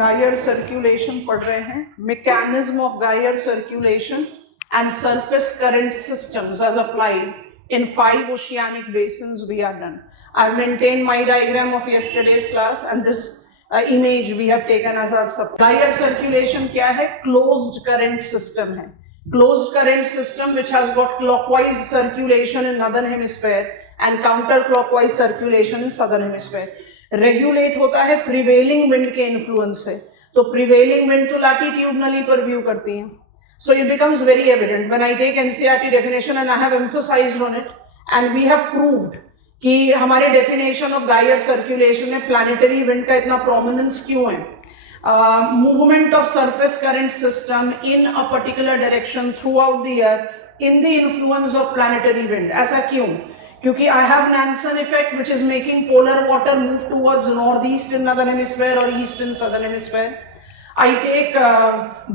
गायर सर्कुलेशन पढ़ रहे हैं, mechanism of gyre circulation and surface current systems as applied in 5 oceanic basins we are done. I've maintained my diagram of yesterday's class and this image we have taken as our support. Gaia circulation क्या है? Closed current system है. Closed current system which has got clockwise circulation in northern hemisphere and counterclockwise circulation in southern hemisphere. Regulate होता है prevailing wind के influence से. तो prevailing wind तो latitudinally purview करती हैं. So it becomes very evident when I take NCERT definition and I have emphasized on it and we have proved कि हमारे definition of Gaia circulation में planetary wind का इतना prominence क्यों है? Movement of surface current system in a particular direction throughout the year in the influence of planetary wind. ऐसा क्यों? क्योंकि I have Nansen effect which is making polar water move towards northeast in northern hemisphere or east in southern hemisphere. I take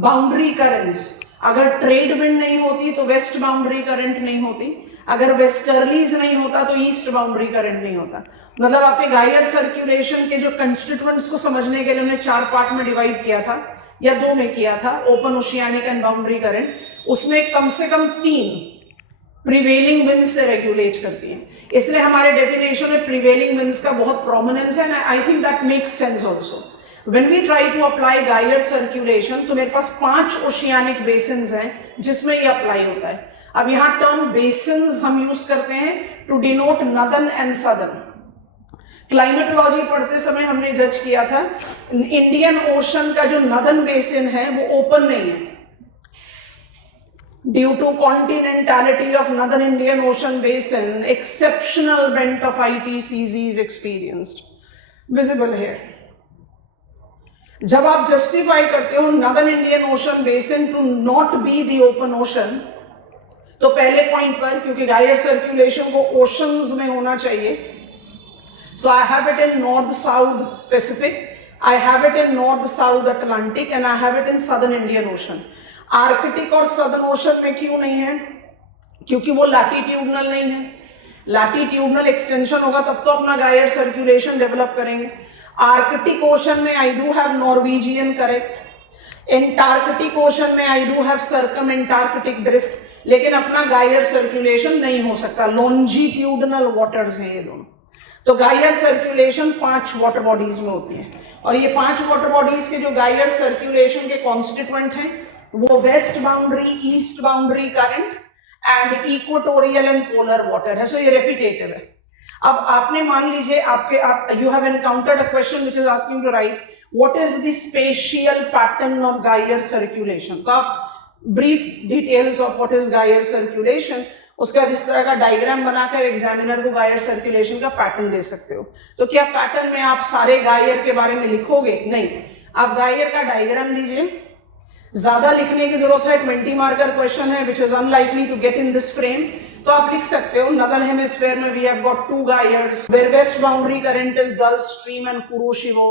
boundary currents. अगर trade wind नहीं होती तो waste boundary current नहीं होती, अगर वेस्टर्लीज नहीं होता तो ईस्ट बाउंड्री करंट नहीं होता. मतलब आपके गायर सर्कुलेशन के जो कंस्टिट्यूएंट्स को समझने के लिए उन्हें 4 पार्ट में डिवाइड किया था या 2 में किया था, open oceanic and boundary current. उसमें कम से कम 3 प्रिवेलिंग विंड्स से रेगुलेट करती हैं. इसलिए हमारे डेफिनेशन में प्रिवेलिंग विंड्स का बहुत प्रोमिनेंस है. I think that makes sense also. When we try to apply Gaia circulation, तो मेरे पास 5 ओशियानिक बेसिन्स हैं जिसमें ये अप्लाई होता है. अब यहाँ टर्म बेसिन्स हम यूज करते हैं to denote northern and southern. Climatology पढ़ते समय हमने जज किया था इंडियन ओशन का जो नदर्न बेसिन है वो ओपन नहीं है. Due to continentality of northern Indian Ocean basin, exceptional bent of ITCZ is experienced. Visible here. जब आप जस्टिफाई करते हो northern Indian ocean basin to not be the open ocean, तो पहले पॉइंट पर क्योंकि गायर सर्कुलेशन को ओशंस में होना चाहिए, so I have it in north south Pacific, I have it in north south Atlantic and I have it in southern Indian ocean. Arctic और सदर्न ओशन में क्यों नहीं है? क्योंकि वो लैटिट्यूडनल नहीं है. लैटिट्यूडनल एक्सटेंशन होगा तब तो अपना गायर सर्कुलेशन डेवलप करेंगे. आर्कटिक ओशन में I do have Norwegian current, Antarctic ocean में I do have circum Antarctic drift, लेकिन अपना गायर सर्कुलेशन नहीं हो सकता. लॉन्जिट्यूडनल वाटर्स हैं ये दोनों. तो गायर सर्कुलेशन 5 वाटर बॉडीज में होती है और ये 5 वाटर बॉडीज के जो गायर सर्कुलेशन के कॉन्स्टिट्यूएंट हैं वो west boundary, east boundary current and equatorial and polar water है. सो ये रेपिटेटिव है. अब आपने मान लीजिए you have encountered a question which is asking to write what is the spatial pattern of Gaia circulation. तो आप brief details of what is Gaia circulation उसका इस तरह का डायग्राम बनाकर एग्जामिनर को गायर सर्कुलेशन का पैटर्न दे सकते हो. तो क्या पैटर्न में आप सारे गायर के बारे में लिखोगे? नहीं, आप गायर का डायग्राम दीजिए. ज्यादा लिखने की जरूरत है, 20 मार्कर क्वेश्चन है which is unlikely to get in this frame. तो आप लिख सकते हो नॉर्दर्न हेमिस्फीयर में we have got 2 gyres where west boundary current is Gulf Stream and Kuroshio,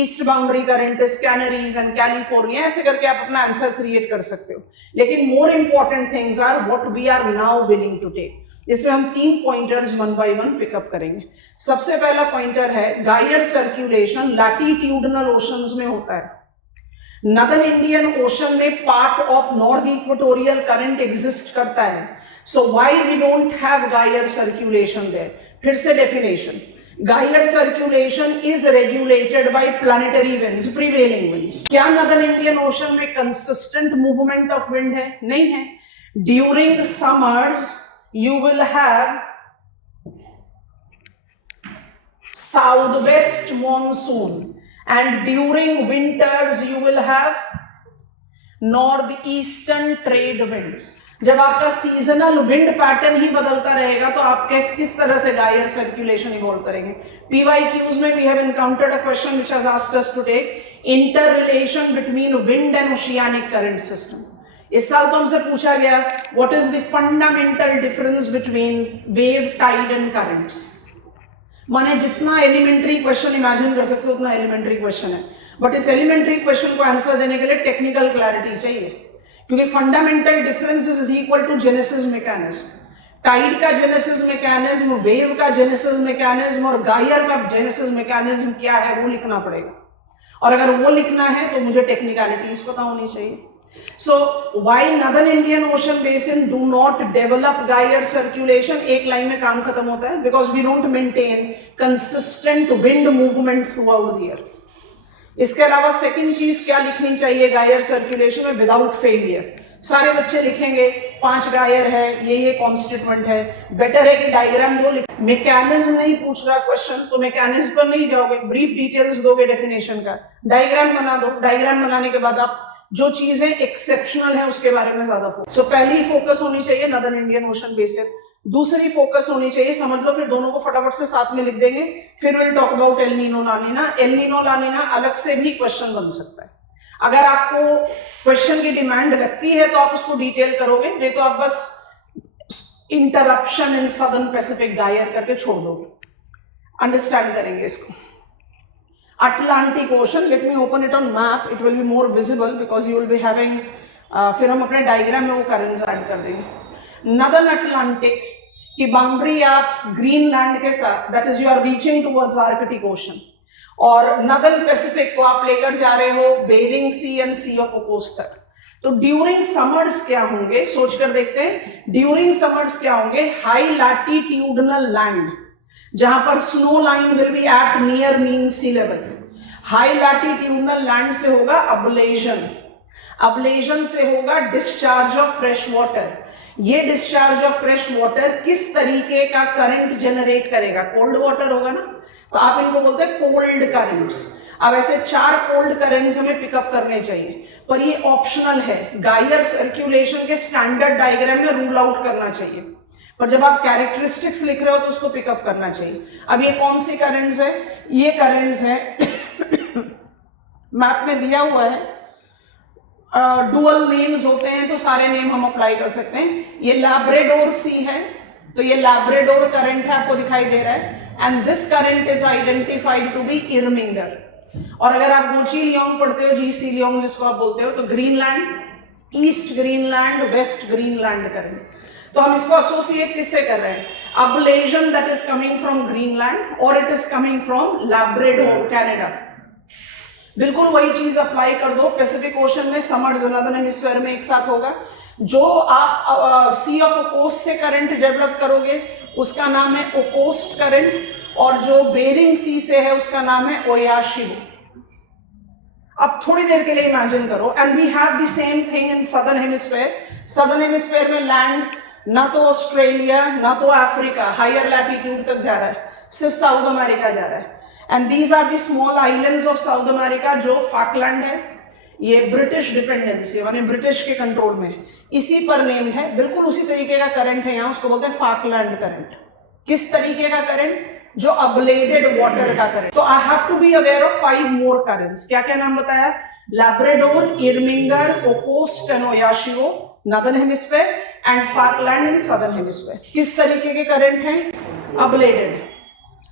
east boundary current is Canaries and California. ऐसे करके आप अपना आंसर क्रिएट कर सकते हो. लेकिन more important things are what we are now willing to take. इसमें हम 3 पॉइंटर्स 1 बाय 1 पिकअप करेंगे. सबसे पहला पॉइंटर है गायर सर्कुलेशन लैटिट्यूडनल ओशंस में होता है. नॉर्दर्न इंडियन ओशन में part of north equatorial current exist करता है. So why we don't have gyre circulation there? फिर से definition, gyre circulation is regulated by planetary winds, prevailing winds. क्या नॉर्दर्न इंडियन ओशन में कंसिस्टेंट मूवमेंट ऑफ विंड है? नहीं है. During summers you will have south west monsoon and during winters you will have northeastern trade wind. जब आपका seasonal wind pattern ही बदलता रहेगा तो आप किस तरह से गायर सर्कुलेशन इवॉल्व करेंगे? PYQs में we have encountered a question which has asked us to take interrelation between wind and oceanic current system. इस साल तो हमसे पूछा गया what is the fundamental difference between wave, tide and currents. माने जितना एलिमेंट्री क्वेश्चन इमेजिन कर सकते हो उतना एलिमेंट्री क्वेश्चन है, बट इस एलिमेंट्री क्वेश्चन को आंसर देने के लिए टेक्निकल क्लैरिटी चाहिए, क्योंकि fundamental difference is equal to genesis mechanism. Tide का जेनेसिस मैकेनिज्म, वेव का जेनेसिस मैकेनिज्म और गायर का जेनेसिस मैकेनिज्म क्या है वो लिखना पड़ेगा. और अगर वो लिखना है तो मुझे टेक्निकलिटीज पता होनी चाहिए. So why Northern Indian Ocean Basin do not develop gyre circulation? एक लाइन में काम खत्म होता है. Because we don't maintain consistent wind movement throughout the year. इसके अलावा सेकंड चीज क्या लिखनी चाहिए गायर सर्कुलेशन में? Without failure. सारे बच्चे लिखेंगे 5 गायर है, ये कॉन्स्टिट्यूएंट है. बेटर है कि डायग्राम दो. मैकेनिज्म नहीं पूछ रहा क्वेश्चन, तो मैकेनिज्म पर नहीं जाओगे, ब्रीफ डिटेल्स दोगे डेफिनेशन का. डायग्राम बना दो. डायग्राम बनाने के बाद आप जो चीजें एक्सेप्शनल है उसके बारे में ज्यादा फोकस. पहली फोकस होनी चाहिए नॉर्दर्न इंडियन ओशन बेसिन. दूसरी फोकस होनी चाहिए, समझ लो, फिर दोनों को फटाफट से साथ में लिख देंगे. फिर will talk about El Nino La Nina. El Nino La Nina अलग से भी क्वेश्चन बन सकता है. अगर आपको क्वेश्चन की डिमांड लगती है तो आप उसको डिटेल करोगे, नहीं तो आप बस इंटरप्शन इन सदर्न पैसिफिक गायर करके छोड़ दोगे. अंडरस्टैंड करेंगे इसको. Atlantic Ocean, let me open it on map, it will be more visible because you will be having फिर हम अपने डायग्राम में वो करंट्स ऐड कर देंगे. नॉर्दर्न अटलांटिक की बाउंड्री आप ग्रीनलैंड के साथ, that is you are reaching towards Arctic ocean, और नॉर्दर्न पैसिफिक को आप लेकर जा रहे हो Bering sea and sea of Okhotsk तक. तो ड्यूरिंग समर्स क्या होंगे, सोचकर देखते हैं. ड्यूरिंग समर्स क्या होंगे? हाई लैटिट्यूडनल लैंड, जहां पर snow line will be at near mean sea level. High latitudinal land से होगा अब्लेशन. अब्लेशन से होगा डिस्चार्ज ऑफ फ्रेश वाटर. ये डिस्चार्ज ऑफ फ्रेश वाटर किस तरीके का करंट जनरेट करेगा? कोल्ड वाटर होगा ना, तो आप इनको बोलते हैं कोल्ड करंट्स. अब ऐसे 4 कोल्ड करंट्स हमें पिकअप करने चाहिए, पर ये ऑप्शनल है. गायर सर्कुलेशन के स्टैंडर्ड डायग्राम में रूल आउट करना चाहिए, पर जब आप कैरेक्टरिस्टिक्स लिख रहे हो तो उसको पिकअप करना चाहिए. अब ये कौन सी करंट्स है? ये करंट्स है मैप में दिया हुआ है. डुअल नेम्स होते हैं तो सारे नेम हम अप्लाई कर सकते हैं. ये लैब्राडोर सी है, तो ये लैब्राडोर करंट है, आपको दिखाई दे रहा है. And this current is identified to be Irminger. और अगर आप गोची लियोंग पढ़ते हो, जीसी लियोंग जिसको आप बोलते हो, तो Greenland, east Greenland, west Greenland current. तो हम इसको एसोसिएट किससे कर रहे हैं? Ablation that is coming from Greenland और it is coming from Labrador Canada. बिल्कुल वही चीज अप्लाई कर दो पैसिफिक ओशन में. समर्स नॉर्दर्न हेमिस्फीयर में एक साथ होगा. जो आप सी ऑफ ओकोस्ट से करंट डेवलप करोगे उसका नाम है ओकोस्ट करंट, और जो बेरिंग सी से है उसका नाम है ओयाशिवो. अब थोड़ी देर के लिए इमेजिन करो, and we have the same thing in southern hemisphere. Southern hemisphere में लैंड ना तो ऑस्ट्रेलिया ना तो अफ्रीका हायर लैटिट्यूड तक जा रहा है, सिर्फ साउथ अमेरिका जा रहा है. And these are the small islands of South America. जो फाकलैंड है ये ब्रिटिश डिपेंडेंसी, यानी ब्रिटिश के कंट्रोल में, इसी पर नेम्ड है. बिल्कुल उसी तरीके का करंट है यहाँ, उसको बोलते हैं फाकलैंड करंट. किस तरीके का करंट? जो अब्लेडेड वाटर का करंट. तो I have to be aware of 5 more currents. क्या क्या नाम बताया? Labrador, Irminger, Okhotsk and Oyashio northern hemisphere, and Falkland in southern hemisphere. किस तरीके के करंट हैं? Ablated,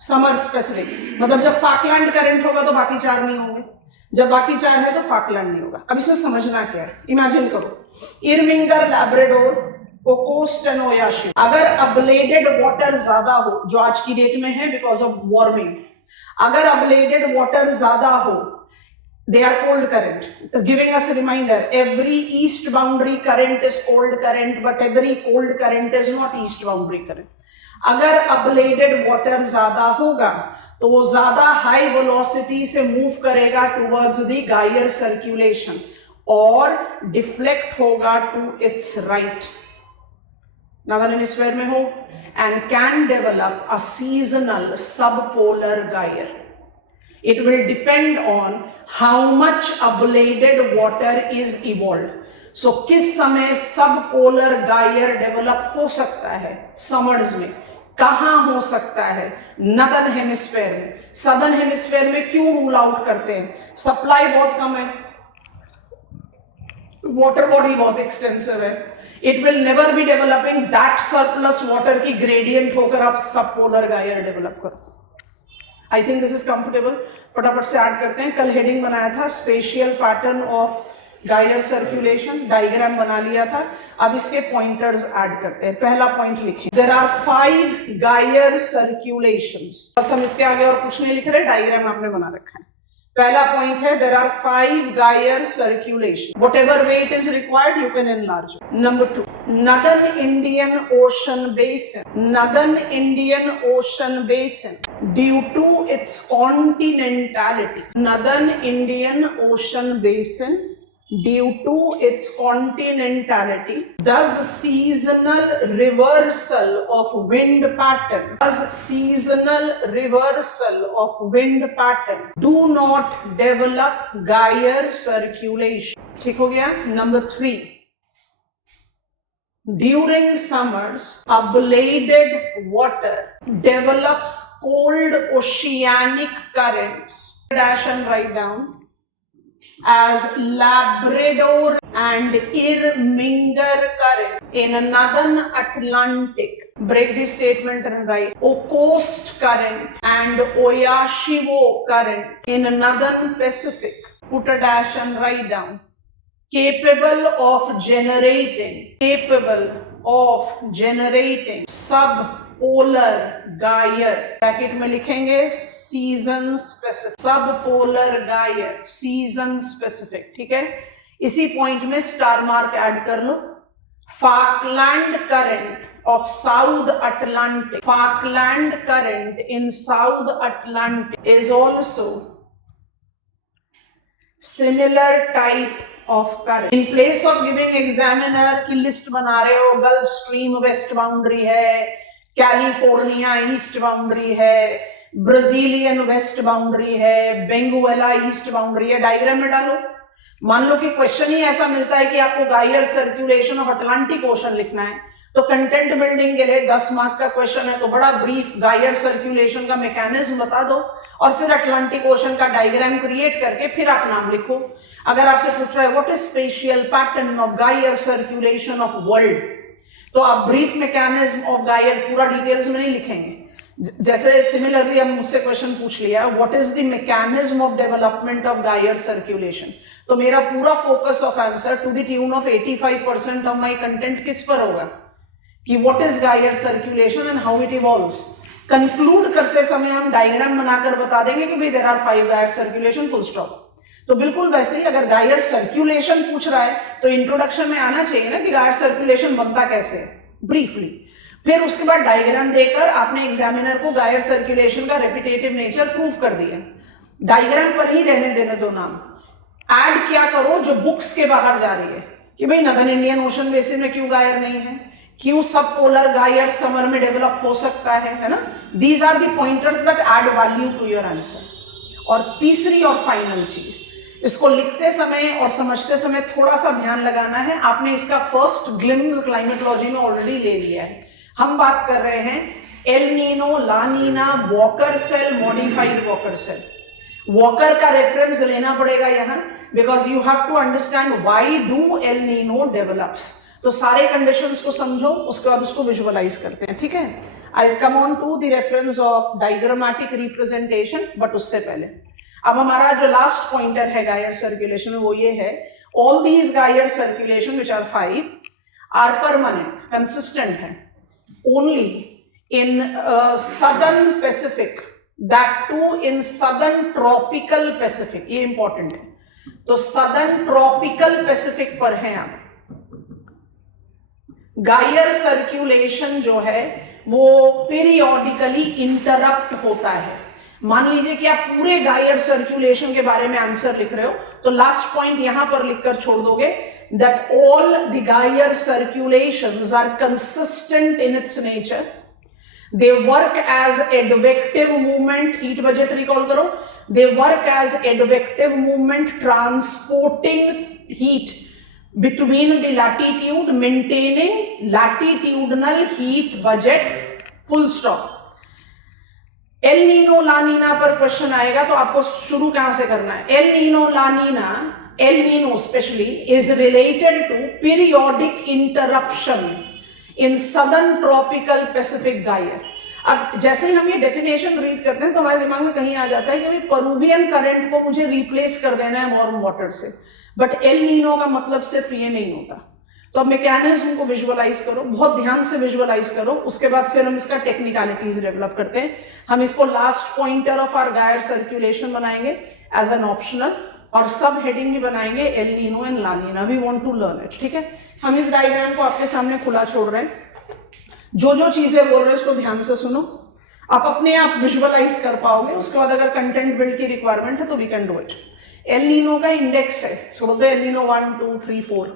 summer specific. मतलब जब फाकलैंड करंट होगा तो बाकी 4 नहीं होंगे, जब बाकी 4 है तो फाकलैंड नहीं होगा. अब इसे समझना क्या है, इमेजिन करो. Irminger, Labrador, Okhotsk and Oyashio. अगर अब्लेडेड वाटर ज्यादा हो, जो आज की डेट में है बिकॉज ऑफ वार्मिंग, अगर अब्लेडेड वाटर ज्यादा हो, they are cold current, giving us a reminder, every east boundary current is cold current, but every cold current is not east boundary current. अगर अब्लेडेड वाटर ज्यादा होगा तो वो ज्यादा high velocity से मूव करेगा टुवर्ड्स द गायर सर्कुलेशन और deflect होगा to its right, northern hemisphere में हो, and can develop a seasonal subpolar gyre. It will depend on how much ablated water is evolved. So किस समय सब polar गायर डेवलप हो सकता है समर्स में? कहाँ हो सकता है? नॉर्दर्न हेमिस्फीयर में. सदर्न हेमिस्फीयर में क्यों रूल आउट करते हैं? सप्लाई बहुत कम है, वाटर बॉडी बहुत एक्सटेंसिव है. It will never be developing that surplus water की ग्रेडियंट होकर आप सब पोलर गायर डेवलप करो. आई थिंक दिस इज कंफर्टेबल. फटाफट से ऐड करते हैं. कल हेडिंग बनाया था special pattern of gyre circulation, diagram बना लिया था. अब इसके पॉइंटर्स ऐड करते हैं. पहला पॉइंट लिखें, देयर आर 5 गायर सर्कुलेशंस. बस हम इसके आगे और कुछ नहीं लिख रहे, डायग्राम आपने बना रखा है. पहला पॉइंट है there are 5 gyre circulation, whatever way it is required you can enlarge. Number 2, northern Indian ocean basin. Northern Indian ocean basin due to its continentality. Northern Indian ocean basin due to its continentality does seasonal reversal of wind pattern do not develop gyre circulation. ठीक हो गया. Number 3, during summers a bladed water develops cold oceanic currents, dash and write down, as Labrador and Irminger current in northern Atlantic. Break the statement and write Ocost current and Oyashiwo current in northern Pacific. Put a dash and write down. Capable of generating subpolar gyre. Bracket में लिखेंगे season specific. सबपोलर गायर season specific. ठीक है. इसी point में star mark add कर लो. Falkland current of south Atlantic. Falkland current in south Atlantic is also similar type of current. In place of giving examiner की लिस्ट बना रहे हो, गल्फ स्ट्रीम वेस्ट बाउंड्री है, कैलिफोर्निया ईस्ट बाउंड्री है, Brazilian west boundary है, Benguela east boundary है, diagram में डालो. मान लो कि क्वेश्चन ही ऐसा मिलता है कि आपको गायर सर्कुलेशन ऑफ अटलांटिक ओशन लिखना है, तो कंटेंट बिल्डिंग के लिए 10 मार्क का क्वेश्चन है, तो बड़ा ब्रीफ गायर सर्कुलेशन का मैकेनिज्म बता दो और फिर अटलांटिक ओशन का डायग्राम क्रिएट करके फिर आप नाम लिखो. अगर आपसे पूछ रहा है what is spatial pattern of gyre circulation of world, तो आप ब्रीफ मैकेनिज्म ऑफ गायर पूरा डिटेल्स में नहीं लिखेंगे. जैसे सिमिलरली अब मुझसे क्वेश्चन पूछ लिया what is the mechanism of development of gyre circulation, तो मेरा पूरा focus of answer to the tune of 85% of my content किस पर होगा कि what is gyre circulation and how it evolves. Conclude करते समय हम डायग्राम बनाकर बता देंगे कि भाई there are 5 gyre circulation, full stop. तो बिल्कुल वैसे ही अगर गायर सर्कुलेशन पूछ रहा है तो इंट्रोडक्शन में आना चाहिए ना कि गायर सर्कुलेशन बनता कैसे है ब्रीफली. फिर उसके बाद डायग्राम देकर आपने एग्जामिनर को गायर सर्कुलेशन का रेपिटेटिव नेचर प्रूव कर दिया. डायग्राम पर ही रहने देने दो नाम. ऐड क्या करो जो बुक्स के बाहर जा रही है कि भाई नदर्न इंडियन ओशन बेसिन में क्यों गायर नहीं है, क्यों सब पोलर गायर समर में डेवलप हो सकता है ना. These are the pointers that add value to your answer. और तीसरी और फाइनल चीज, इसको लिखते समय और समझते समय थोड़ा सा ध्यान लगाना है. आपने इसका फर्स्ट ग्लिम्स क्लाइमेटोलॉजी में ऑलरेडी ले लिया है. हम बात कर रहे हैं El Nino, La Nina, Walker cell, modified Walker cell. Walker का रेफरेंस लेना पड़ेगा यहाँ, because you have to understand why do El Nino develops. तो सारे कंडीशंस को समझो, उसके बाद उसको विजुअलाइज करते हैं. ठीक है. I come on to the reference of diagrammatic representation, but उससे पहले अब हमारा जो लास्ट पॉइंटर है गायर सर्कुलेशन में वो ये है, all these gyre circulation which are 5 are permanent, consistent है only in southern Pacific, that too in southern tropical Pacific. ये इंपॉर्टेंट है. तो सदर्न ट्रॉपिकल पैसिफिक पर हैं आप. गायर सर्कुलेशन जो है वो पीरियोडिकली इंटरप्ट होता है. मान लीजिए कि आप पूरे गायर सर्कुलेशन के बारे में आंसर लिख रहे हो, तो लास्ट पॉइंट यहां पर लिखकर छोड़ दोगे that all the gyre circulations are consistent in its nature. They work as advective movement. Heat budget recall करो. They work as advective movement transporting heat between the latitude, maintaining latitudinal heat budget, full stop. El Nino La Nina पर question आएगा तो आपको शुरू कहां से करना है. El Nino La Nina, El Nino specially is related to periodic interruption in southern tropical Pacific gyre. अब जैसे ही हम ये डेफिनेशन रीड करते हैं तो हमारे दिमाग में कहीं आ जाता है कि पेरुवियन करंट को मुझे रिप्लेस कर देना है वार्म वाटर से, बट एल नीनो का मतलब सिर्फ ये नहीं होता. तो अब मैकेनिज्म को विजुअलाइज करो, बहुत ध्यान से विजुअलाइज करो, उसके बाद फिर हम इसका टेक्निकलिटीज डेवलप करते हैं. हम इसको last pointer of our gyre circulation बनाएंगे एज एन ऑप्शनल, और सब हेडिंग भी बनाएंगे El Nino and La Nina, we want to learn it, ठीक है। हम इस डायग्राम को आपके सामने खुला छोड़ रहे हैं, जो जो चीजें बोल रहे हैं उसको ध्यान से सुनो, आप अपने आप विजुअलाइज कर पाओगे, उसके बाद अगर कंटेंट बिल्ड की रिक्वायरमेंट है तो we can do it. El Nino का इंडेक्स है, इसको बोलते हैं El Nino 1 2 3 4,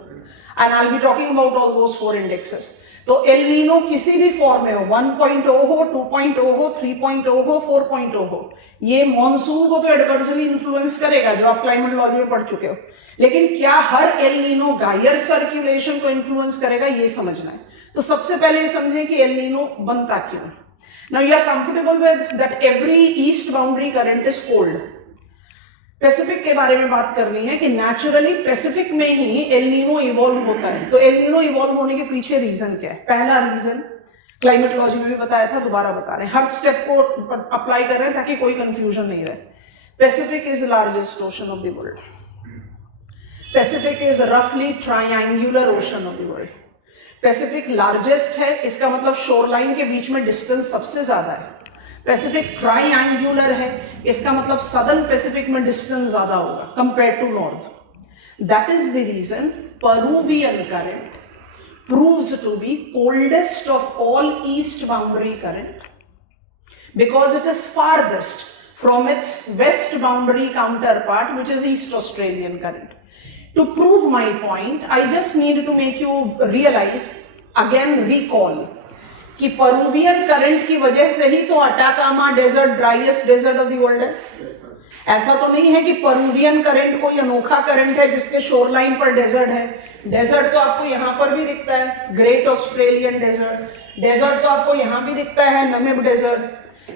and I will be talking about all those 4 indexes. तो एल नीनो किसी भी फॉर्म में हो, 1.0 हो, 2.0 हो, 3.0 हो, 4.0 हो, ये मॉनसून को तो एडवर्सली इन्फ्लुएंस करेगा जो आप क्लाइमेटोलॉजी में पढ़ चुके हो, लेकिन क्या हर एल नीनो गायर सर्कुलेशन को इन्फ्लुएंस करेगा, ये समझना है। तो सबसे पहले ये समझें कि एल नीनो बनता क्यों है। Now you are comfortable with that every east boundary current is cold. Pacific के बारे में बात करनी है कि नेचुरली पैसिफिक में ही एल नीनो इवॉल्व होता है। तो एल नीनो इवॉल्व होने के पीछे रीजन क्या है? पहला रीजन क्लाइमेटोलॉजी में भी बताया था, दोबारा बता रहे हैं, हर स्टेप को अप्लाई कर रहे हैं ताकि कोई कंफ्यूजन नहीं रहे। Pacific is largest ocean of the world. Pacific is रफली triangular ocean of the world. Pacific largest है, इसका मतलब शोरलाइन के बीच में डिस्टेंस सबसे ज्यादा है। पैसिफिक ट्रायंगुलर है, इसका मतलब सदर्न पैसिफिक में डिस्टेंस ज्यादा होगा compare to north. That is the reason Peruvian current proves to be coldest of all east boundary current because it is farthest from its west boundary counterpart, which is East Australian current. To prove my point, I just need to make you realize, again recall, कि Peruvian current की वजह से ही तो Atacama desert driest desert of the world है। ऐसा तो नहीं है कि पेरुवियन करंट कोई अनोखा करंट है जिसके शोरलाइन पर डेजर्ट है। डेजर्ट तो आपको यहाँ पर भी दिखता है, ग्रेट ऑस्ट्रेलियन डेजर्ट। डेजर्ट तो आपको यहाँ भी दिखता है, नमिब डेजर्ट।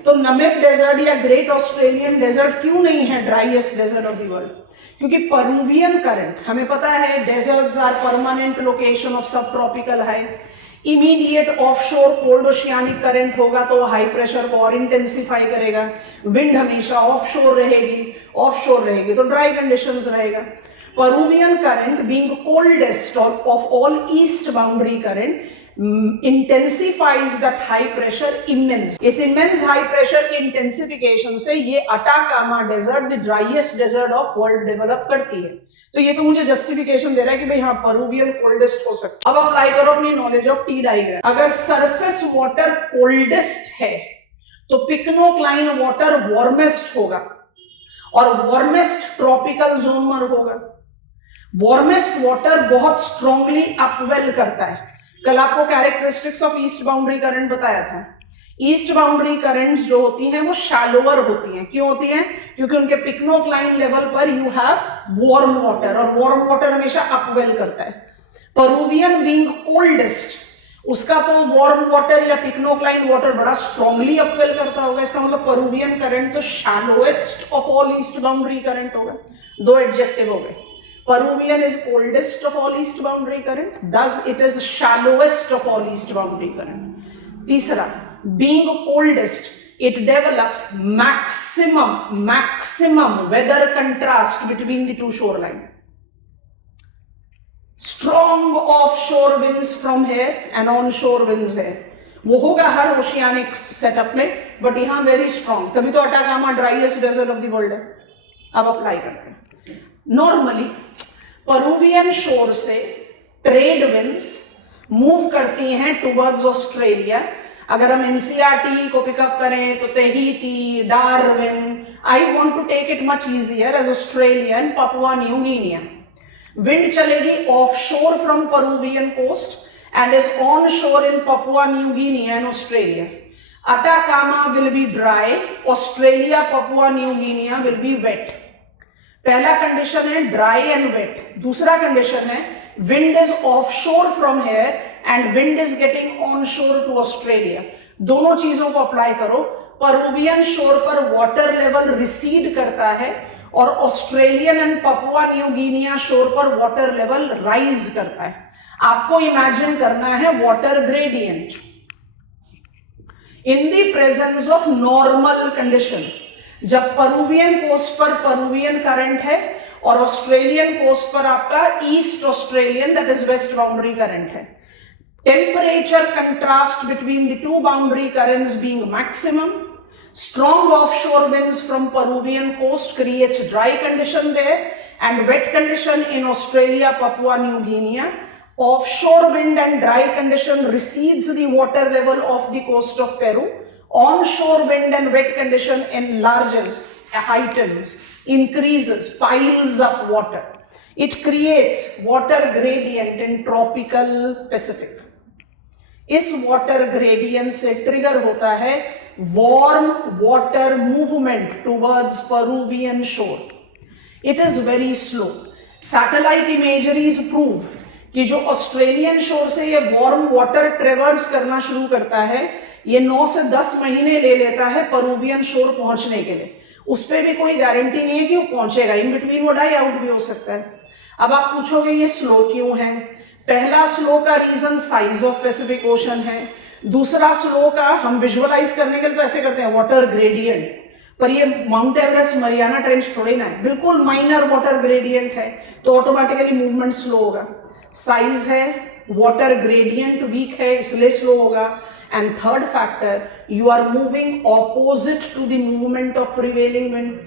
तो नमिब डेजर्ट या ग्रेट ऑस्ट्रेलियन डेजर्ट क्यों नहीं है driest desert of the world? क्योंकि पेरुवियन करंट, हमें पता है deserts are permanent location of sub tropical high. Immediate offshore cold oceanic current होगा तो वो हाई प्रेशर को और इंटेंसिफाई करेगा। विंड हमेशा ऑफशोर रहेगी तो ड्राई कंडीशंस रहेगा। Peruvian current being coldest of all east boundary current intensifies that high pressure immense. इस इमेंस हाई प्रेशर के इंटेंसिफिकेशन से ये Atacama desert, the driest desert of world, develop करती है। तो ये तो मुझे जस्टिफिकेशन दे रहा है कि भाई हाँ पेरुवियन कोल्डेस्ट हो सकता है। अब अप्लाई करो अपनी नॉलेज ऑफ टी डायग्राम। अगर सरफेस वाटर कोल्डेस्ट है तो पिक्नोक्लाइन वाटर वार्मेस्ट होगा, और वार्मेस्ट ट्रॉपिकल जोन में होगा। वार्मेस्ट वाटर बहुत स्ट्रांगली अपवेल करता है। कल आपको characteristics of east boundary current बताया था। ईस्ट बाउंड्री करंट्स जो होती हैं वो शैलोअर होती हैं। क्यों होती हैं? क्योंकि उनके पिक्नोक्लाइन लेवल पर यू हैव वार्म वाटर, और वार्म वाटर हमेशा अपवेल करता है। पेरुवियन बीइंग कोल्डेस्ट, उसका तो वार्म वाटर या पिक्नोक्लाइन वाटर बड़ा स्ट्रांगली अपवेल करता होगा। इसका मतलब पेरुवियन करंट तो shallowest of all east boundary current होगा। दो एडजेक्टिव हो गए। Peruvian is coldest of all east boundary current, thus it is shallowest of all east boundary current. तीसरा, being coldest, it develops maximum weather contrast between the two shoreline. Strong offshore winds from here and onshore winds here. वो होगा हर oceanic setup में, but यहाँ very strong, तभी तो Atacama driest desert of the world है। अब apply करते हैं। नॉर्मली पेरुवियन शोर से ट्रेड विंड्स मूव करती हैं टुवर्ड्स ऑस्ट्रेलिया। अगर हम एनसीआरटी को पिकअप करें तो Tahiti, Darwin, I want to take it much easier as Australia and Papua New Guinea. Wind चलेगी offshore from Peruvian coast and is on shore in Papua New Guinea and Australia. Atacama will be dry, Australia, Papua New Guinea will be wet. पहला condition है dry and wet. दूसरा condition है wind is offshore from here and wind is getting on shore to Australia. दोनों चीजों को apply करो। Peruvian शोर पर वाटर लेवल रिसीड करता है और Australian and Papua New Guinea शोर पर वाटर लेवल राइज करता है। आपको इमेजिन करना है water gradient in the presence of normal condition. जब पेरुवियन कोस्ट पर पेरुवियन करंट है और ऑस्ट्रेलियन कोस्ट पर आपका east Australian, that is west boundary current है। Temperature contrast between the two boundary currents being maximum, Strong offshore winds from Peruvian coast creates dry condition there and wet condition in Australia, Papua New Guinea. Offshore wind and dry condition recedes the water level of the coast of Peru. Onshore wind and wet condition enlarges, heightens, increases, piles up water. It creates water gradient in tropical Pacific. इस water gradient से trigger होता है warm water movement towards Peruvian shore. It is very slow. Satellite imageries prove कि जो Australian shore से ये warm water ट्रेवर्स करना शुरू करता है, ये 9 से 10 महीने ले लेता है पेरुवियन शोर पहुंचने के लिए. उस पर भी कोई गारंटी नहीं है कि वो पहुंचेगा. इन बिटवीन वो डाई आउट भी हो सकता है. अब आप पूछोगे ये स्लो क्यों है? पहला स्लो का reason size of Pacific ocean है. दूसरा स्लो का हम विजुअलाइज करने के लिए तो ऐसे करते हैं वाटर ग्रेडियंट, पर ये माउंट एवरेस्ट मरियाना ट्रेंच थोड़ी ना है, बिल्कुल माइनर वाटर ग्रेडियंट है, तो ऑटोमेटिकली मूवमेंट स्लो होगा. साइज है, वाटर ग्रेडियंट वीक है, इसलिए स्लो होगा. And third factor, you are moving opposite to the movement of prevailing wind,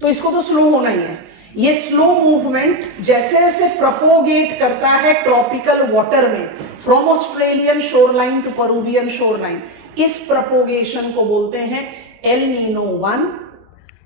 तो इसको तो स्लो होना ही है. ये स्लो मूवमेंट जैसे जैसे प्रोपोगेट करता है ट्रॉपिकल वाटर में from Australian shoreline to Peruvian shoreline, इस प्रोपोगेशन को बोलते हैं एल नीनो 1,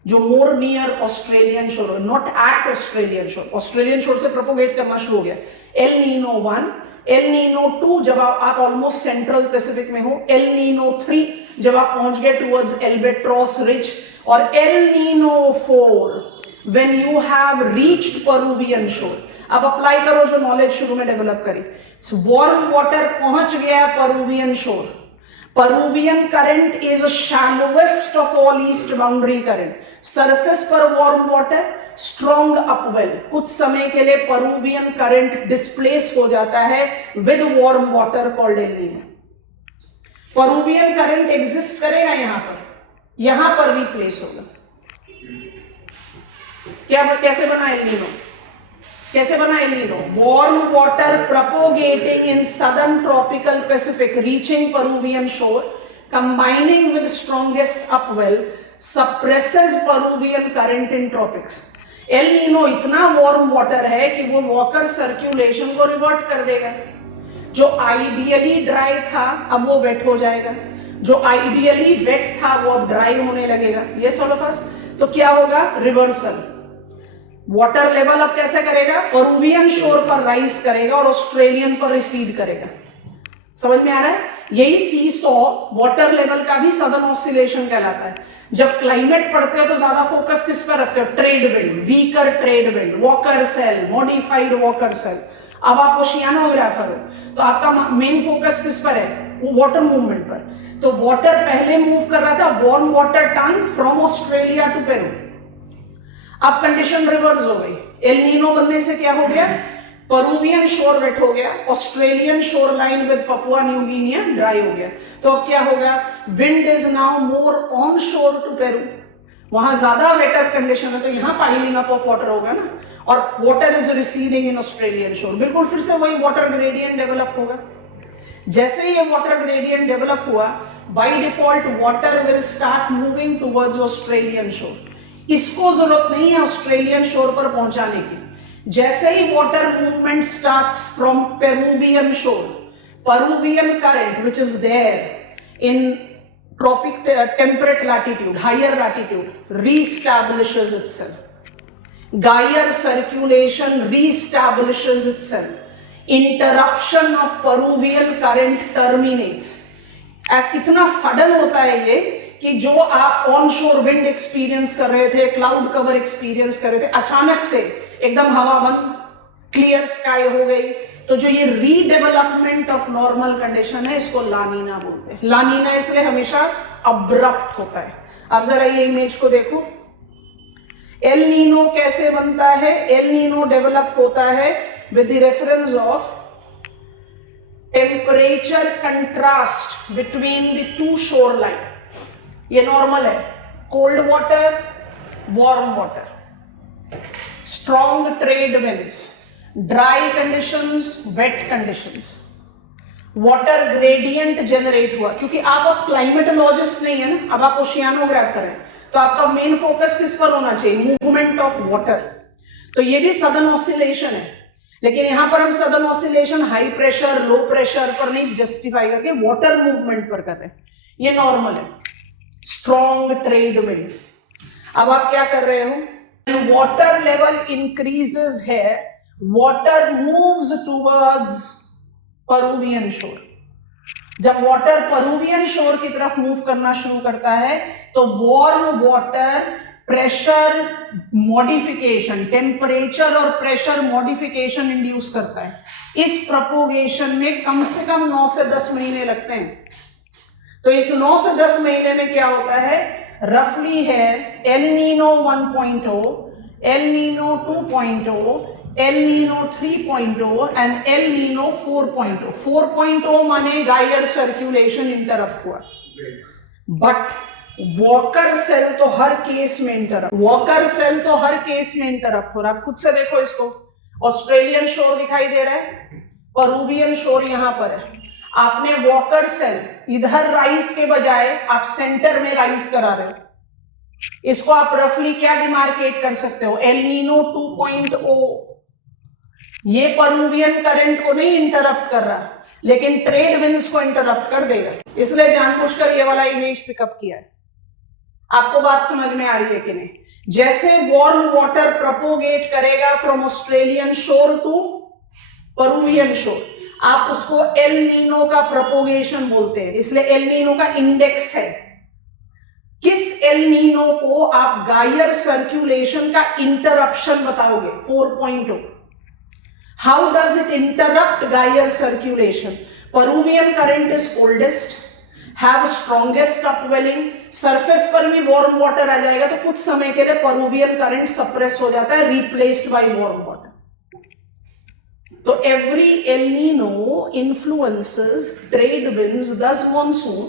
जो more near Australian shore, not at Australian shore. Australian shore से प्रोपोगेट करना शुरू हो गया. एल नीनो 1, एल नीनो 2 जब आप ऑलमोस्ट सेंट्रल पैसिफिक में हो, एल नीनो 3 जब आप पहुंच गए टुवर्ड्स एल्बेट्रॉस रिज, और El Nino 4 when you have reached Peruvian shore. अब अप्लाई करो जो नॉलेज शुरू में डेवलप करी. वार्म वाटर पहुंच गया Peruvian shore. Peruvian current is shallowest of all east boundary current. Surface पर वार्म वाटर, स्ट्रॉन्ग अपवेल. कुछ समय के लिए पेरुवियन करंट डिस्प्लेस हो जाता है with warm water called El Nino. Peruvian current exist करेगा यहां पर भी प्लेस होगा. क्या कैसे बना एल नीनो? कैसे बना El Nino? Warm water propagating in southern tropical Pacific reaching Peruvian shore combining with strongest upwell suppresses Peruvian current in tropics. El Nino इतना वार्म वाटर है कि वो वॉकर सर्कुलेशन को रिवर्ट कर देगा. जो आइडियली ड्राई था अब वो वेट हो जाएगा, जो आइडियली वेट था वो अब ड्राई होने लगेगा. ये सोलोफस. तो क्या होगा? रिवर्सल. वाटर लेवल अब कैसे करेगा? पेरुवियन शोर पर राइज करेगा और ऑस्ट्रेलियन पर रिसीड करेगा. समझ में आ रहा है? यही सी सॉ वाटर लेवल का भी सदर्न ऑसिलेशन कहलाता है. जब क्लाइमेट पढ़ते हो तो ज्यादा फोकस किस पर रखते हो? Trade wind, weaker trade wind, Walker cell, modified Walker cell. अब आप ओशियानोग्राफर हो तो आपका मेन फोकस किस पर है? वो वाटर मूवमेंट पर. तो वाटर पहले मूव कर रहा था warm water tongue from Australia to Peru. अब कंडीशन रिवर्स हो गई. एल नीनो बनने से क्या हो गया? पेरुवियन शोर वेट हो गया, Australian shore line with Papua New Guinea dry हो गया. तो अब क्या होगा? Wind is now more on shore to Peru. वहां ज्यादा वेटर कंडीशन है तो यहां पाइलिंग अप ऑफ वाटर होगा ना, और water is receding in Australian शोर. बिल्कुल फिर से वही वाटर ग्रेडियंट डेवलप होगा. जैसे ये वाटर ग्रेडियंट डेवलप हुआ, by default water will start moving towards Australian शोर. इसको जरूरत नहीं है ऑस्ट्रेलियन शोर पर पहुंचाने की. जैसे ही water movement starts from Peruvian shore, Peruvian current which is there in tropic temperate latitude, higher latitude, reestablishes itself. Gyre circulation reestablishes itself. Interruption of Peruvian current terminates. इतना सडन होता है ये कि जो आप ऑन शोर विंड एक्सपीरियंस कर रहे थे, क्लाउड कवर एक्सपीरियंस कर रहे थे, अचानक से एकदम हवा बंद, क्लियर स्काई हो गई. तो जो ये रीडेवलपमेंट ऑफ नॉर्मल कंडीशन है इसको लानीना बोलते हैं. लानीना इसलिए हमेशा अब्रप्ट होता है. अब जरा ये इमेज को देखो. एल नीनो कैसे बनता है? एल नीनो डेवलप होता है with the reference of temperature contrast between the two shore line. ये नॉर्मल है. Cold water, warm water, strong trade winds, dry conditions, wet conditions. Water gradient generate हुआ, क्योंकि आप अब क्लाइमेटोलॉजिस्ट नहीं है ना, अब आप ओशियानोग्राफर है, तो आपका मेन फोकस किस पर होना चाहिए, मूवमेंट ऑफ वाटर। तो ये भी सडन ऑसिलेशन है, लेकिन यहां पर हम sudden oscillation high pressure low pressure पर नहीं जस्टिफाई करके वाटर मूवमेंट पर कर रहे हैं, ये नॉर्मल है। स्ट्रॉन्ग ट्रेड विंड, अब आप क्या कर रहे हो, वाटर लेवल इंक्रीजेस है, वाटर मूव्स टुवर्ड्स पेरुवियन शोर। जब वाटर पेरुवियन शोर की तरफ मूव करना शुरू करता है तो warm water pressure modification, temperature और प्रेशर मॉडिफिकेशन इंड्यूस करता है। इस प्रोपोगेशन में कम से कम 9 से 10 महीने लगते हैं। तो इस 9 से 10 महीने में क्या होता है, रफली है El Nino 1.0, El Nino 2.0, El Nino 3.0 and El Nino 4.0। 4.0 माने गायर सर्कुलेशन इंटरप्ट हुआ, बट वॉकर सेल तो हर केस में इंटरप्ट, वॉकर सेल तो हर केस में इंटरप्ट हो रहा है। खुद से देखो इसको, ऑस्ट्रेलियन शोर दिखाई दे रहा है, पेरुवियन शोर यहां पर है। आपने वॉकर सेल इधर राइज के बजाय आप सेंटर में राइज करा रहे हो, इसको आप रफली क्या डिमार्केट कर सकते हो, एल नीनो 2.0। ये पेरुवियन करंट को नहीं इंटरप्ट कर रहा, लेकिन ट्रेड विंड्स को इंटरप्ट कर देगा, इसलिए जानबूझकर ये वाला इमेज पिकअप किया है। आपको बात समझ में आ रही है कि नहीं? जैसे वार्म वाटर प्रोपोगेट करेगा फ्रॉम ऑस्ट्रेलियन शोर टू पेरुवियन शोर, आप उसको एल नीनो का प्रोपोगेशन बोलते हैं, इसलिए एल नीनो का इंडेक्स है। किस एल नीनो को आप गायर सर्कुलेशन का इंटरप्शन बताओगे, 4.0। हाउ डज इट इंटरप्ट गायर circulation? Peruvian current is coldest, have strongest upwelling, surface पर भी वार्म वाटर आ जाएगा तो कुछ समय के लिए पेरुवियन करंट सप्रेस हो जाता है, रिप्लेस्ड बाय वार्म वाटर। तो every El Nino influences trade winds thus monsoon,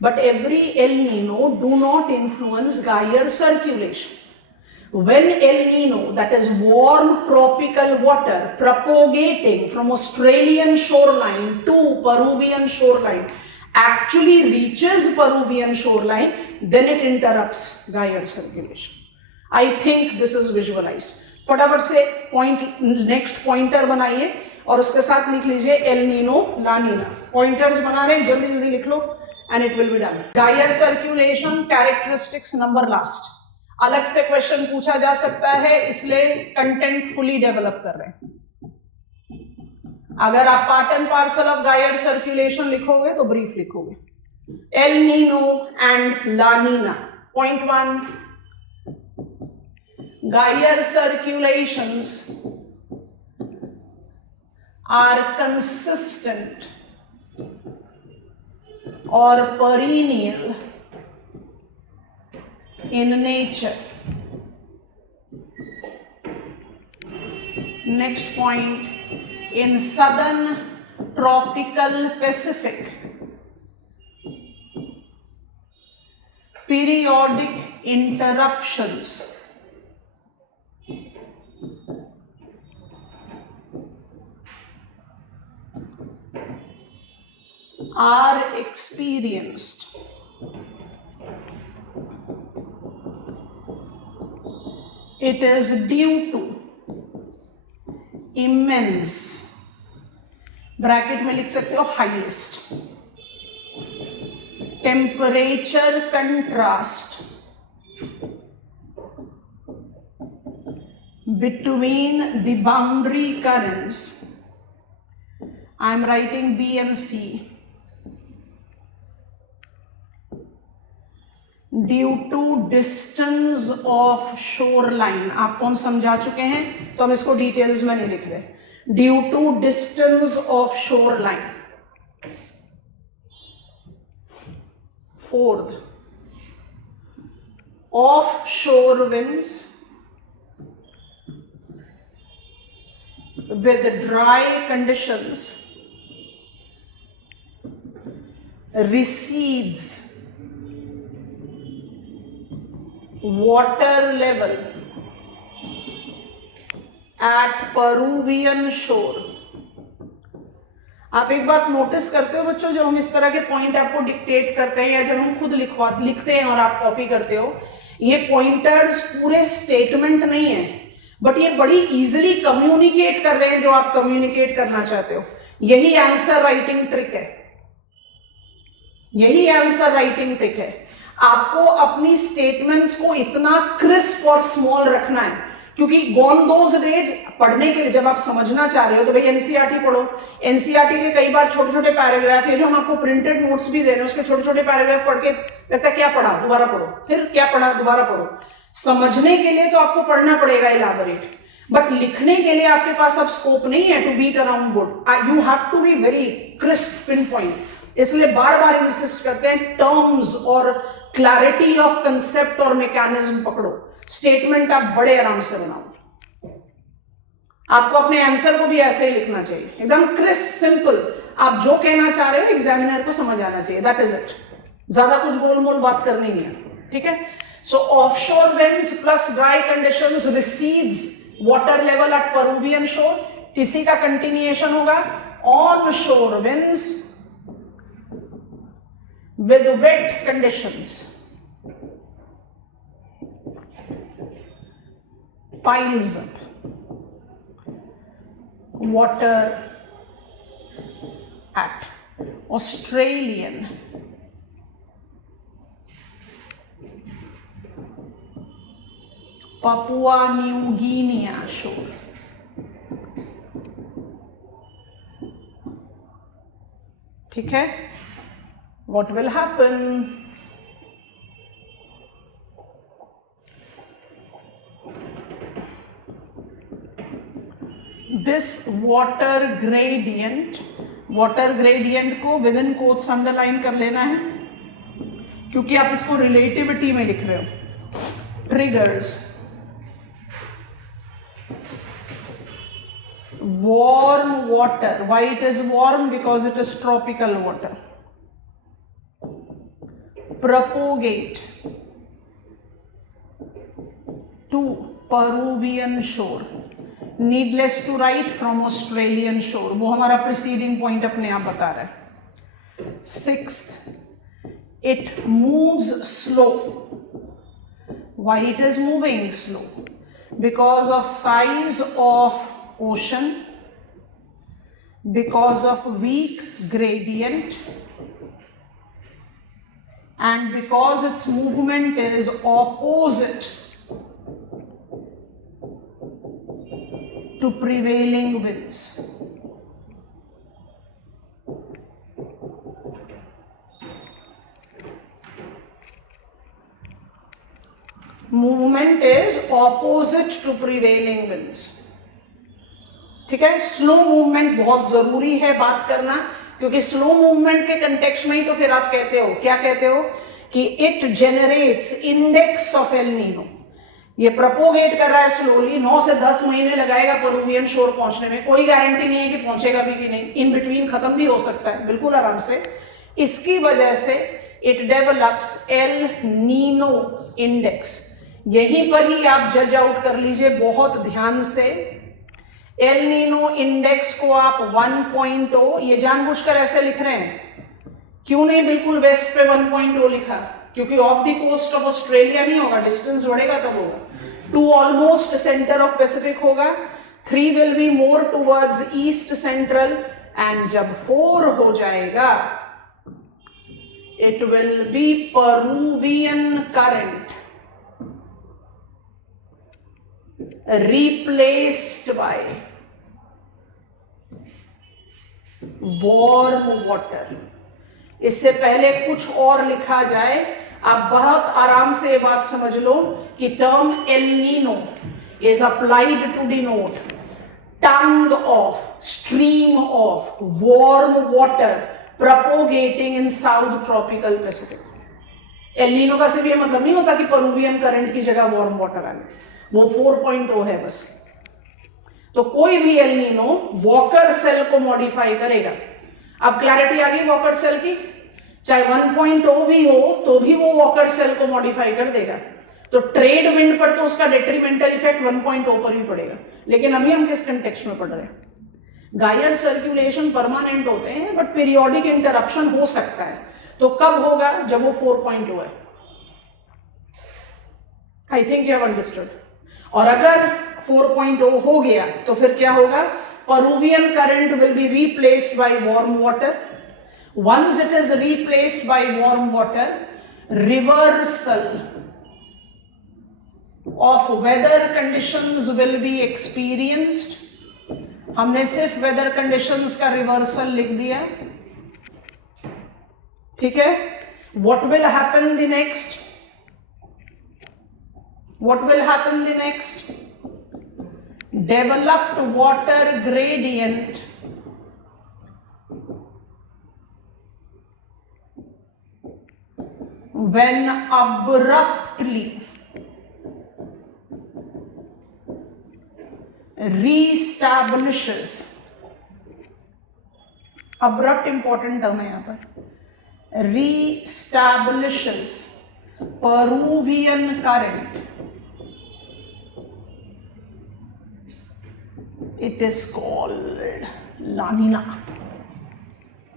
but every El Nino do not influence Gaia circulation. When El Nino, that is warm tropical water propagating from Australian shoreline to Peruvian shoreline, actually reaches Peruvian shoreline, then it interrupts Gaia circulation. I think this is visualized. फटाफट से point, next pointer बनाइए और उसके साथ लिख लीजिए L Nino La Neena. Pointers बना रहे हैं, जल्दी जल्दी लिख लो and it will be done. Gaia circulation characteristics number last. अलग से क्वेश्चन पूछा जा सकता है, इसलिए कंटेंट फुली डेवलप कर रहे हैं। अगर आप part and parcel of gyre circulation लिखोगे तो ब्रीफ लिखोगे। El Nino and La Nina. Point 1, gyre circulations are consistent or perennial in nature. Next point, in southern tropical Pacific, periodic interruptions are experienced. It is due to immense, bracket में लिख सकते हो highest, temperature contrast between the boundary currents. I am writing B and C. Due to distance of shoreline, आप कौन समझा चुके हैं तो हम इसको डिटेल्स में नहीं लिख रहे। Due to distance of shoreline. Fourth, off shore winds with dry conditions recedes water level at Peruvian shore आप एक बात नोटिस करते हो बच्चों, जब हम इस तरह के पॉइंट आपको डिक्टेट करते हैं या जब हम खुद लिखते हैं और आप कॉपी करते हो, ये पॉइंटर्स पूरे स्टेटमेंट नहीं है, बट ये बड़ी इजीली कम्युनिकेट कर रहे हैं जो आप कम्युनिकेट करना चाहते हो। यही आंसर राइटिंग ट्रिक है, यही आंसर राइटिंग ट्रिक है। आपको अपनी स्टेटमेंट्स को इतना क्रिस्प और स्मॉल रखना है, क्योंकि गॉन दोज डेज पढ़ने के लिए जब आप समझना चाह रहे हो तो भाई एनसीईआरटी पढ़ो। एनसीईआरटी के कई बार छोटे छोटे पैराग्राफ है जो हम आपको प्रिंटेड नोट्स भी दे रहे हैं, उसके छोटे छोटे पैराग्राफ पढ़ के लगता है क्या पढ़ा, दोबारा पढ़ो, फिर क्या पढ़ा, दोबारा पढ़ो। समझने के लिए तो आपको पढ़ना पड़ेगा इलाबोरेट, बट लिखने के लिए आपके पास अब स्कोप नहीं है to beat around bush. You have to be very crisp, pin point. इसलिए बार बार इंसिस्ट करते हैं टर्म्स और क्लैरिटी ऑफ कंसेप्ट और मैकेनिज्म पकड़ो। स्टेटमेंट आप बड़े आराम से बनाओ। आपको अपने आंसर को भी ऐसे ही लिखना चाहिए, एकदम क्रिस्प, सिंपल। आप जो कहना चाह रहे हो एग्जामिनर को समझ आना चाहिए, दैट इज इट। ज्यादा कुछ गोलमोल बात करनी नहीं है, ठीक है। So offshore winds plus dry conditions recedes water level at Peruvian shore. इसी का कंटिन्यूएशन होगा on shore winds with wet conditions piles up water at Australian Papua New Guinea shore। ठीक है, what will happen? This water gradient को with in quotes underline कर लेना है, क्योंकि आप इसको रिलेटिविटी में लिख रहे हो। Triggers warm water. Why it is warm? Because it is tropical water. Propagate to Peruvian shore. Needless to write from Australian shore. वो हमारा preceding point अपने आप बता रहा है। Sixth, it moves slow. Why it is moving slow? Because of size of ocean, because of weak gradient, and because its movement is opposite to prevailing winds. Movement is opposite to prevailing winds. ठीक है, slow movement बहुत जरूरी है बात करना, क्योंकि slow movement के context में ही तो फिर आप कहते हो, क्या कहते हो कि it generates index of El Nino. ये प्रोपोगेट कर रहा है स्लोली, 9 से 10 महीने लगाएगा पेरुवियन शोर पहुंचने में, कोई गारंटी नहीं है कि पहुंचेगा भी कि नहीं, इन बिटवीन खत्म भी हो सकता है बिल्कुल आराम से। इसकी वजह से it develops El Nino index. यहीं पर ही आप जज आउट कर लीजिए बहुत ध्यान से। एल नीनो इंडेक्स को आप 1.0, ये जानबूझकर ऐसे लिख रहे हैं, क्यों नहीं बिल्कुल वेस्ट पे 1.0 लिखा? क्योंकि of the coast of Australia नहीं होगा, डिस्टेंस बढ़ेगा तब होगा। 2 ऑलमोस्ट सेंटर ऑफ पैसिफिक होगा, 3 will be more towards east central, and जब 4 हो जाएगा it will be Peruvian current replaced by warm water। इससे पहले कुछ और लिखा जाए, आप बहुत आराम से ये बात समझ लो कि term El Nino is applied to denote tongue of, stream of warm water propagating in south tropical Pacific. El Nino का सिर्फ ये मतलब नहीं होता कि पेरुवियन करंट की जगह वार्म वाटर आ गया, वो 4.0 है बस। तो कोई भी एल नीनो वॉकर सेल को मॉडिफाई करेगा। अब क्लैरिटी आ गई वॉकर सेल की, चाहे 1.0 भी हो तो भी वो वॉकर सेल को मॉडिफाई कर देगा। तो ट्रेड विंड पर तो उसका डेट्रीमेंटल इफेक्ट 1.0 पर भी पड़ेगा, लेकिन अभी हम किस कंटेक्स्ट में पढ़ रहे हैं? गायर सर्कुलेशन परमानेंट होते हैं, बट पीरियोडिक इंटरप्शन हो सकता है। तो कब होगा? जब वो 4.0 है। I think you have understood. और अगर 4.0 हो गया तो फिर क्या होगा? Peruvian current will be replaced by warm water. Once it is replaced by warm water, reversal of weather conditions will be experienced. हमने सिर्फ weather conditions का reversal लिख दिया, ठीक है? What will happen the next? What will happen the next? Developed water gradient when abruptly reestablishes, abrupt important term है यहाँ पर, reestablishes Peruvian current. It is called La Nina.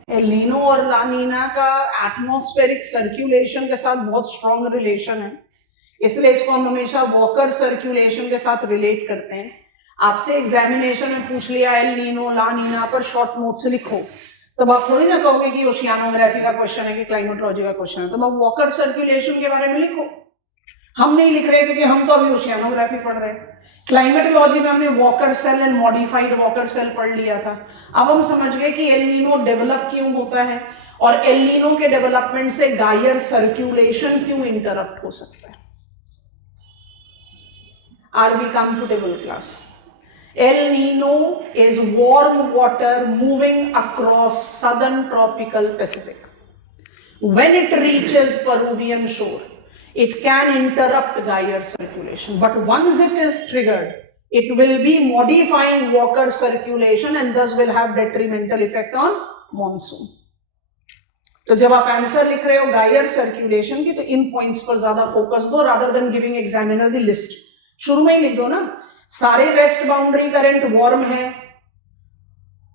El Nino और ला नीना का एटमॉस्फेरिक सर्कुलेशन के साथ बहुत strong relation है, इसलिए इसको हम हमेशा वॉकर सर्कुलेशन के साथ रिलेट करते हैं। आपसे एग्जामिनेशन में पूछ लिया एल नीनो ला नीना पर शॉर्ट नोट से लिखो, तब आप थोड़ी ना कहोगे कि ओशियानोग्राफी का क्वेश्चन है कि क्लाइमेटोलॉजी का क्वेश्चन है, तब आप वॉकर सर्कुलेशन के बारे में लिखो। हम नहीं लिख रहे क्योंकि हम तो अभी ओशियानोग्राफी पढ़ रहे हैं। क्लाइमेटोलॉजी में हमने Walker cell and modified Walker cell पढ़ लिया था। अब हम समझ गए कि एल नीनो डेवलप क्यों होता है और एल नीनो के डेवलपमेंट से गायर सर्कुलेशन क्यों इंटरप्ट हो सकता है। Are we comfortable class? El Nino is warm water moving across southern tropical Pacific. When it reaches Peruvian shore, it can interrupt gyre circulation, but once it is triggered, it will be modifying Walker circulation and thus will have detrimental effect on monsoon. तो जब आप answer लिख रहे हो गायर circulation की, तो इन points पर ज्यादा फोकस दो rather than giving examiner the list. शुरू में ही लिख दो ना, सारे वेस्ट बाउंड्री करंट वार्म है,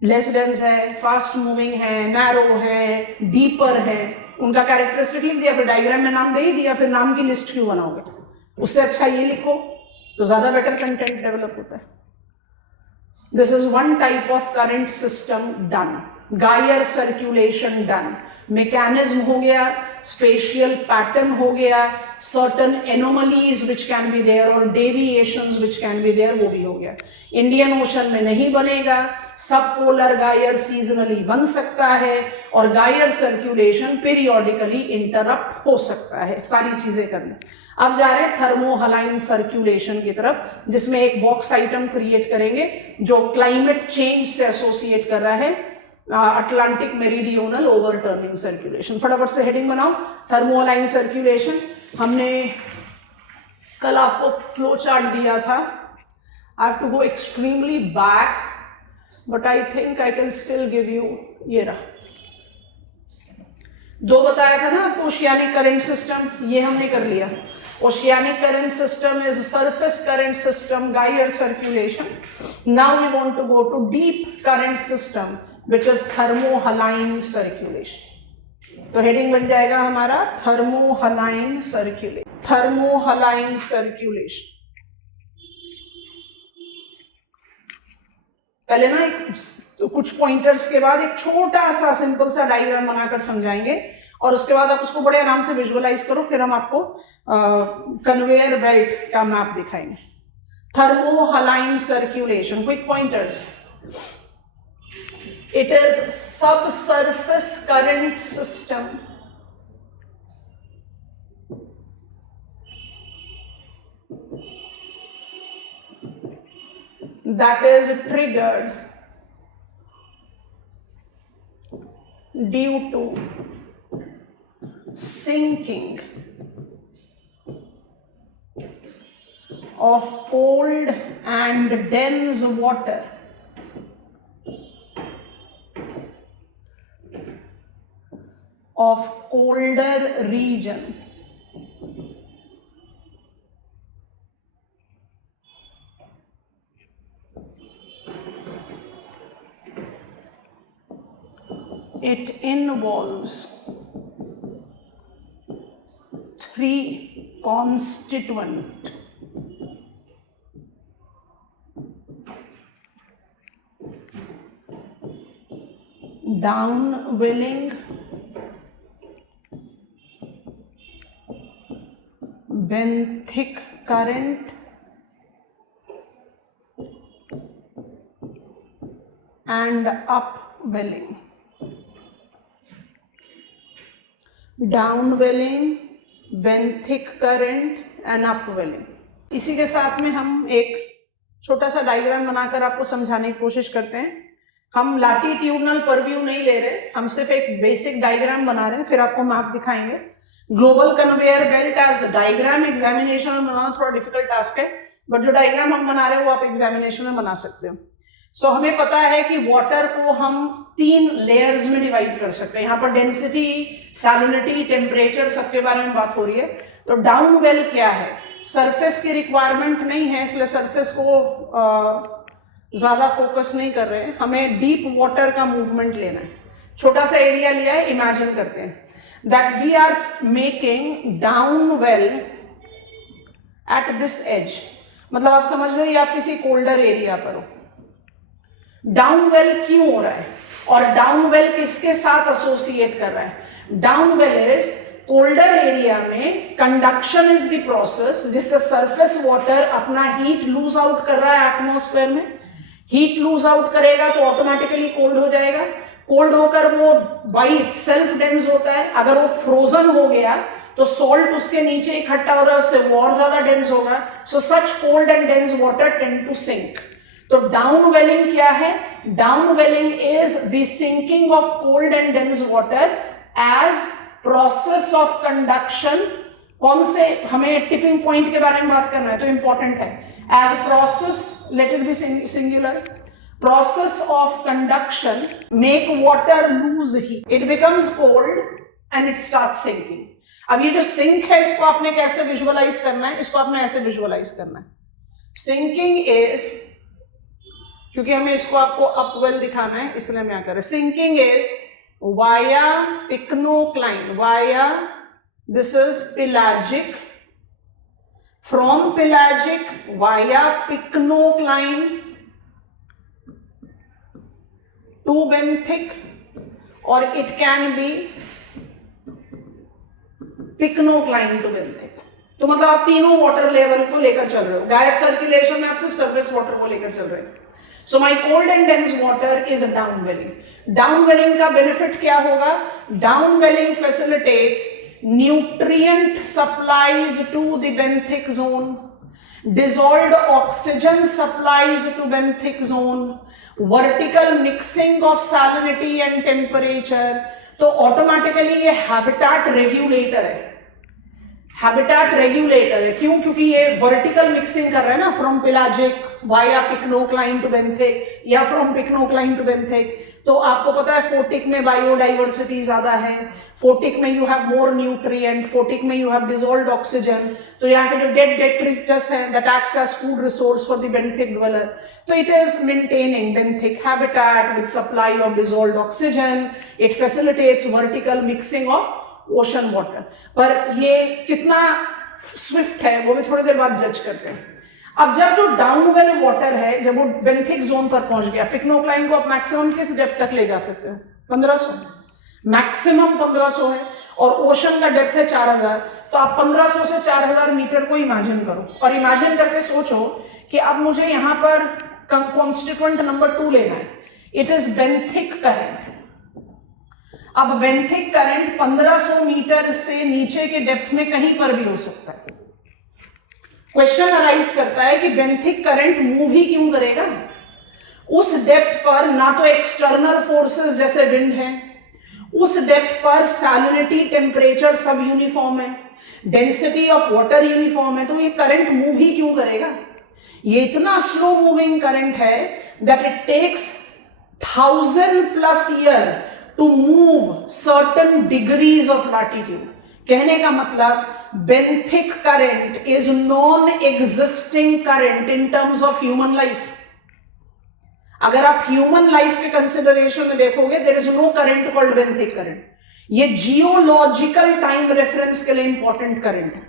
लेस डेंस है, फास्ट मूविंग है, नैरो है, डीपर है, उनका कैरेक्टरिस्टिक लिख दिया, फिर डायग्राम में नाम दे ही दिया, फिर नाम की लिस्ट क्यों बनाओगे? उससे अच्छा ये लिखो तो ज्यादा बेटर कंटेंट डेवलप होता है। This is one type of current system done, gyre circulation done, mechanism हो गया, स्पेशियल पैटर्न हो गया, certain anomalies which can be there और deviations which can be there, वो भी हो गया। इंडियन ओशन में नहीं बनेगा, सब पोलर गायर सीजनली बन सकता है और गायर सर्कुलेशन पीरियोडिकली इंटरप्ट हो सकता है। सारी चीजें करना। अब जा रहे हैं थर्मोहलाइन सर्कुलेशन की तरफ, जिसमें एक बॉक्स आइटम क्रिएट करेंगे जो क्लाइमेट चेंज से एसोसिएट कर रहा है, अटलांटिक मेरीडियोनल ओवरटर्निंग सर्कुलेशन। फटाफट से हेडिंग बनाओ, थर्मोहलाइन सर्कुलेशन। हमने कल आपको फ्लो चार्ट दिया था। I have to go extremely back, but I think I can still give you. ये रहा, दो बताया था ना आपको, ओशियानिक करंट सिस्टम, ये हमने कर लिया। Oceanic current system is surface current system, gyre circulation. Now we want to go to deep current system which is thermohaline circulation. तो हेडिंग बन जाएगा हमारा थर्मोहलाइन सर्कुलेशन। थर्मोहलाइन सर्कुलेशन पहले ना एक कुछ पॉइंटर्स के बाद एक छोटा सा सिंपल सा डायग्राम बनाकर समझाएंगे और उसके बाद आप उसको बड़े आराम से विजुअलाइज करो, फिर हम आपको कन्वेयर बेल्ट का मैप दिखाएंगे। Thermohaline circulation, quick pointers. It is subsurface current system that is triggered due to sinking of cold and dense water of colder region it involves 3 constituent downwelling, benthic current and upwelling. Downwelling, benthic current and upwelling. इसी के साथ में हम एक छोटा सा diagram बनाकर आपको समझाने की कोशिश करते हैं। हम लैटिट्यूडनल परव्यू नहीं ले रहे, हम सिर्फ एक बेसिक डायग्राम बना रहे हैं, फिर आपको मैप दिखाएंगे। Global conveyor belt as diagram examination में बनाना थोड़ा डिफिकल्ट टास्क है, बट जो डायग्राम हम बना रहे हैं वो आप एग्जामिनेशन में बना सकते हो। सो हमें पता है कि वाटर को हम 3 लेयर्स में डिवाइड कर सकते हैं। यहाँ पर डेंसिटी, सैलिनिटी, टेम्परेचर सबके बारे में बात हो रही है। तो डाउन वेल क्या है? सरफेस की रिक्वायरमेंट नहीं है, इसलिए सरफेस को ज्यादा फोकस नहीं कर रहे हैं। हमें डीप वाटर का मूवमेंट लेना है। छोटा सा एरिया लिया है, इमेजिन करते हैं that we are making down well at this edge. मतलब आप समझ लो ये आप किसी कोल्डर एरिया पर हो। डाउन वेल क्यों हो रहा है और डाउन वेल किसके साथ एसोसिएट कर रहा है? Down well is colder area में कंडक्शन इज द प्रोसेस जिससे सरफेस वाटर अपना हीट लूज आउट कर रहा है एटमॉस्फेयर में। हीट लूज आउट करेगा तो ऑटोमेटिकली कोल्ड हो जाएगा। कोल्ड होकर वो बाई इटसेल्फ डेंस होता है। अगर वो फ्रोजन हो गया तो सॉल्ट उसके नीचे इकट्ठा हो रहा है, उससे और ज्यादा डेंस होगा। So such cold and dense water tend to sink. तो डाउनवेलिंग क्या है? Downwelling is the sinking of cold and dense water as process of conduction. कौन से, हमें टिपिंग पॉइंट के बारे में बात करना है तो इंपॉर्टेंट है। As process, let it be singular, process of conduction make water lose heat, it becomes cold and it start sinking. अब ये जो सिंक है इसको आपने कैसे विजुअलाइज करना है? इसको आपने ऐसे विजुअलाइज करना है। सिंकिंग इज, क्योंकि हमें इसको आपको अपवेल दिखाना है इसलिए हम यहां कर रहे हैं। Sinking is via pycnocline, via this is pelagic, from pelagic via pycnocline to benthic, or it can be pycnocline to benthic। तो मतलब आप तीनों वाटर लेवल को लेकर चल रहे हो। गायब सर्कुलेशन में आप सिर्फ सरफेस वाटर को लेकर चल रहे हो। So my cold and dense water is a downwelling. Downwelling का benefit क्या होगा? Downwelling facilitates nutrient supplies to the benthic zone, dissolved oxygen supplies to benthic zone, vertical mixing of salinity and temperature। तो automatically ये habitat regulator है। Habitat regulator है। क्यों? क्योंकि ये वर्टिकल मिक्सिंग कर रहा है ना, from pelagic via pycnocline to benthic या फ्रॉम pycnocline टू बेंथिक। तो आपको पता है फोटिक में बायोडाइवर्सिटी ज्यादा है, फोटिक में you have more nutrient, photic में यू हैव डिसॉल्व्ड ऑक्सीजन। तो यहाँ के जो डेड डेट्रिटस है that acts as food resource for the benthic dweller. तो it is maintaining benthic habitat with supply of dissolved oxygen. It facilitates vertical mixing of ocean water. पर ये कितना Swift है वो भी थोड़ी देर बाद जज करते हैं। अब जब जो डाउनवेल वाटर है जब वो बेंथिक जोन पर पहुंच गया, pycnocline को आप मैक्सिमम किस डेप्थ तक ले जा सकते हो? 1500, मैक्सिमम 1500 है और ओशन का डेप्थ है 4000। तो आप 1500 से 4000 मीटर को इमेजिन करो और इमेजिन करके सोचो कि अब मुझे यहाँ पर कॉन्स्टिट्यूएंट नंबर 2 लेना है। It is benthic current. अब बेंथिक करंट 1500 मीटर से नीचे के डेप्थ में कहीं पर भी हो सकता है। क्वेश्चन अराइज करता है कि बेंथिक करंट मूव ही क्यों करेगा? उस डेप्थ पर ना तो एक्सटर्नल फोर्सेस जैसे विंड है, उस डेप्थ पर सैलिनिटी, टेम्परेचर सब यूनिफॉर्म है, डेंसिटी ऑफ वाटर यूनिफॉर्म है। तो ये करंट मूव ही क्यों करेगा? ये इतना स्लो मूविंग करंट है that it takes 1000+ year to move certain degrees of latitude। कहने का मतलब benthic current is non-existing current in terms of human life। अगर आप ह्यूमन लाइफ के कंसिडरेशन में देखोगे, there is no current called benthic current. ये जियोलॉजिकल टाइम रेफरेंस के लिए इंपॉर्टेंट करंट है।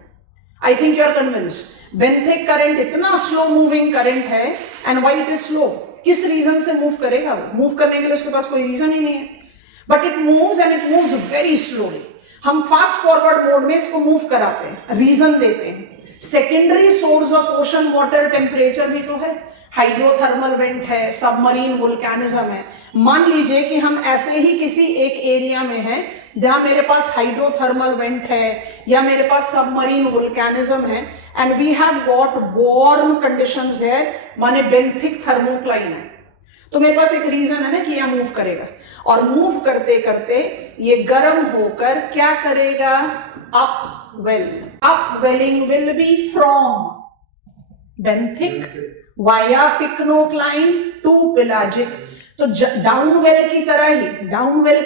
I think you are convinced. Benthic current इतना स्लो मूविंग करंट है, and why it is slow? किस रीजन से मूव करेगा वो? मूव करने के लिए उसके पास कोई रीजन ही नहीं है, but it moves and it moves very slowly. हम फास्ट फॉरवर्ड मोड में इसको मूव कराते हैं, रीजन देते हैं। Secondary source of ocean water temperature भी तो है, हाइड्रोथर्मल वेंट है, सबमरीन वोल्केनिज्म है। मान लीजिए कि हम ऐसे ही किसी एक एरिया में हैं जहां मेरे पास हाइड्रोथर्मल वेंट है या मेरे पास सबमरीन वोल्केनिज्म है, and we have got warm conditions है, माने बेंथिक थर्मोक्लाइन है, तो मेरे पास एक रीजन है ना कि यह मूव करेगा। और मूव करते करते ये गर्म होकर क्या करेगा? Upwell. Upwelling will be from benthic via pycnocline to pelagic. तो डाउनवेल की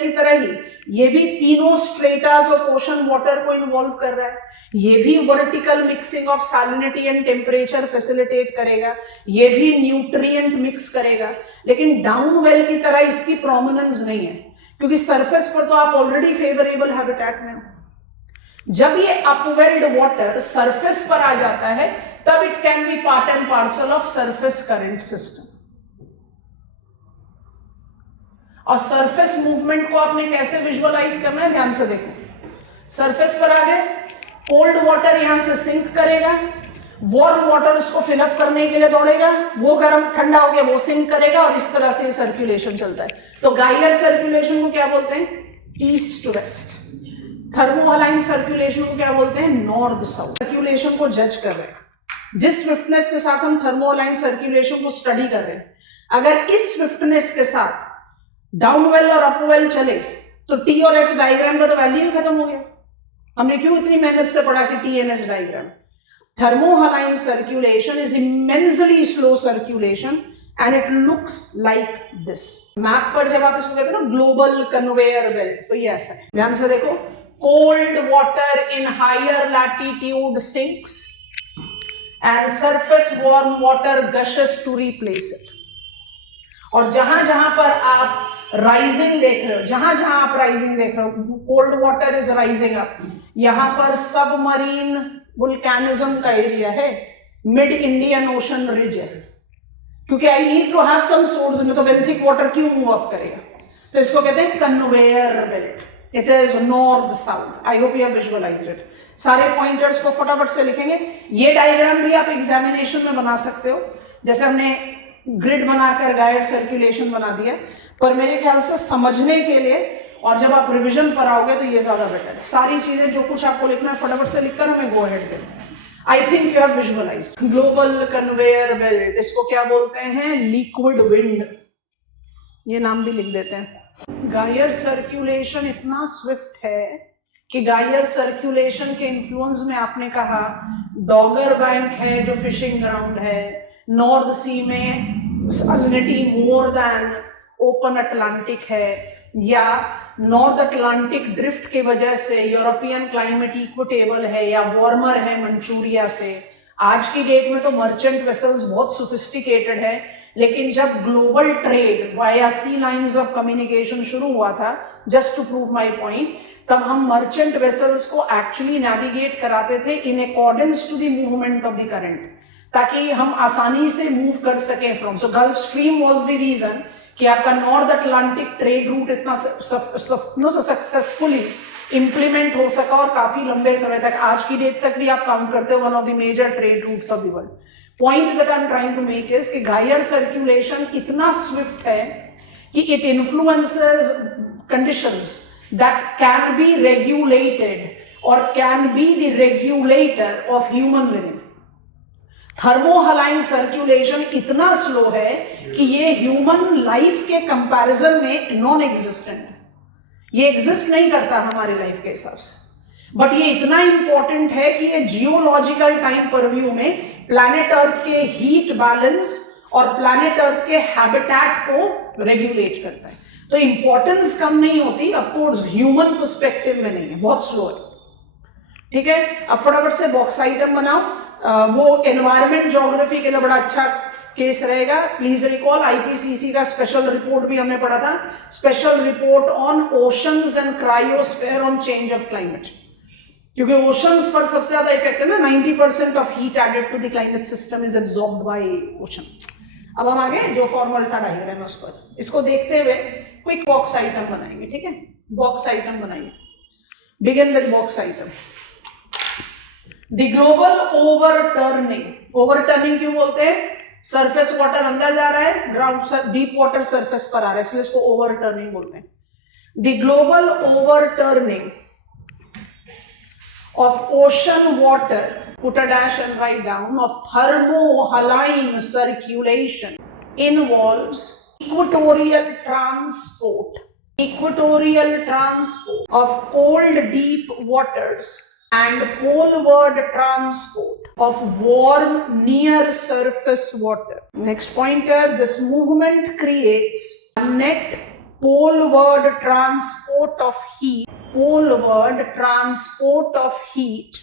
तरह ही ये भी तीनों स्ट्रेटास ऑफ ओशन वाटर को इन्वॉल्व कर रहा है। ये भी vertical mixing of salinity and temperature facilitate करेगा, ये भी न्यूट्रिएंट मिक्स करेगा। लेकिन डाउनवेल की तरह इसकी प्रोमिनेंस नहीं है, क्योंकि सरफेस पर तो आप ऑलरेडी फेवरेबल हैबिटेट में हो। जब ये अपवेल्ड वाटर सरफेस पर आ जाता है, तब it can be part and parcel of surface current system. और सरफेस मूवमेंट को आपने कैसे विजुअलाइज करना है, ध्यान से देखो। सरफेस पर आ गए, कोल्ड वाटर यहां से सिंक करेगा, वार्म वाटर उसको फिलअप करने के लिए दौड़ेगा, वो गर्म ठंडा हो गया वो सिंक करेगा, और इस तरह से सर्कुलेशन चलता है। तो गाइयर सर्कुलेशन को क्या बोलते हैं? East to west. Thermohaline circulation को क्या बोलते हैं? North south. सर्कुलेशन को जज कर रहे हैं, जिस स्विफ्टनेस के साथ हम थर्मोअलाइन सर्कुलेशन को स्टडी कर रहे हैं, अगर इस स्विफ्टनेस के साथ डाउनवेल और अपवेल चले तो टी और एस डायग्राम का तो वैल्यू ही खत्म हो गया। हमने क्यों इतनी मेहनत से पढ़ा कि T N S diagram? Thermohaline circulation is immensely slow circulation and it looks like this. Map पर जब आप इसको कहते हैं ना ग्लोबल कन्वेयर बेल्ट, तो ये ऐसा है। ध्यान से देखो, cold water in higher latitude sinks and surface warm water gushes to replace it. और जहां जहां पर आप राइजिंग देख रहे हो, जहां जहां आप राइजिंग देख रहे हो, cold water is rising up, यहां पर सबमरीन वोल्केनिज्म का एरिया है, मिड इंडियन ओशन रिज है, क्योंकि I need to have some source में, तो बेंथिक वाटर क्यों मूव अप करेगा? तो इसको कहते हैं conveyor belt. It is north south. I hope you have visualised it. सारे पॉइंटर्स को फटाफट से लिखेंगे। ये डायग्राम भी आप एग्जामिनेशन में बना सकते हो, जैसे हमने ग्रिड बनाकर गाइड सर्कुलेशन बना दिया, पर मेरे ख्याल से समझने के लिए और जब आप रिवीजन पर आओगे तो ये ज्यादा बेटर है। सारी चीजें जो कुछ आपको लिखना है फटाफट से लिखकर हमें गो अहेड दें। आई think you have visualised. Global conveyor belt, इसको क्या बोलते हैं? लिक्विड विंड, ये नाम भी लिख देते हैं। गाइयर सर्कुलेशन इतना स्विफ्ट है कि गाइयर सर्कुलेशन के इन्फ्लुएंस में आपने कहा डॉगर बैंक है जो फिशिंग ग्राउंड है, नॉर्थ सी में salinity more than open Atlantic है, या नॉर्थ अटलांटिक ड्रिफ्ट की वजह से यूरोपियन क्लाइमेट इक्वेटेबल है या वार्मर है मंचूरिया से। आज की डेट में तो मर्चेंट वेसल्स बहुत सोफिस्टिकेटेड है, लेकिन जब global trade via sea lines of communication शुरू हुआ था, just to prove my point, तब हम मर्चेंट वेसल्स को एक्चुअली नेविगेट कराते थे in accordance to the movement of the current, ताकि हम आसानी से मूव कर सकें from. So Gulf stream was the reason कि आपका नॉर्थ अटलांटिक ट्रेड रूट इतना सक्सेसफुली इंप्लीमेंट हो सका और काफी लंबे समय तक, आज की डेट तक भी आप काउंट करते हो one of the major trade routes of the world. Point that I am trying to make is कि गाइयर सर्कुलेशन इतना स्विफ्ट है कि it influences conditions that can be regulated or can be the regulator of human living. Thermohaline circulation इतना slow है कि ये human life के comparison में नॉन एग्जिस्टेंट है, ये एग्जिस्ट नहीं करता हमारी लाइफ के हिसाब से, बट ये इतना इंपॉर्टेंट है कि ये जियोलॉजिकल टाइम परव्यू में प्लैनेट अर्थ के हीट बैलेंस और प्लैनेट अर्थ के हैबिटेट को रेगुलेट करता है। तो इंपॉर्टेंस कम नहीं होती, ऑफ कोर्स ह्यूमन पर्सपेक्टिव में नहीं है, बहुत स्लो है। ठीक है, अब फटाफट से बॉक्स आइटम बनाओ। वो एनवायरमेंट ज्योग्राफी के लिए बड़ा अच्छा केस रहेगा। प्लीज रिकॉल आईपीसीसी का स्पेशल रिपोर्ट भी हमने पढ़ा था, special report on oceans and cryosphere on change of climate, क्योंकि ओशंस पर सबसे ज्यादा इफेक्ट है ना। 90% of heat added to the climate system is absorbed by ocean. अब हम आगे जो फॉर्मल सा डायग्राम है उस पर, इसको देखते हुए क्विक बॉक्स आइटम बनाएंगे, ठीक है। बॉक्स आइटम बनाइए, begin with box item. The global overturning, overturning क्यों बोलते हैं? सरफेस वाटर अंदर जा रहा है, ग्राउंड डीप वाटर सरफेस पर आ रहा है, इसलिए इसको ओवरटर्निंग बोलते हैं। The global overturning of ocean water, put a dash and write down, of thermohaline circulation involves equatorial transport of cold deep waters and poleward transport of warm near surface water. Next pointer, this movement creates a net poleward transport of heat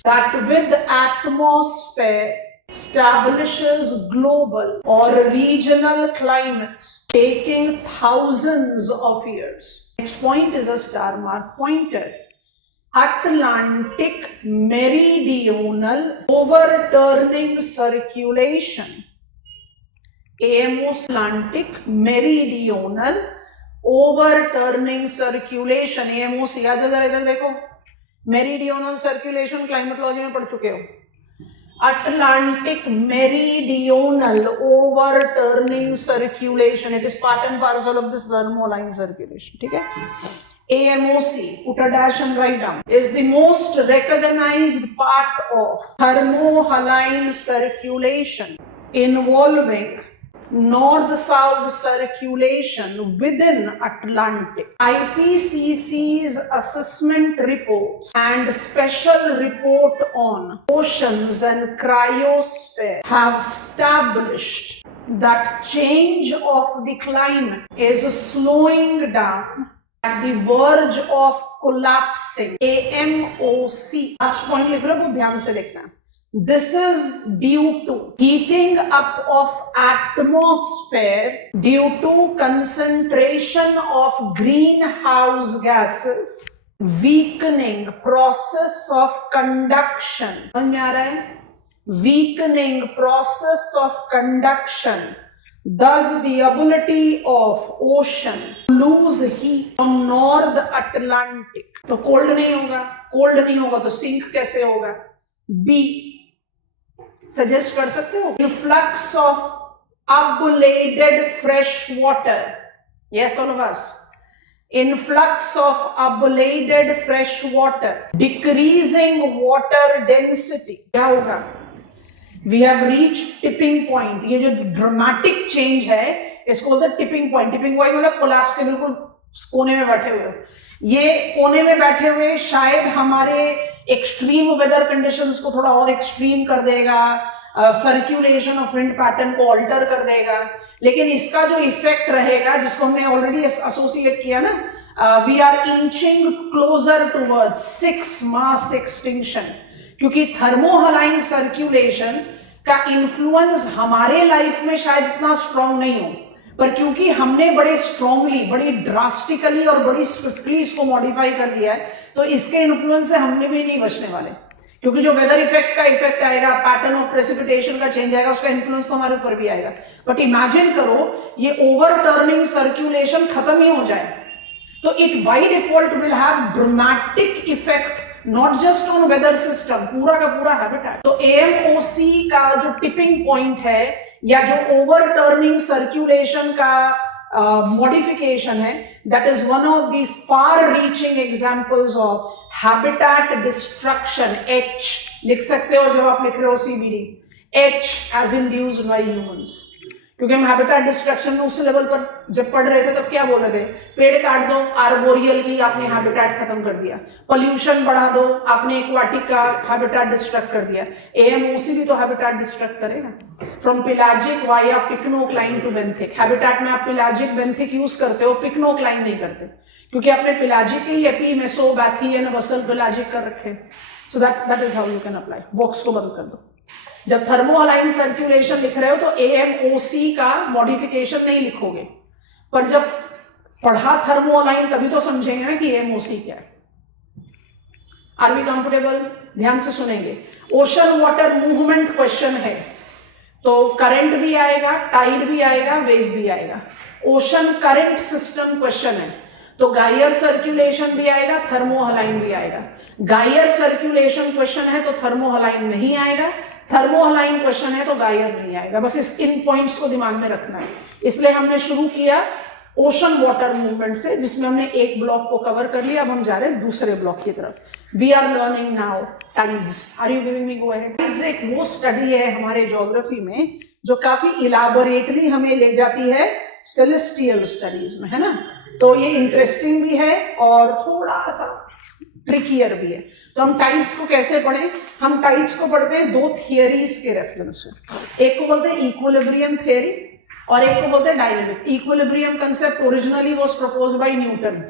that with the atmosphere establishes global or regional climates taking thousands of years. Next point is a star mark pointer. Atlantic meridional overturning circulation. AMO Atlantic meridional overturning circulation, AMOC. आ जाओ जरा इधर देखो, मेरीडियोनल circulation climatology में पढ़ चुके हो। Atlantic meridional overturning circulation, it is part and parcel of this thermohaline circulation, ठीक है। AMOC, put a dash and write down, is the most recognized part of thermohaline circulation involving north-south circulation within Atlantic. IPCC's assessment reports and special report on oceans and cryosphere have established that change of the climate is slowing down at the verge of collapsing. AMOC, last point लिख रहे हो, ध्यान से देखना। This is due to heating up of atmosphere due to concentration of greenhouse gases, weakening process of conduction. समझ में आ रहा है? Weakening process of conduction. Thus, the ability of ocean to lose heat from North Atlantic. तो cold नहीं होगा, cold नहीं होगा तो sink कैसे होगा? B, सजेस्ट कर सकते हो? Influx of ablated fresh water. Yes, all of us. Influx of ablated fresh water, decreasing water density. क्या होगा? We have reached tipping point. ये जो dramatic change है, इसको बोलते हैं tipping point. Tipping point मतलब collapse के बिल्कुल कोने में बैठे हुए हो। ये कोने में बैठे हुए शायद हमारे एक्सट्रीम वेदर कंडीशंस को थोड़ा और एक्सट्रीम कर देगा, सर्कुलेशन ऑफ विंड पैटर्न को ऑल्टर कर देगा, लेकिन इसका जो इफेक्ट रहेगा, जिसको हमने ऑलरेडी एसोसिएट किया ना, we are inching closer towards 6 mass extinction, क्योंकि थर्मोहालाइन सर्कुलेशन का इन्फ्लुएंस हमारे लाइफ में शायद इतना स्ट्रांग नहीं हो, पर क्योंकि हमने बड़े स्ट्रांगली, बड़ी ड्रास्टिकली और बड़ी स्विफ्टली इसको मॉडिफाई कर दिया है, तो इसके इन्फ्लुएंस से हमने भी नहीं बचने वाले। क्योंकि जो वेदर इफेक्ट का इफेक्ट आएगा, पैटर्न ऑफ प्रेसिपिटेशन का चेंज आएगा, उसका इन्फ्लुएंस तो हमारे ऊपर भी आएगा। बट इमेजिन करो ये ओवरटर्निंग सर्कुलेशन खत्म ही हो जाए, तो it by default will have dramatic effect not just on whether system, पूरा का पूरा हैबिटेट। तो AMOC का जो टिपिंग पॉइंट है या जो ओवरटर्निंग सर्कुलेशन का मॉडिफिकेशन है, that is one of the far reaching examples of habitat destruction. H लिख सकते हो जब आप लिख रहे हो CBD, H as induced by humans, क्योंकि हम हैबिटेट डिस्ट्रक्शन में उस लेवल पर जब पढ़ रहे थे तब क्या बोल रहे थे? पेड़ काट दो, आर्बोरियल की आपने हैबिटेट खत्म कर दिया, पोल्यूशन बढ़ा दो, आपने एक्वाटिक का हैबिटेट डिस्ट्रक्ट कर दिया। AMOC भी तो हैबिटेट डिस्ट्रक्ट करेगा। From pelagic via pycnocline to benthic, habitat में आप पेलाजिक बेंथिक यूज करते हो, पिक्नोक्लाइन नहीं करते, क्योंकि आपने पेलाजिक ही epi meso bathy and abyssal pelagic कर रखे। So that is how you can apply. Box को बंद कर दो। जब थर्मो अलाइन सर्कुलेशन लिख रहे हो तो AMOC का मॉडिफिकेशन नहीं लिखोगे, पर जब पढ़ा थर्मो अलाइन तभी तो समझेंगे ना कि AMOC क्या है। Are we comfortable? ध्यान से सुनेंगे। ओशन वाटर मूवमेंट क्वेश्चन है तो करंट भी आएगा, टाइड भी आएगा, वेव भी आएगा। ओशन करंट सिस्टम क्वेश्चन है तो गायर सर्कुलेशन भी आएगा, थर्मो हलाइन भी आएगा। गायर सर्कुलेशन क्वेश्चन है तो थर्मो हलाइन नहीं आएगा, थर्मो हलाइन क्वेश्चन है तो गायर नहीं आएगा। बस इन पॉइंट्स को दिमाग में रखना है। इसलिए हमने शुरू किया ओशन वाटर मूवमेंट से, जिसमें हमने एक ब्लॉक को कवर कर लिया। अब हम जा रहे हैं दूसरे ब्लॉक की तरफ। We are learning now tides. Are you giving me go ahead? Tides एक वो स्टडी है हमारे ज्योग्राफी में जो काफी इलाबोरेटली हमें ले जाती है सेलेस्टियल स्टडीज में, है ना। तो ये इंटरेस्टिंग भी है और थोड़ा सा ट्रिकियर भी है। तो हम टाइड्स को कैसे पढ़ें? हम टाइड्स को पढ़ते हैं दो थियरीज के रेफरेंस में। एक को बोलते हैं इक्विलिब्रियम थियरी और एक को बोलते हैं dynamic. Equilibrium concept originally was proposed by Newton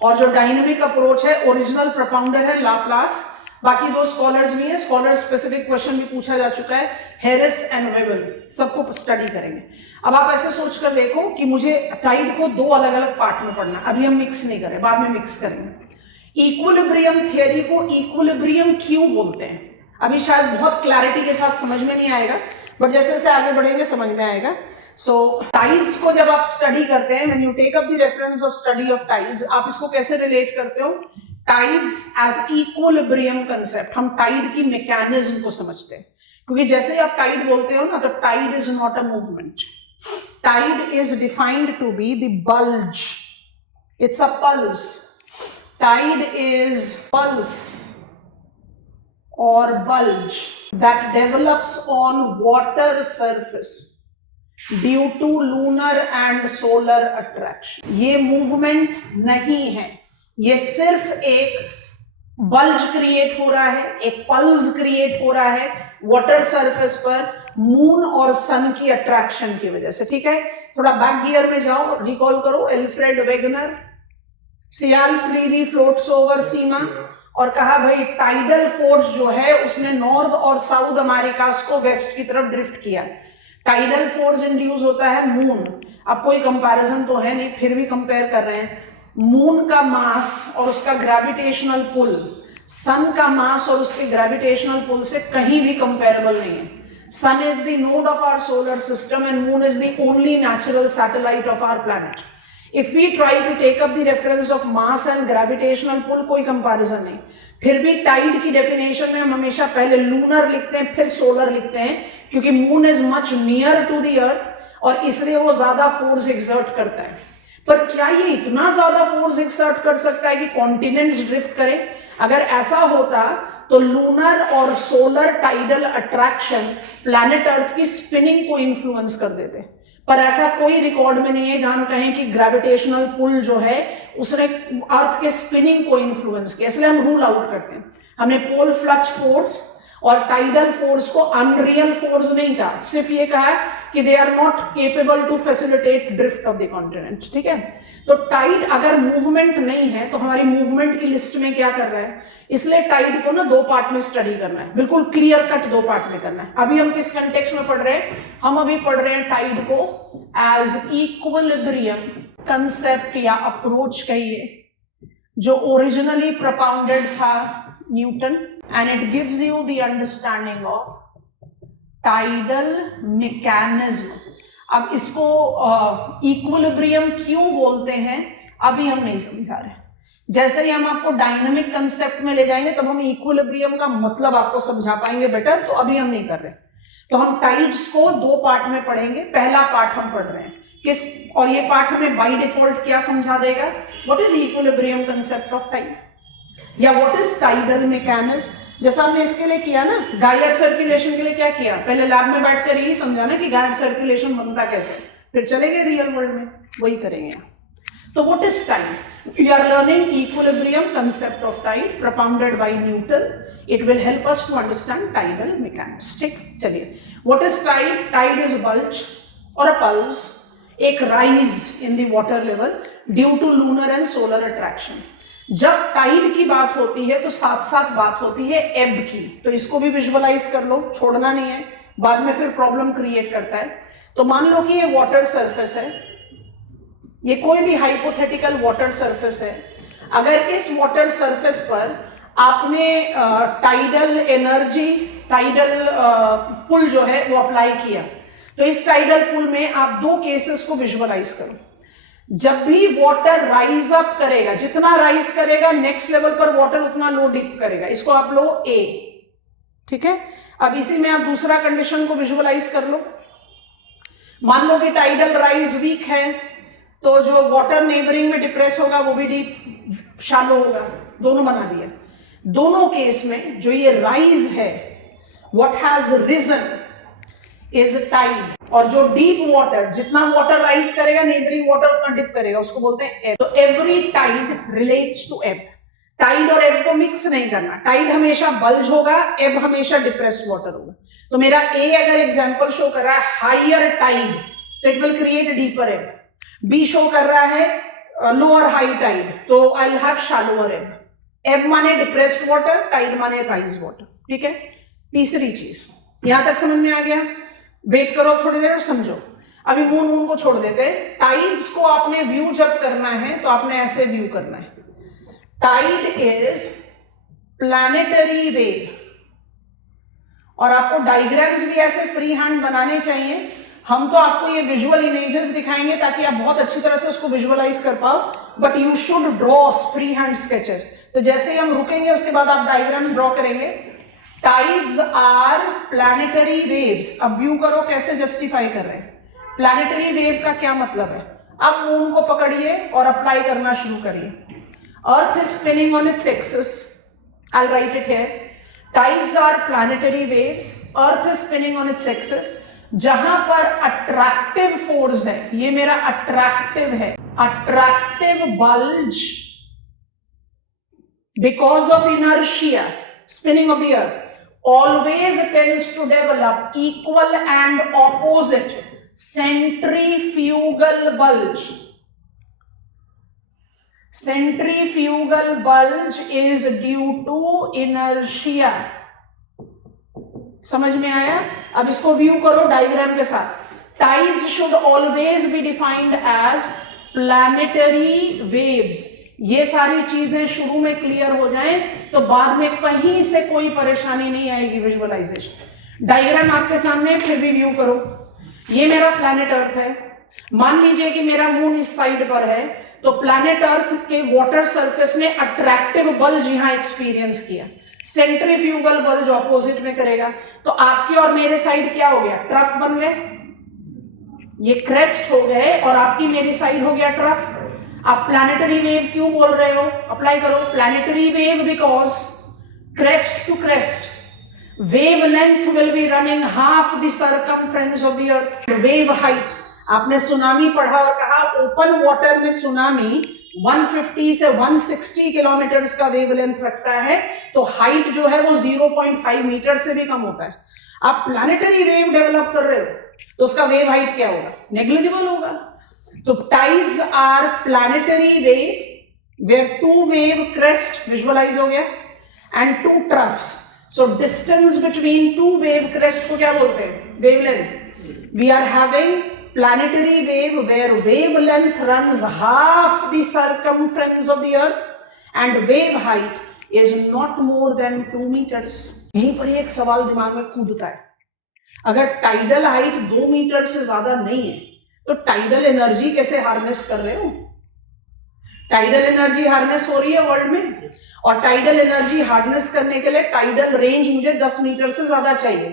और जो डायनेमिक अप्रोच है ओरिजिनल प्रोपाउंडर है लाप्लास। बाकी दो स्कॉलर्स भी हैं, स्कॉलर स्पेसिफिक क्वेश्चन भी पूछा जा चुका है, हैरिस एंड वेबल, सबको स्टडी करेंगे। अब आप ऐसे सोचकर देखो कि मुझे टाइड को दो अलग अलग पार्ट में पढ़ना, अभी हम मिक्स नहीं करें, बाद में मिक्स करेंगे। इक्विलिब्रियम थियरी को इक्विलिब्रियम क्यों बोलते हैं अभी शायद बहुत क्लैरिटी के साथ समझ में नहीं आएगा, बट जैसे जैसे आगे बढ़ेंगे समझ में आएगा। सो टाइड्स को जब आप स्टडी करते हैं, when you take up the reference of study of tides, आप इसको कैसे रिलेट करते हो? Tides as equilibrium concept. हम टाइड की मैकेनिज्म को समझते हैं, क्योंकि जैसे ही आप टाइड बोलते हो ना, तो tide is not a movement. Tide is defined to be the bulge, it's a pulse. Tide is pulse or bulge that develops on water surface due to lunar and solar attraction। ये movement नहीं है, ये सिर्फ एक bulge create हो रहा है, एक पल्स क्रिएट हो रहा है वाटर सरफेस पर मून और सन की अट्रैक्शन की वजह से। ठीक है, थोड़ा बैक गियर में जाओ, रिकॉल करो एल्फ्रेड वेगनर, सियाल फ्रीली फ्लोट्स ओवर सीमा, और कहा भाई टाइडल फोर्स जो है उसने नॉर्थ और साउथ अमेरिका को वेस्ट की तरफ ड्रिफ्ट किया। टाइडल फोर्स इंड्यूस होता है मून। अब कोई कंपैरिजन तो है नहीं, फिर भी कंपेयर कर रहे हैं। मून का मास और उसका ग्रेविटेशनल पुल सन का मास और उसके ग्रेविटेशनल पुल से कहीं भी कंपेरेबल नहीं है। Sun is the node of our solar system and moon is the only natural satellite of our planet. If we try to take up the reference of mass and gravitational pull, कोई comparison नहीं। फिर भी Tide की definition में हम हमेशा पहले lunar लिखते हैं फिर सोलर लिखते हैं, क्योंकि moon is much near to the earth और इसलिए वो ज्यादा फोर्स एक्सर्ट करता है। पर क्या ये इतना ज्यादा फोर्स एक्सर्ट कर सकता है कि कॉन्टिनेंट्स ड्रिफ्ट करें? अगर ऐसा होता तो लूनर और solar tidal attraction planet earth की स्पिनिंग को इन्फ्लुएंस कर देते, पर ऐसा कोई रिकॉर्ड में नहीं है जहां हम कहें कि ग्रेविटेशनल पुल जो है उसने अर्थ के स्पिनिंग को इन्फ्लुएंस किया। इसलिए हम रूल आउट करते हैं। हमने पोल फ्लक्स फोर्स और टाइडल फोर्स को अनरियल फोर्स नहीं कहा, सिर्फ ये कहा कि they are not capable to facilitate drift of the continent. ठीक है, तो टाइड अगर मूवमेंट नहीं है तो हमारी मूवमेंट की लिस्ट में क्या कर रहा है? इसलिए टाइड को ना दो पार्ट में स्टडी करना है, बिल्कुल क्लियर कट दो पार्ट में करना है। अभी हम किस कंटेक्स्ट में पढ़ रहे हैं? हम अभी पढ़ रहे हैं टाइड को एज इक्विलिब्रियम कंसेप्ट या अप्रोच कहिए, जो ओरिजिनली प्रोपाउंडेड था Newton, and it gives you the understanding of tidal mechanism। अब इसको इक्विलिब्रियम क्यों बोलते हैं अभी हम नहीं समझा रहे। जैसे ही हम आपको डायनामिक कंसेप्ट में ले जाएंगे तब हम इक्विलिब्रियम का मतलब आपको समझा पाएंगे बेटर, तो अभी हम नहीं कर रहे। तो हम टाइड्स को दो पार्ट में पढ़ेंगे। पहला पार्ट हम पढ़ रहे हैं किस, और ये पार्ट हमें बाय डिफॉल्ट क्या समझा देगा? What is equilibrium concept of tide या व्हाट इज टाइडल मैकेनिज्म। जैसा हमने इसके लिए किया ना, गायर सर्कुलेशन के लिए क्या किया? पहले लैब में बैठकर यही समझाना कि गायर सर्कुलेशन बनता कैसे, फिर चलेंगे रियल वर्ल्ड में, वही करेंगे। तो what is tide? We are learning equilibrium concept of tide propounded by Newton. It will help us to understand tidal mechanics. ठीक, चलिए। What is tide? Tide is bulge और अ पल्स, एक rise in the water level due to lunar and solar attraction. जब tide की बात होती है तो साथ साथ बात होती है एब की, तो इसको भी विजुअलाइज कर लो, छोड़ना नहीं है, बाद में फिर प्रॉब्लम क्रिएट करता है। तो मान लो कि ये वाटर सरफेस है, ये कोई भी हाइपोथेटिकल वाटर सरफेस है। अगर इस वाटर सरफेस पर आपने टाइडल एनर्जी, टाइडल पुल जो है वो अप्लाई किया, तो इस टाइडल पुल में आप दो केसेस को विजुअलाइज करो। जब भी वाटर राइज अप करेगा, जितना राइज करेगा नेक्स्ट लेवल पर वाटर उतना लो डिप करेगा, इसको आप लो ए, ठीक है। अब इसी में आप दूसरा कंडीशन को विजुअलाइज कर लो। मान लो कि टाइडल राइज वीक है, तो जो वाटर नेबरिंग में डिप्रेस होगा वो भी डीप शालो होगा, दोनों बना दिया। दोनों केस में जो ये राइज है, what has reason is tide, और जो डीप वाटर, जितना वाटर राइज करेगा नेबरिंग वाटर उतना डिप करेगा, उसको बोलते हैं एब। तो every tide relates to ebb. Tide और एब को मिक्स नहीं करना, टाइड हमेशा बल्ज होगा, एब हमेशा डिप्रेस्ड वाटर होगा। तो मेरा ए अगर एग्जांपल शो कर रहा है हायर टाइड, तो इट विल क्रिएट डीपर एब। बी शो कर रहा है लोअर हाई टाइड, तो आई विल हैव शैलोअर एब। एब माने डिप्रेस्ड वाटर, टाइड माने राइज वाटर, ठीक है। तीसरी चीज, यहां तक समझ में आ गया? वेट करो थोड़ी देर और समझो। अभी मून को छोड़ देते हैं। टाइड्स को आपने व्यू जब करना है तो आपने ऐसे व्यू करना है। टाइड इज प्लैनेटरी वेव, और आपको डायग्राम्स भी ऐसे फ्री हैंड बनाने चाहिए। हम तो आपको ये विजुअल इमेजेस दिखाएंगे ताकि आप बहुत अच्छी तरह से उसको विजुअलाइज कर पाओ, but you should draw free hand sketches. तो जैसे ही हम रुकेंगे उसके बाद आप डायग्राम्स ड्रॉ करेंगे। Tides are planetary waves. अब व्यू करो कैसे जस्टिफाई कर रहे हैं। प्लैनेटरी वेव का क्या मतलब है? अब मून को पकड़िए और अप्लाई करना शुरू करिए। Earth is spinning on its axis, I will write it here. Tides are planetary waves, earth is spinning on its axis. जहां पर अट्रैक्टिव फोर्स है, ये मेरा अट्रैक्टिव है, attractive bulge because of inertia, spinning of the earth, always tends to develop equal and opposite centrifugal bulge. Centrifugal bulge is due to inertia. समझ में आया? अब इसको व्यू करो डायग्राम के साथ। Tides should always be defined as planetary waves. ये सारी चीजें शुरू में क्लियर हो जाएं तो बाद में कहीं से कोई परेशानी नहीं आएगी विजुअलाइजेशन। डायग्राम आपके सामने, फिर भी व्यू करो। ये मेरा प्लैनेट अर्थ है। मान लीजिए कि मेरा मून इस साइड पर है, तो प्लैनेट अर्थ के वाटर सरफेस ने अट्रैक्टिव बल्ज यहां एक्सपीरियंस किया, सेंट्रीफ्यूगल बल्ज ऑपोजिट में करेगा। तो आपके और मेरे साइड क्या हो गया? ट्रफ बन गए, ये क्रेस्ट हो गए, और आपकी मेरी साइड हो गया ट्रफ। आप प्लैनेटरी वेव क्यों बोल रहे हो? अप्लाई करो। Planetary wave because crest to crest wave length will be running half the circumference of the earth. Wave height, आपने सुनामी पढ़ा और कहा ओपन वाटर में सुनामी 150 से 160 किलोमीटर का वेव लेंथ रखता है, तो हाइट जो है वो 0.5 मीटर से भी कम होता है। आप प्लैनेटरी वेव डेवलप कर रहे हो तो उसका वेव हाइट क्या होगा? नेग्लिजिबल होगा। तो tides are planetary wave where two wave crest, visualise हो गया, and two troughs. So distance between two wave crest को क्या बोलते हैं? Wavelength. We are having planetary wave where wavelength runs half the circumference of the earth and wave height is not more than 2 metres. यहीं पर एक सवाल दिमाग में कूदता है, अगर टाइडल हाइट 2 मीटर से ज्यादा नहीं है तो टाइडल एनर्जी कैसे हार्नेस कर रहे हो? टाइडल एनर्जी हार्नेस हो रही है वर्ल्ड में, और टाइडल एनर्जी हार्नेस करने के लिए टाइडल रेंज मुझे 10 मीटर से ज्यादा चाहिए।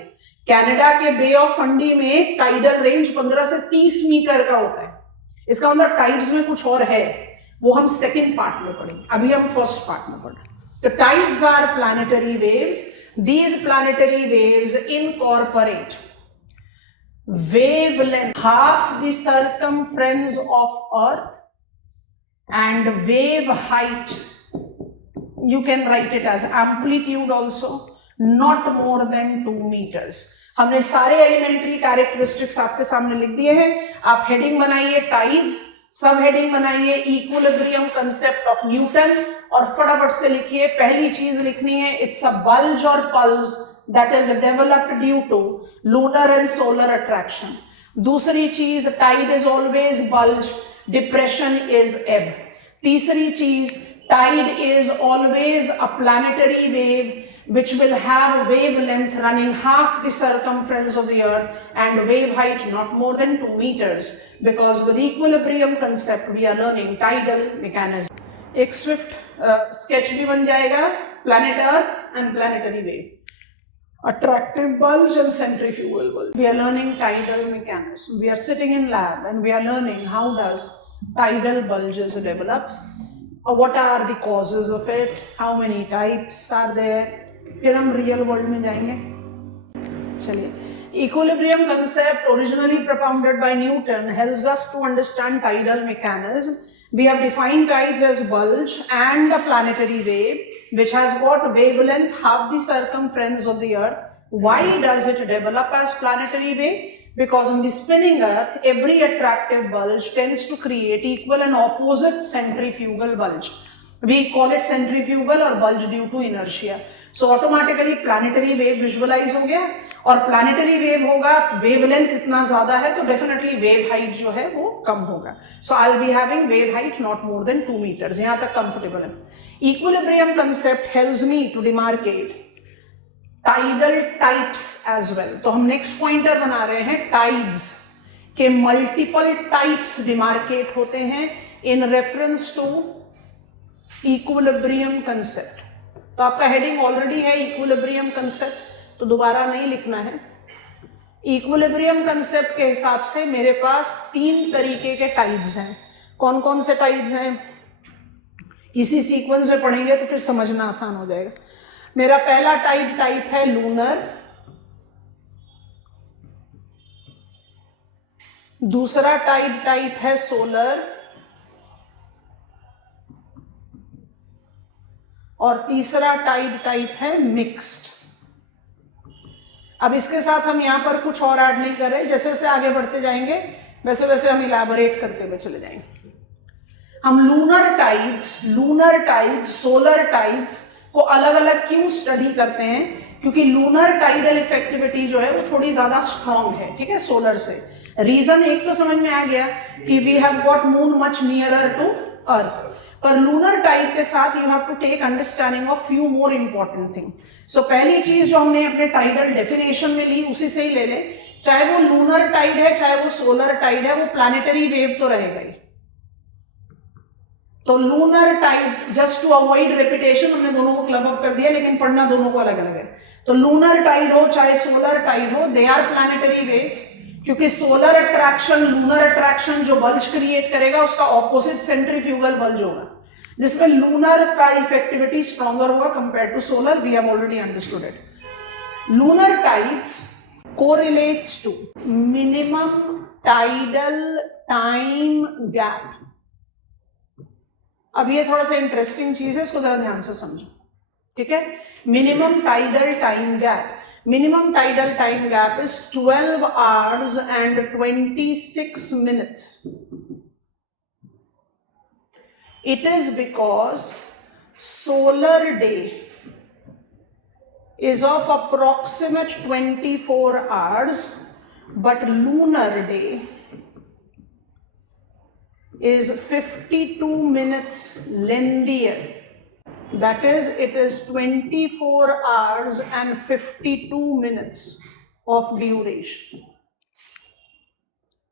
कनाडा के बे ऑफ फंडी में टाइडल रेंज 15 से 30 मीटर का होता है। इसका मतलब टाइड्स में कुछ और है, वो हम सेकेंड पार्ट में पढ़ेंगे, अभी हम फर्स्ट पार्ट में पढ़ रहे हैं। तो tides are planetary waves. These planetary waves incorporate wavelength half the circumference of earth and wave height, you can write it as amplitude also, not more than 2 meters. हमने सारे एलिमेंट्री कैरेक्टरिस्टिक्स आपके सामने लिख दिए हैं। आप हेडिंग बनाइए tides, सब हेडिंग बनाइए इक्विलिब्रियम कंसेप्ट ऑफ न्यूटन, और फटाफट से लिखिए। पहली चीज लिखनी है, इट्स अ बल्ज और pulse that is developed due to lunar and solar attraction. दूसरी चीज, tide is always bulge, depression is ebb. तीसरी चीज, tide is always a planetary wave which will have wavelength running half the circumference of the earth and wave height not more than 2 meters, because with equilibrium concept we are learning tidal mechanism. एक Swift sketch भी बन जाएगा, planet earth and planetary wave, attractive bulge and centrifugal bulge. We are learning tidal mechanism. We are sitting in lab and we are learning how does tidal bulges develops, what are the causes of it, how many types are there. फिर हम real world में जाएंगे। चलिए, equilibrium concept originally propounded by Newton helps us to understand tidal mechanism. We have defined tides as bulge and a planetary wave which has got wavelength half the circumference of the earth. Why does it develop as planetary wave? Because on the spinning earth, every attractive bulge tends to create equal and opposite centrifugal bulge. We call it centrifugal or bulge due to inertia. So automatically planetary wave visualize हो गया, और planetary wave होगा, wavelength इतना ज़्यादा है तो definitely wave height जो है वो कम होगा. So I'll be having wave height not more than 2 meters. यहाँ तक comfortable है. Equilibrium concept helps me to demarcate tidal types as well. तो हम next pointer बना रहे हैं, tides के multiple types demarcate होते हैं in reference to equilibrium concept. तो आपका हेडिंग ऑलरेडी है इक्विलिब्रियम कंसेप्ट, तो दोबारा नहीं लिखना है. इक्विलिब्रियम कंसेप्ट के हिसाब से मेरे पास 3 तरीके के टाइड्स हैं. कौन कौन से टाइड्स हैं इसी सीक्वेंस में पढ़ेंगे तो फिर समझना आसान हो जाएगा. मेरा पहला टाइप है लूनर, दूसरा टाइप है सोलर, और तीसरा टाइप है मिक्स्ड. अब इसके साथ हम यहां पर कुछ और ऐड नहीं कर रहे, जैसे जैसे आगे बढ़ते जाएंगे वैसे वैसे हम इलैबोरेट करते हुए चले जाएंगे. हम लूनर टाइड्स, सोलर टाइड्स को अलग अलग क्यों स्टडी करते हैं? क्योंकि लूनर टाइडल इफेक्टिविटी जो है वो थोड़ी ज्यादा स्ट्रांग है, ठीक है, सोलर से. रीजन एक तो समझ में आ गया कि we have got moon much nearer to earth, पर लूनर टाइड के साथ you have to take understanding of few more important thing. So पहली चीज जो हमने अपने टाइडल डेफिनेशन में ली उसी से ही ले ले, चाहे वो लूनर टाइड है चाहे वो सोलर टाइड है, वो प्लैनेटरी वेव तो रहेगा ही. तो lunar tides, just to avoid repetition, हमने दोनों को क्लब अप कर दिया, लेकिन पढ़ना दोनों को अलग अलग है. तो लूनर टाइड हो चाहे सोलर टाइड हो, दे आर प्लैनेटरी वेव्स, क्योंकि सोलर अट्रैक्शन, लूनर अट्रैक्शन जो बल्ज क्रिएट करेगा उसका ऑपोजिट सेंट्रीफ्यूगल बल्ज होगा, जिसमें लूनर का इफेक्टिविटी स्ट्रॉन्गर होगा compare to solar. We have already understood it. Lunar tides correlates to minimum tidal time gap. अब ये थोड़ा सा इंटरेस्टिंग चीज है, इसको जरा ध्यान से समझो, ठीक है. Minimum tidal time gap, minimum tidal time gap is 12 hours and 26 minutes. It is because solar day is of approximate 24 hours, but lunar day is 52 minutes lengthier. That is, it is 24 hours and 52 minutes of duration.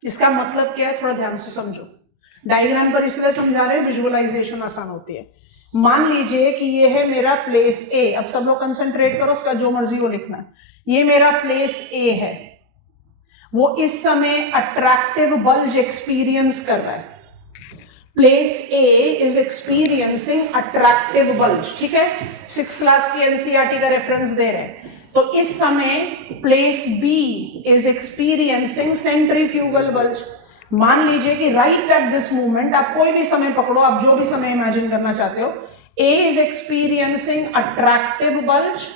इसका मतलब क्या है, थोड़ा ध्यान से समझो. Diagram पर इसलिए समझा रहे हैं, विजुअलाइजेशन आसान होती है. मान लीजिए कि ये है मेरा प्लेस ए. अब सब लोग कंसंट्रेट करो, उसका जो मर्जी हो लिखना है. ये मेरा प्लेस ए है, वो इस समय अट्रैक्टिव बल्ज एक्सपीरियंस कर रहा है. Place a is experiencing attractive bulge, ठीक है. 6th क्लास की एनसीईआरटी का रेफरेंस दे रहे हैं. तो इस समय place B is experiencing centrifugal bulge. मान लीजिए कि राइट एट दिस मोमेंट, आप कोई भी समय पकड़ो, आप जो भी समय इमेजिन करना चाहते हो, A is experiencing attractive bulge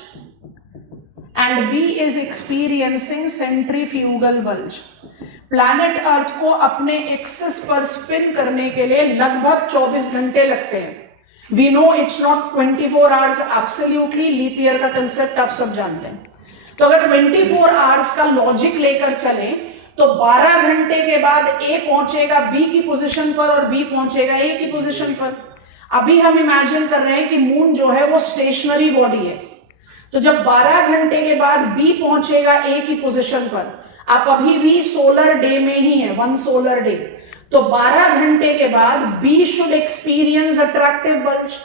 and B is experiencing centrifugal bulge. Planet earth को अपने एक्सिस पर स्पिन करने के लिए लगभग 24 घंटे लगते हैं. We know it's not 24 hours absolutely, leap year का कंसेप्ट आप सब जानते हैं। तो अगर 24 आवर्स का लॉजिक लेकर चले तो 12 घंटे के बाद ए पहुंचेगा बी की पोजीशन पर और बी पहुंचेगा ए की पोजीशन पर। अभी हम इमेजिन कर रहे हैं कि मून जो है वो स्टेशनरी बॉडी है, तो जब 12 घंटे के बाद बी पहुंचेगा ए की पोजीशन पर, आप अभी भी सोलर डे में ही है, 1 सोलर डे, तो 12 घंटे के बाद B should experience attractive bulge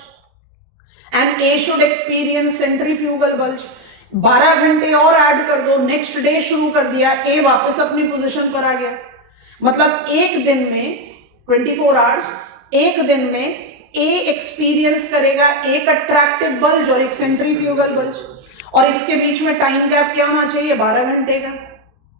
and A should experience centrifugal bulge. 12 घंटे और ऐड कर दो, नेक्स्ट डे शुरू कर दिया, ए वापस अपनी पोजीशन पर आ गया। मतलब एक दिन में 24 आवर्स, एक दिन में ए एक्सपीरियंस करेगा एक अट्रैक्टिव बल्ज और एक सेंट्रीफ्यूगल बल्ज, और इसके बीच में टाइम गैप क्या होना चाहिए? 12 घंटे का,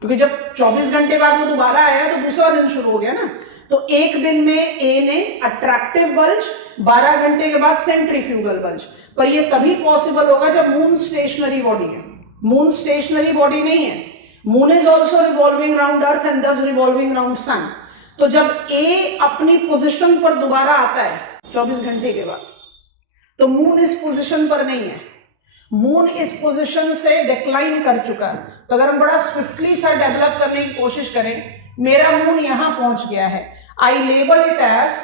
क्योंकि जब 24 घंटे बाद वो दोबारा आया तो दूसरा दिन शुरू हो गया ना। तो एक दिन में ए ने अट्रैक्टिव बल्ज, 12 घंटे के बाद सेंट्रीफ्यूगल बल्ज। पर ये तभी पॉसिबल होगा जब मून स्टेशनरी बॉडी है। मून स्टेशनरी बॉडी नहीं है, moon is also revolving round earth and दस रिवॉल्विंग राउंड सन। तो जब ए अपनी पोजिशन पर दोबारा आता है 24 घंटे के बाद, तो मून इस पोजिशन पर नहीं है, मून इस पोजीशन से डिक्लाइन कर चुका है। तो अगर हम बड़ा स्विफ्टली सा डेवलप करने की कोशिश करें, मेरा मून यहां पहुंच गया है, आई लेबल इट एज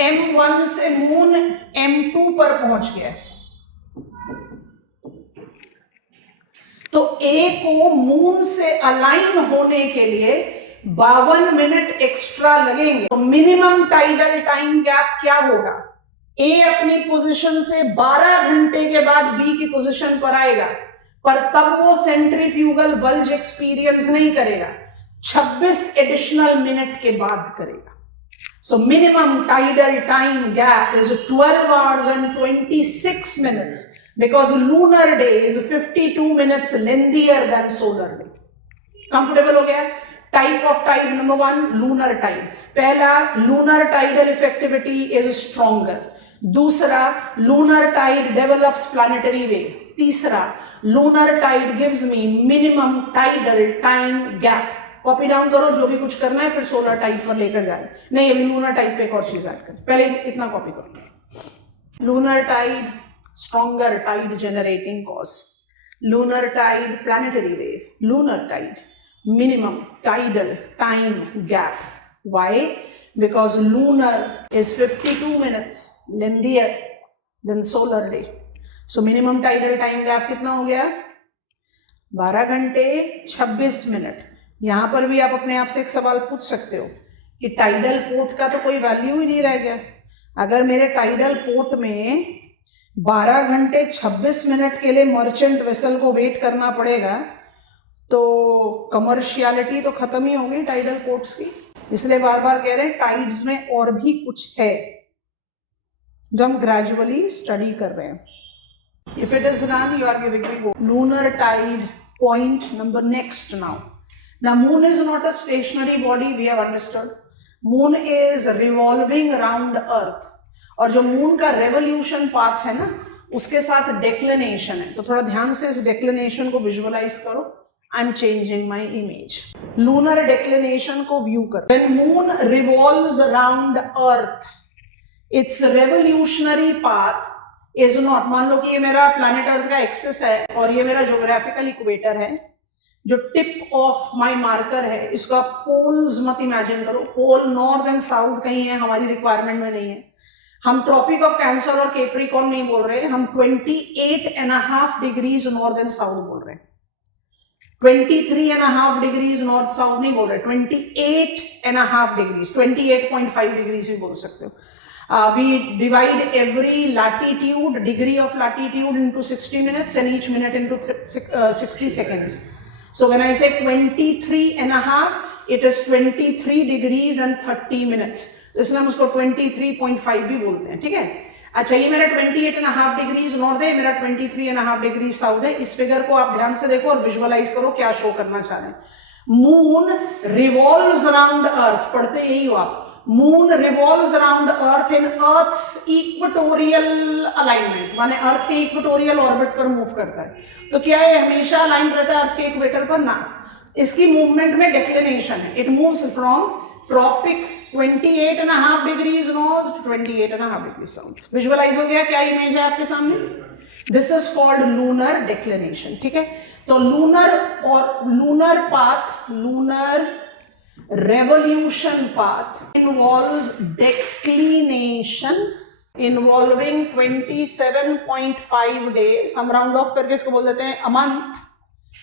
M1 से मून M2 पर पहुंच गया है, तो ए को मून से अलाइन होने के लिए 52 मिनट एक्स्ट्रा लगेंगे। तो मिनिमम टाइडल टाइम गैप क्या होगा? ए अपनी पोजीशन से 12 घंटे के बाद बी की पोजीशन पर आएगा, पर तब वो सेंट्रीफ्यूगल बल्ज एक्सपीरियंस नहीं करेगा, 26 एडिशनल मिनट के बाद करेगा। So minimum tidal time gap is 12 hours and 26 minutes because lunar day is 52 minutes lengthier than solar day. Comfortable हो गया? Type of tide number 1 lunar tide. पहला, lunar tidal effectivity is stronger. दूसरा, lunar tide develops planetary wave. तीसरा, lunar tide gives me minimum tidal time gap. Copy down करो, जो भी कुछ करना है फिर सोलर टाइड पर लेकर जाए। नहीं, अभी लूनर टाइड पे एक और चीज ऐड करें, पहले इतना कॉपी करो। Lunar tide stronger tide generating cause, lunar tide planetary wave, lunar tide minimum tidal time gap. Why? Because lunar is 52 minutes lengthier than solar day. So minimum tidal time gap कितना हो गया? 12 घंटे 26 minute. यहां पर भी आप अपने आप से एक सवाल पूछ सकते हो कि टाइडल पोर्ट का तो कोई वैल्यू ही नहीं रह गया। अगर मेरे टाइडल पोर्ट में 12 घंटे 26 मिनट के लिए मर्चेंट वेसल को वेट करना पड़ेगा, तो कमर्शियलिटी तो खत्म ही होगी टाइडल पोर्ट्स की। इसलिए बार बार कह रहे हैं टाइड्स में और भी कुछ है जो हम ग्रेजुअली स्टडी कर रहे हैं। If it is run, you are giving me lunar tide point number next now moon is not a stationary body, we have understood. Moon is revolving around earth, और जो मून का revolution path है ना, उसके साथ declination है। तो थोड़ा ध्यान से इस डेक्लिनेशन को विजुअलाइज करो। I'm changing my image. Lunar declination को view करो। When moon revolves around Earth, its revolutionary path is not, मान लो कि ये मेरा planet Earth का एक्सिस है और ये मेरा geographical equator है, जो टिप ऑफ माई मार्कर है, इसको आप पोल्स मत इमेजिन करो। पोल नॉर्थ एंड साउथ कहीं है, हमारी रिक्वायरमेंट में नहीं है। हम ट्रॉपिक ऑफ कैंसर और कैप्रिकॉर्न नहीं बोल रहे, हम 28.5 डिग्रीज नॉर्थ एंड साउथ बोल रहे हैं। 23.5 डिग्रीज नॉर्थ साउथ नहीं बोल रहे, 28.5 डिग्रीज, 28.5 डिग्रीज भी बोल सकते हो। We divide every latitude, degree of latitude into 60 minutes and each minute into 60 seconds. So when I say 23.5, it is 23 degrees and 30 minutes. इसलिए हम उसको 23.5 भी बोलते हैं, ठीक है। अच्छा, ये मेरा 28.5 डिग्रीज नॉर्थ है, मेरा 23.5 डिग्री साउथ है। इस फिगर को आप ध्यान से देखो और विजुअलाइज करो क्या शो करना चाह रहे हैं। मून रिवॉल्व्स अराउंड अर्थ, पढ़ते यही हो आप। मून रिवॉल्व्स अराउंड अर्थ इन अर्थ्स इक्वेटोरियल अलाइनमेंट, माने अर्थ के इक्वेटोरियल ऑर्बिट पर मूव करता है। तो क्या ये हमेशा अलाइन रहता है अर्थ के इक्वेटर पर? ना, इसकी मूवमेंट में डिक्लिनेशन है। It moves from tropic 28.5 degrees north, 28.5 degree south. Visualise हो गया क्या इमेज है आपके सामने? This is called lunar declination, ठीक है। तो लूनर और lunar path, lunar revolution path involves declination involving 27.5 days, हम राउंड ऑफ करके इसको बोल देते हैं अ मंथ,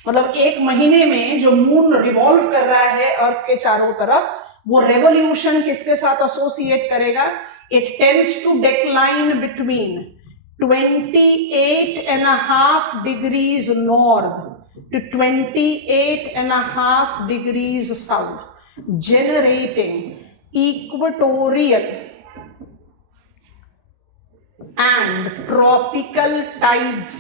मतलब एक महीने में जो मून रिवॉल्व कर रहा है अर्थ के चारों तरफ, वो रेवोल्यूशन किसके साथ एसोसिएट करेगा? It tends to decline between 28.5 degrees north to 28.5 degrees south, generating equatorial and tropical tides।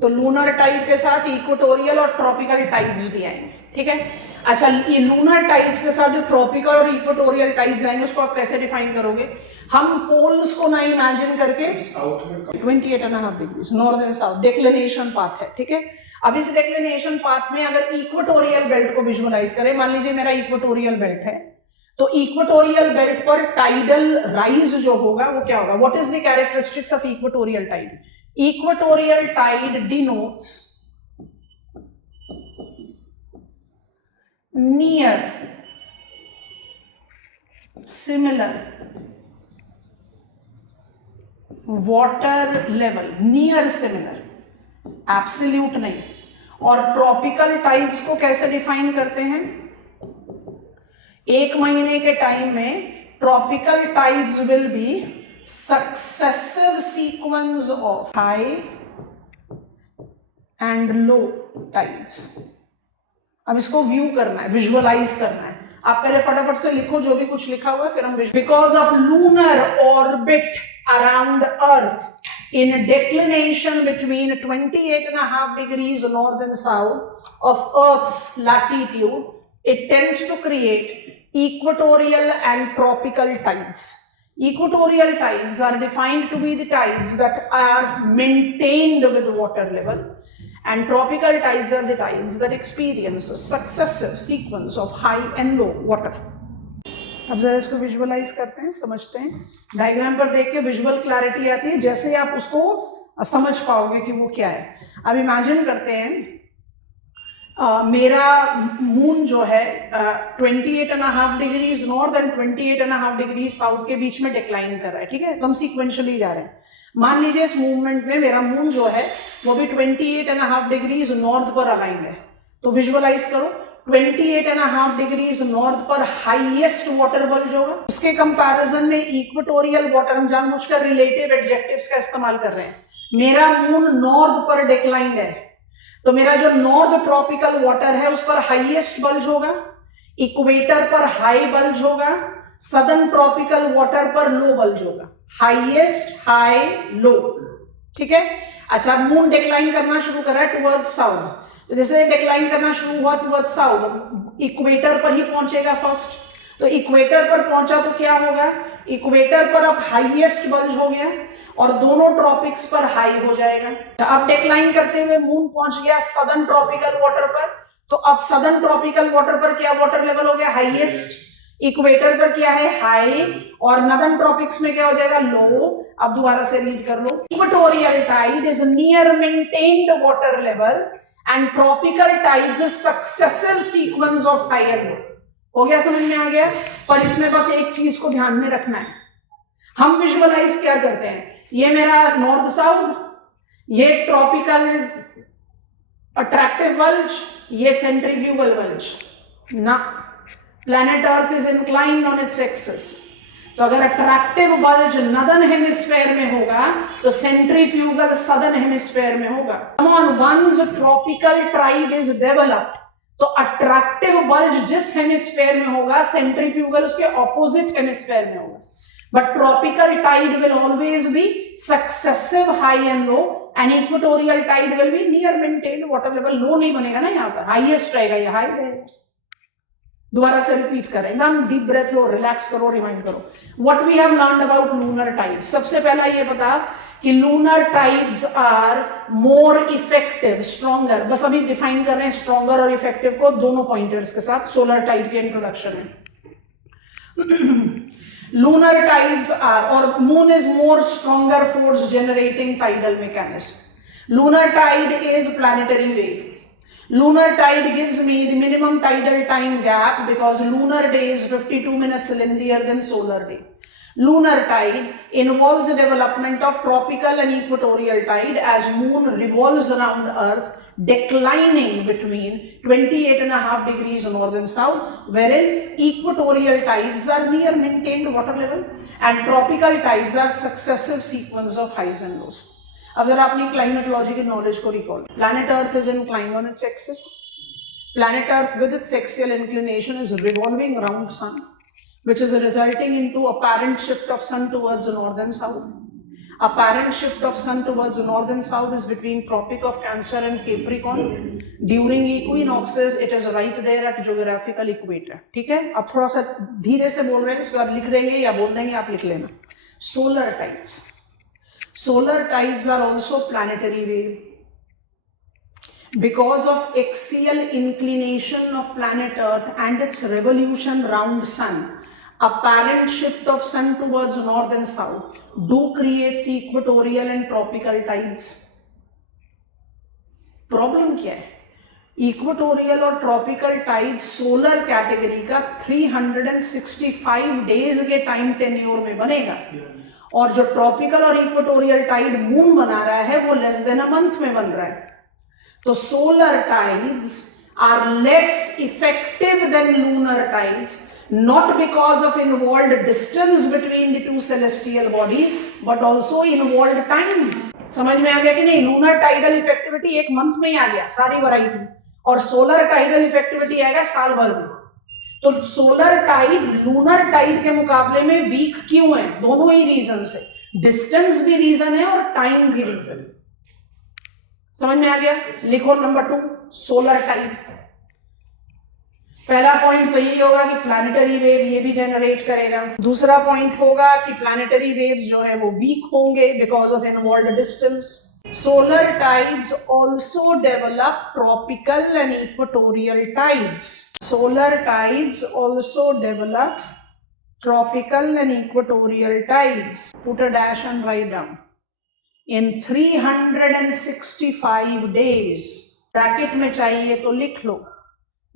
तो लूनर टाइड के साथ इक्वेटोरियल और ट्रॉपिकल टाइड्स भी आएंगे, ठीक है। अच्छा, ये लूनर टाइड्स के साथ जो ट्रॉपिकल और इक्वेटोरियल टाइड्स आएंगे उसको आप कैसे डिफाइन करोगे? हम पोल्स को ना इमेजिन करके 28.5 degree north and south declination path है, ठीक है। अब इस डिक्लिनेशन पाथ में अगर इक्वेटोरियल बेल्ट को विजुअलाइज करें, मान लीजिए मेरा इक्वेटोरियल बेल्ट है, तो इक्वेटोरियल बेल्ट पर टाइडल राइज जो होगा वो क्या होगा? What is the characteristics of equatorial tide? Equatorial tide denotes near, similar water level, near similar, absolute नहीं। और ट्रॉपिकल टाइड्स को कैसे डिफाइन करते हैं? एक महीने के टाइम में tropical tides will be successive sequence of high and low tides। अब इसको व्यू करना है, विजुअलाइज करना है। आप पहले फटाफट से लिखो जो भी कुछ लिखा हुआ है, फिर हम because of lunar orbit around earth in declination between 28.5 degrees north and south of Earth's latitude, it tends to create equatorial and tropical tides। Equatorial tides are defined to be the tides that are maintained with water level, and tropical tides are the tides that experience a successive sequence of high and low water। अब जरा इसको visualise करते हैं, समझते हैं। Diagram पर देख के विजुअल क्लैरिटी आती है, जैसे ही आप उसको समझ पाओगे कि वो क्या है। अब इमेजिन करते हैं मेरा मून जो है 28.5 degrees north and 28.5 degree south के बीच में डिक्लाइन कर रहा है, ठीक है। तो हम सीक्वेंशियली जा रहे हैं। मान लीजिए इस मूवमेंट में मेरा मून जो है वो भी 28.5 डिग्रीज नॉर्थ पर अलाइंड है। तो विजुअलाइज करो, 28.5 डिग्रीज नॉर्थ पर हाईएस्ट वाटर बल्ज होगा। उसके कंपैरिजन में इक्वेटोरियल वाटर, हम जानबूझकर रिलेटिव एडजेक्टिव्स का इस्तेमाल कर रहे हैं। मेरा मून नॉर्थ पर डिक्लाइंड है, तो मेरा जो नॉर्थ ट्रॉपिकल वाटर है उस पर हाईएस्ट बल्ज होगा, इक्वेटर पर हाई बल्ज होगा, सदर्न ट्रॉपिकल वाटर पर लो बल्ज होगा। हाईएस्ट, हाई, लो, ठीक है। अच्छा, मून डिक्लाइन करना शुरू कर रहा है टुवर्ड्स साउथ, तो जैसे डिक्लाइन करना शुरू हुआ टुवर्ड्स साउथ, इक्वेटर पर ही पहुंचेगा फर्स्ट। तो इक्वेटर पर पहुंचा तो क्या होगा? इक्वेटर पर अब हाईएस्ट बल्ज हो गया और दोनों ट्रॉपिक्स पर हाई हो जाएगा। अब डिक्लाइन करते हुए मून पहुंच गया सदर्न ट्रॉपिकल वाटर पर, तो अब सदर्न ट्रॉपिकल वाटर पर क्या वाटर लेवल हो गया? हाईएस्ट। इक्वेटर पर क्या है? हाई। और नदर्न ट्रॉपिक्स में क्या हो जाएगा? लो। अब दोबारा से रीड कर लो। Equatorial tide is near maintained water level and tropical tides is successive sequence of high and low. हो गया, समझ में आ गया? पर इसमें बस एक चीज को ध्यान में रखना है। हम विजुअलाइज क्या करते हैं? ये मेरा नॉर्थ साउथ, ये ट्रॉपिकल अट्रैक्टिव बल्ज, ये सेंट्रीफ्यूगल बल्ज ना। Planet earth is inclined on its axis, तो अगर अट्रैक्टिव बल्ज नदर्न हेमिस्फेयर में होगा तो सेंट्रीफ्यूगल सदर्न हेमिस्फेयर में होगा। Once tropical tide is developed, तो अट्रैक्टिव बल्ज जिस हेमिस्फेयर में होगा, सेंट्रीफ्यूगल उसके ऑपोजिट हेमिस्फेयर में होगा। But tropical tide will always be successive high and low, and equatorial tide will be near maintained water level। low नहीं बनेगा ना, यहाँ पर highest रहेगा, ये high रहेगा। दोबारा से रिपीट करें, एकदम डीप ब्रेथ लो, रिलैक्स करो, रिमाइंड करो। What we have learned about lunar tide, सबसे पहला ये पता कि lunar tides are more effective, stronger, बस अभी डिफाइन कर रहे हैं स्ट्रॉन्गर और इफेक्टिव को दोनों पॉइंटर्स के साथ सोलर टाइड के इंट्रोडक्शन में। lunar tides are, or moon is more stronger force generating tidal mechanism. Lunar tide is planetary wave. Lunar tide gives me the minimum tidal time gap because lunar day is 52 minutes lengthier than solar day. Lunar tide involves the development of tropical and equatorial tide as moon revolves around earth, declining between 28.5 degrees north and south, wherein equatorial tides are near maintained water level and tropical tides are successive sequence of highs and lows. अब जरा अपनी climatology की knowledge को recall, planet earth is inclined on its axis. Planet Earth with its axial inclination is revolving around sun, which is resulting into apparent shift of sun towards the north and south. Apparent shift of sun towards the north and south is between Tropic of Cancer and Capricorn. During equinoxes, it is right there at geographical equator. ठीक है, अब थोड़ा सा धीरे से बोल रहे हैं, उसके बाद लिख देंगे या बोल देंगे, आप लिख लेना. Solar tides. Solar tides are also planetary wave. Because of axial inclination of planet Earth and its revolution round sun, apparent shift of sun towards north and south do creates equatorial and tropical tides. Problem क्या है? Equatorial और tropical tides solar category का 365 days के time tenure में बनेगा, और जो tropical और इक्वेटोरियल टाइड मून बना रहा है वो लेस देन अ मंथ में बन रहा है. तो solar tides are less effective than lunar tides, not because of involved distance between the two celestial bodies but also involved time. समझ में आ गया कि नहीं? लूनर टाइडल इफेक्टिविटी एक मंथ में ही आ गया सारी वैरायटी, और सोलर टाइडल इफेक्टिविटी आएगा साल भर में. तो सोलर टाइड लूनर टाइड के मुकाबले में वीक क्यों है? दोनों ही रीजन से, डिस्टेंस भी रीजन है और टाइम भी रीजन है. समझ में आ गया? लिखो नंबर 2 सोलर टाइड. पहला पॉइंट तो यही होगा कि प्लैनेटरी वेव ये भी जनरेट करेगा. दूसरा पॉइंट होगा कि प्लैनेटरी वेव्स जो है वो वीक होंगे because of involved distance. Solar tides also develop tropical and equatorial tides. Solar tides also develops tropical and equatorial tides. Put a dash and write down. In 365 days, bracket में चाहिए तो लिख लो,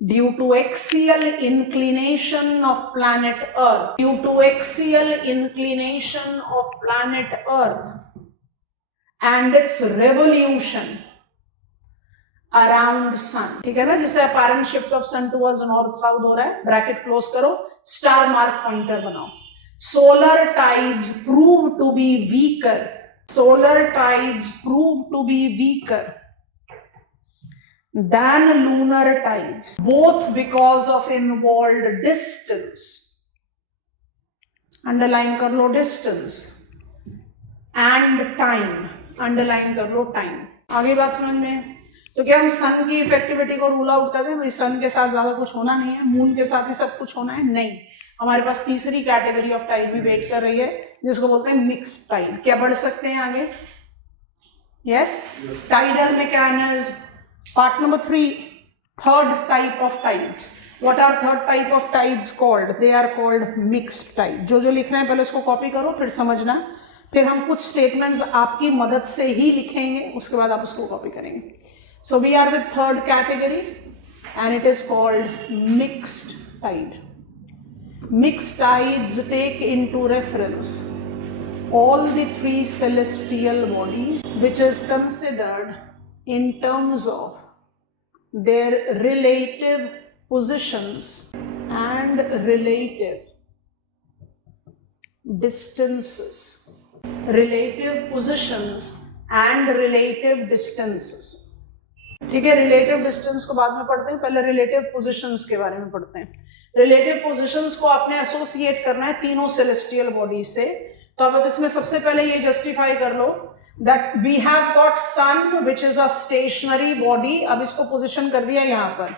due to axial inclination of planet Earth, due to axial inclination of planet Earth and its revolution around sun. ठीक है ना? जिसे apparent shift of sun towards north south हो रहा है, ब्रैकेट क्लोज करो, स्टार मार्क पॉइंटर बनाओ. Solar tides prove to be weaker. Solar tides prove to be weaker than lunar tides, both because of involved distance. Underline कर लो distance and time. Underline कर लो time. आगे बात समझ में? तो क्या हम सन की इफेक्टिविटी को रूल आउट कर दें? भाई सन के साथ ज्यादा कुछ होना नहीं है, मून के साथ ही सब कुछ होना है? नहीं, हमारे पास तीसरी कैटेगरी ऑफ टाइड भी वेट कर रही है जिसको बोलते हैं मिक्स्ड टाइड. क्या बढ़ सकते हैं आगे? Yes, tidal mechanism. Part number 3, third type of tides. What are third type of tides called? They are called mixed tide. जो लिख रहे हैं पहले उसको कॉपी करो, फिर समझना, फिर हम कुछ स्टेटमेंट्स आपकी मदद से ही लिखेंगे, उसके बाद आप उसको कॉपी करेंगे. So we are with third category and it is called mixed tide. Mixed tides take into reference all the three celestial bodies, which is considered in terms of their relative positions and relative distances. Relative positions and relative distances. ठीक है, relative distance को बाद में पढ़ते हैं, पहले relative positions के बारे में पढ़ते हैं. रिलेटिव पोजीशंस को आपने एसोसिएट करना है तीनों सेलेस्टियल बॉडी से. तो अब इसमें सबसे पहले ये जस्टिफाई कर लो that we have got sun which is a stationary body. अब इसको पोजीशन कर दिया यहाँ पर,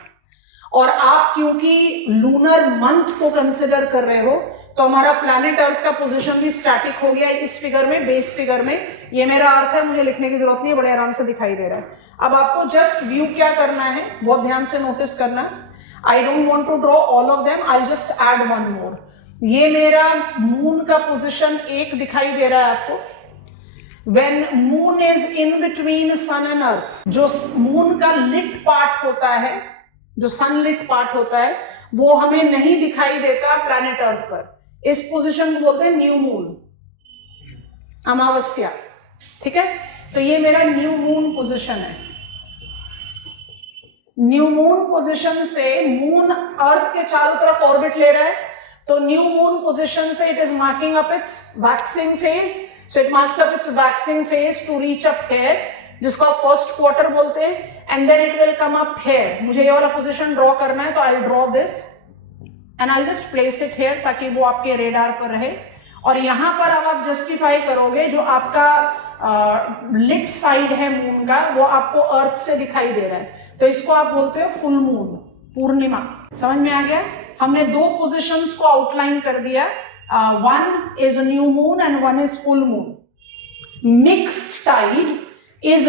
और आप क्योंकि लूनर मंथ को कंसिडर कर रहे हो तो हमारा प्लैनेट अर्थ का पोजीशन भी स्टैटिक हो गया इस फिगर में, बेस फिगर में। ये मेरा अर्थ है, मुझे लिखने की जरूरत नहीं है, बड़े आराम से दिखाई दे रहा है। अब आपको जस्ट व्यू क्या करना है, बहुत ध्यान से नोटिस करना। I don't want to draw all of them, I just add one more. ये मेरा मून का पोजीशन 1 दिखाई दे रहा है आपको। When moon is in between sun and earth, जो मून का लिट पार्ट होता है, जो सनलिट पार्ट होता है, वो हमें नहीं दिखाई देता प्लैनेट अर्थ पर। इस पोजीशन को बोलते हैं न्यू मून, अमावस्या। ठीक है, तो ये मेरा न्यू मून पोजीशन है। न्यू मून पोजीशन से मून अर्थ के चारों तरफ ऑर्बिट ले रहा है, तो न्यू मून पोजीशन से it is marking up its waxing phase. So it marks up its waxing phase to reach up here, जिसको आप फर्स्ट क्वार्टर बोलते हैं, and then it will come up here. मुझे ये वाला पोजीशन ड्रॉ करना है, तो I will draw this and I just place it here, ताकि वो आपके रेडार पर रहे। और यहां पर अब आप जस्टिफाई करोगे जो आपका लिट साइड है मून का, वो आपको अर्थ से दिखाई दे रहा है, तो इसको आप बोलते हो फुल मून, पूर्णिमा। समझ में आ गया? हमने 2 पोजीशंस को आउटलाइन कर दिया, one is new moon and one is full moon. Mixed tide is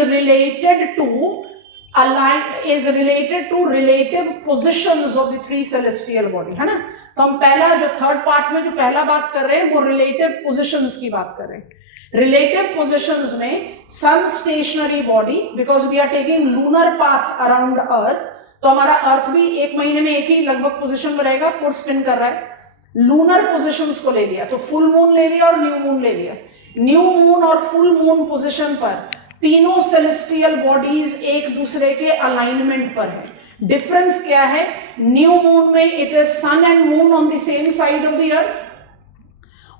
related to relative positions of the 3 celestial body, है ना। तो हम पहला जो थर्ड पार्ट में जो पहला बात कर रहे हैं वो रिलेटिव पोजिशंस की बात कर रहे हैं। रिलेटिव पोजिशंस में sun stationary body, because we are taking lunar path around earth, तो हमारा अर्थ भी 1 महीने में एक ही लगभग पोजिशन में रहेगा, ऑफ कोर्स स्पिन कर रहा है। लूनर पोजिशंस को ले लिया, तो फुल मून ले लिया और न्यू मून ले लिया। न्यू मून और फुल मून पोजिशन पर तीनों सेलेस्टियल बॉडीज एक दूसरे के अलाइनमेंट पर है। डिफरेंस क्या है? न्यू मून में it is sun and moon on the same side of the earth,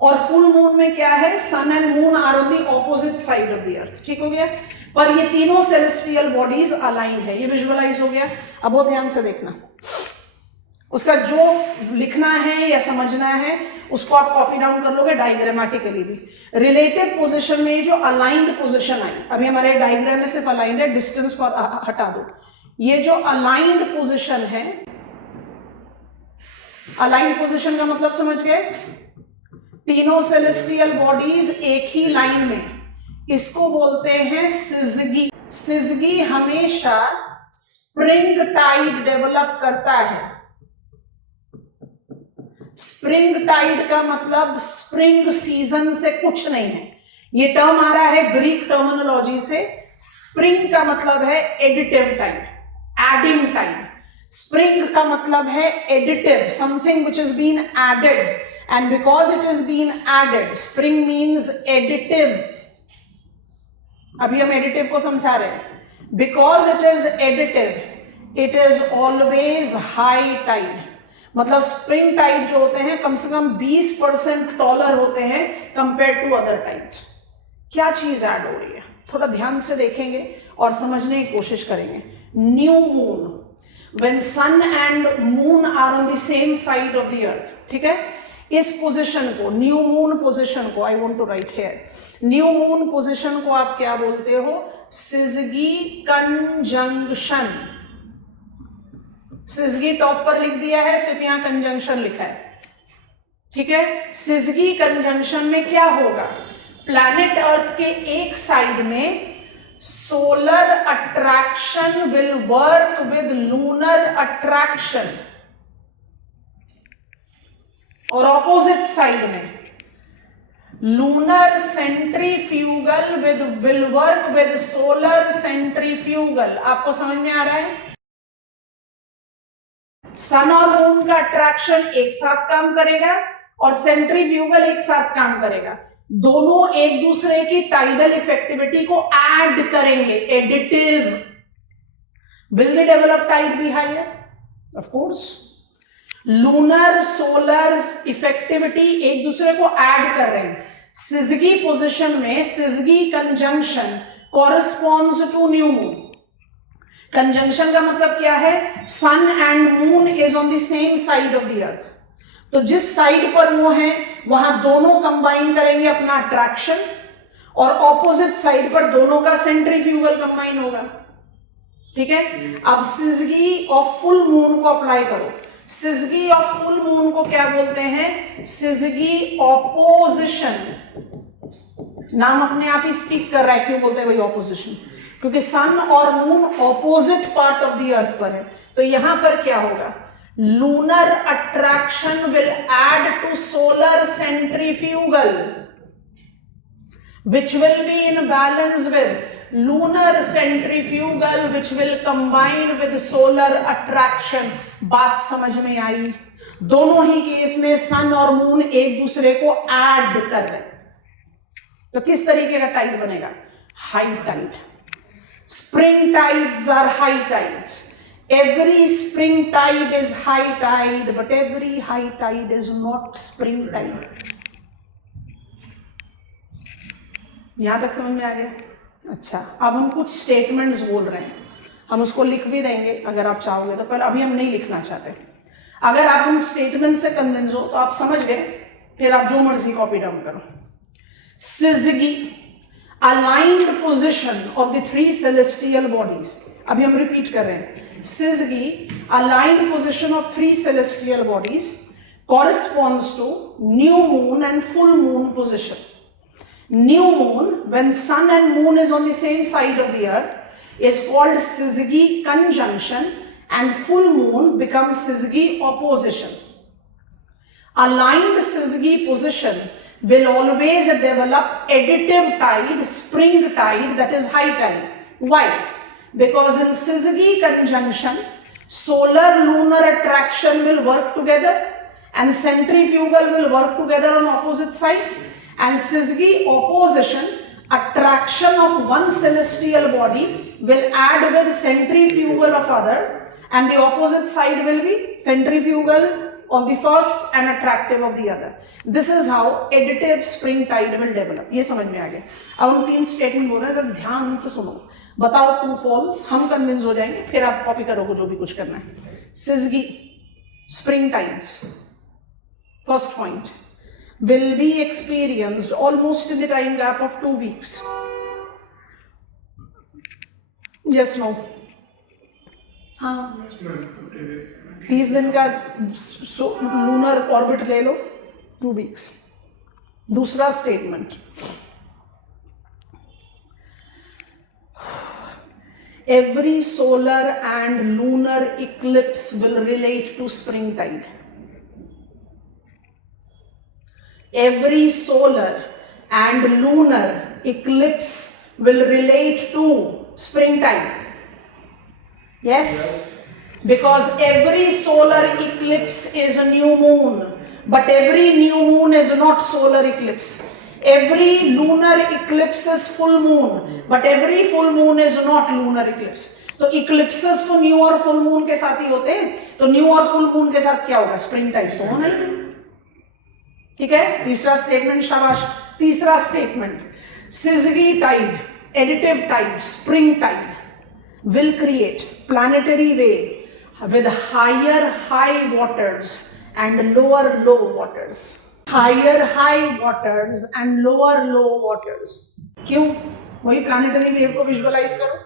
और फुल मून में क्या है? Sun and moon are on the opposite side of the earth. ठीक हो गया? पर ये तीनों सेलेस्टियल बॉडीज अलाइंड है। ये विजुअलाइज हो गया। अब बहुत ध्यान से देखना, उसका जो लिखना है या समझना है उसको आप कॉपी डाउन कर लोगे डायग्रामेटिकली भी। रिलेटिव पोजीशन में जो अलाइंड पोजीशन आई, अभी हमारे डायग्राम में सिर्फ अलाइंड है, डिस्टेंस को हटा दो। ये जो अलाइंड पोजीशन है, अलाइंड पोजीशन का मतलब समझ गए? तीनों सेलेस्टियल बॉडीज एक ही लाइन में, इसको बोलते हैं सिजगी। सिजगी हमेशा स्प्रिंग टाइड डेवलप करता है। स्प्रिंग टाइड का मतलब स्प्रिंग सीजन से कुछ नहीं है। ये टर्म आ रहा है ग्रीक टर्मिनोलॉजी से। स्प्रिंग का मतलब है additive tide, adding tide. Spring का मतलब है additive, something which is been added, and because it is been added, spring means additive. अभी हम एडिटिव को समझा रहे हैं। Because it is additive, it is always high tide. मतलब स्प्रिंग टाइड जो होते हैं कम से कम 20% टॉलर होते हैं कंपेयर टू अदर टाइड्स। क्या चीज ऐड हो रही है, थोड़ा ध्यान से देखेंगे और समझने की कोशिश करेंगे। New moon, when sun and moon are on the same side of the earth, ठीक है। इस पोजीशन को, न्यू मून पोजीशन को, I want to write here, new moon position को आप क्या बोलते हो? सिजगी कंजंक्शन। सिजगी टॉप पर लिख दिया है, सिर्फ यहां कंजंक्शन लिखा है, ठीक है। सिजगी कंजंक्शन में क्या होगा? प्लैनेट अर्थ के एक साइड में solar attraction will work with lunar attraction, और ऑपोजिट साइड में lunar centrifugal will work with solar centrifugal. आपको समझ में आ रहा है? सन और मून का अट्रैक्शन एक साथ काम करेगा और सेंट्रीफ्यूगल एक साथ काम करेगा। दोनों एक दूसरे की टाइडल इफेक्टिविटी को ऐड करेंगे, additive. Will the develop tide be higher? Of course. Lunar solar effectivity एक दूसरे को ऐड कर रहे हैं। सिजगी पोजीशन में syzygy conjunction corresponds to new moon. Conjunction का मतलब क्या है? Sun and moon is on the same side of the earth. तो जिस साइड पर वो है वहां दोनों कंबाइन करेंगे अपना अट्रैक्शन, और ऑपोजिट साइड पर दोनों का सेंट्रीफ्यूगल कंबाइन होगा। ठीक है। अब सिजगी ऑफ फुल मून को अप्लाई करो। सिजगी ऑफ फुल मून को क्या बोलते हैं? सिजगी ऑपोजिशन। नाम अपने आप ही स्पीक कर रहा है। क्यों बोलते हैं भाई ऑपोजिशन? क्योंकि सन और moon opposite part of the earth पर है। तो यहां पर क्या होगा? Lunar attraction will add to solar centrifugal which will be in balance with lunar centrifugal which will combine with solar attraction। बात समझ में आई? दोनों ही केस में सन और मून एक दूसरे को ऐड कर रहे हैं। तो किस तरीके का टाइड बनेगा? High tide. Spring tides are high tides. Every spring tide is high tide, but every high tide is not spring tide। यहां तक समझ में आ गया? अच्छा, अब हम कुछ स्टेटमेंट्स बोल रहे हैं, हम उसको लिख भी देंगे अगर आप चाहोगे तो, पर अभी हम नहीं लिखना चाहते। अगर आप उन स्टेटमेंट से कन्विंस हो तो आप समझ गए, फिर आप जो मर्जी कॉपी डाउन करो। सिजगी, aligned position of the three celestial bodies। अभी हम रिपीट कर रहे हैं। Syzygy, aligned position of three celestial bodies corresponds to new moon and full moon position। New moon, when sun and moon is on the same side of the earth, is called syzygy conjunction, and full moon becomes syzygy opposition। Aligned syzygy position will always develop additive tide, spring tide, that is high tide। Why? Because in syzygy conjunction, solar lunar attraction will work together and centrifugal will work together on opposite side, and syzygy opposition, attraction of one celestial body will add with centrifugal of other, and the opposite side will be centrifugal of the first and attractive of the other। This is how additive spring tide will develop। ये समझ में आ गया? अब हम 3 statement बोल रहे हैं, तो ध्यान से सुनो, बताओ ट्रू फॉल्स, हम कन्विंस हो जाएंगे, फिर आप कॉपी करोगे जो भी कुछ करना है। Syzygy spring tides, first point, will be experienced almost in the time gap of 2 weeks। yes no? हाँ, 30 दिन का लूनर ऑर्बिट ले लो, 2 weeks। दूसरा statement, every solar and lunar eclipse will relate to spring tide। Every solar and lunar eclipse will relate to spring tide। Yes? Because every solar eclipse is a new moon, but every new moon is not solar eclipse। Every lunar eclipse is full moon, but every full moon is not lunar eclipse। तो eclipses तो new और full moon के साथ ही होते हैं, तो new और full moon के साथ क्या होगा? स्प्रिंग टाइड तो होना ही। ठीक है, तीसरा स्टेटमेंट, शाबाश। तीसरा statement, syzygy tide, additive tide, spring tide will create planetary wave with higher high waters and lower low waters। higher high waters and lower low waters। क्यों? वही प्लानिटरी वेव को विजुअलाइज करो।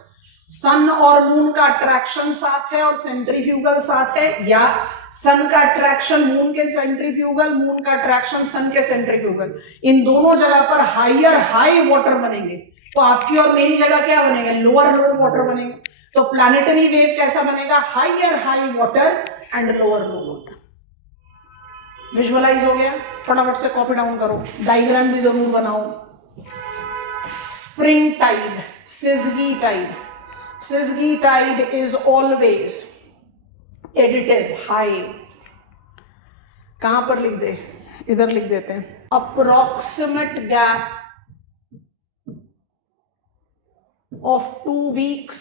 सन और मून का attraction साथ है और centrifugal साथ है, या सन का अट्रैक्शन मून के सेंट्रीफ्यूगल, मून का अट्रैक्शन सन के सेंट्रीफ्यूगल, इन दोनों जगह पर हायर हाई वाटर बनेंगे। तो आपकी और मेरी जगह क्या बनेगा? लोअर लो वाटर बनेंगे। तो प्लानिटरी वेव कैसा बनेगा? Higher high water and lower low water. Visualise हो गया? फटाफट से कॉपी डाउन करो, डायग्राम भी जरूर बनाओ। Spring tide, syzygy tide. Syzygy tide is always additive high. कहां पर लिख दे? इधर लिख देते हैं। Approximate gap of 2 weeks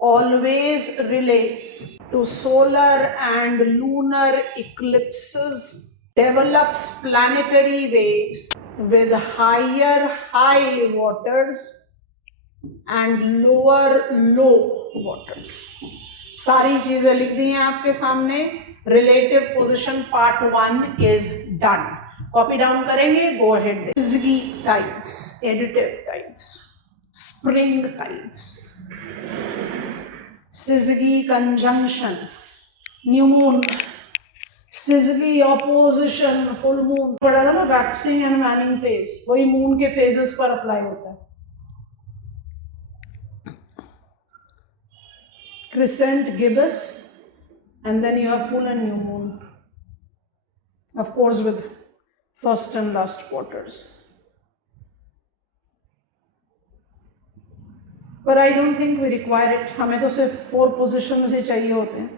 always relates to solar and lunar eclipses, develops planetary waves with higher high waters and lower low waters। सारी चीजें लिख दी हैं आपके सामने। Relative position part 1 is done. Copy down करेंगे, go ahead. Syzygy tides, additive tides, spring tides, syzygy conjunction, new moon, syzygy opposition, full moon. पढ़ा था ना वैक्सिंग एंड वैनिंग फेज, वही मून के फेजेस पर अप्लाई होता है। Crescent gibbous and then you have full and new moon, of course with first and last quarters. But I don't think we require it. हमें तो सिर्फ 4 positions ही चाहिए होते हैं,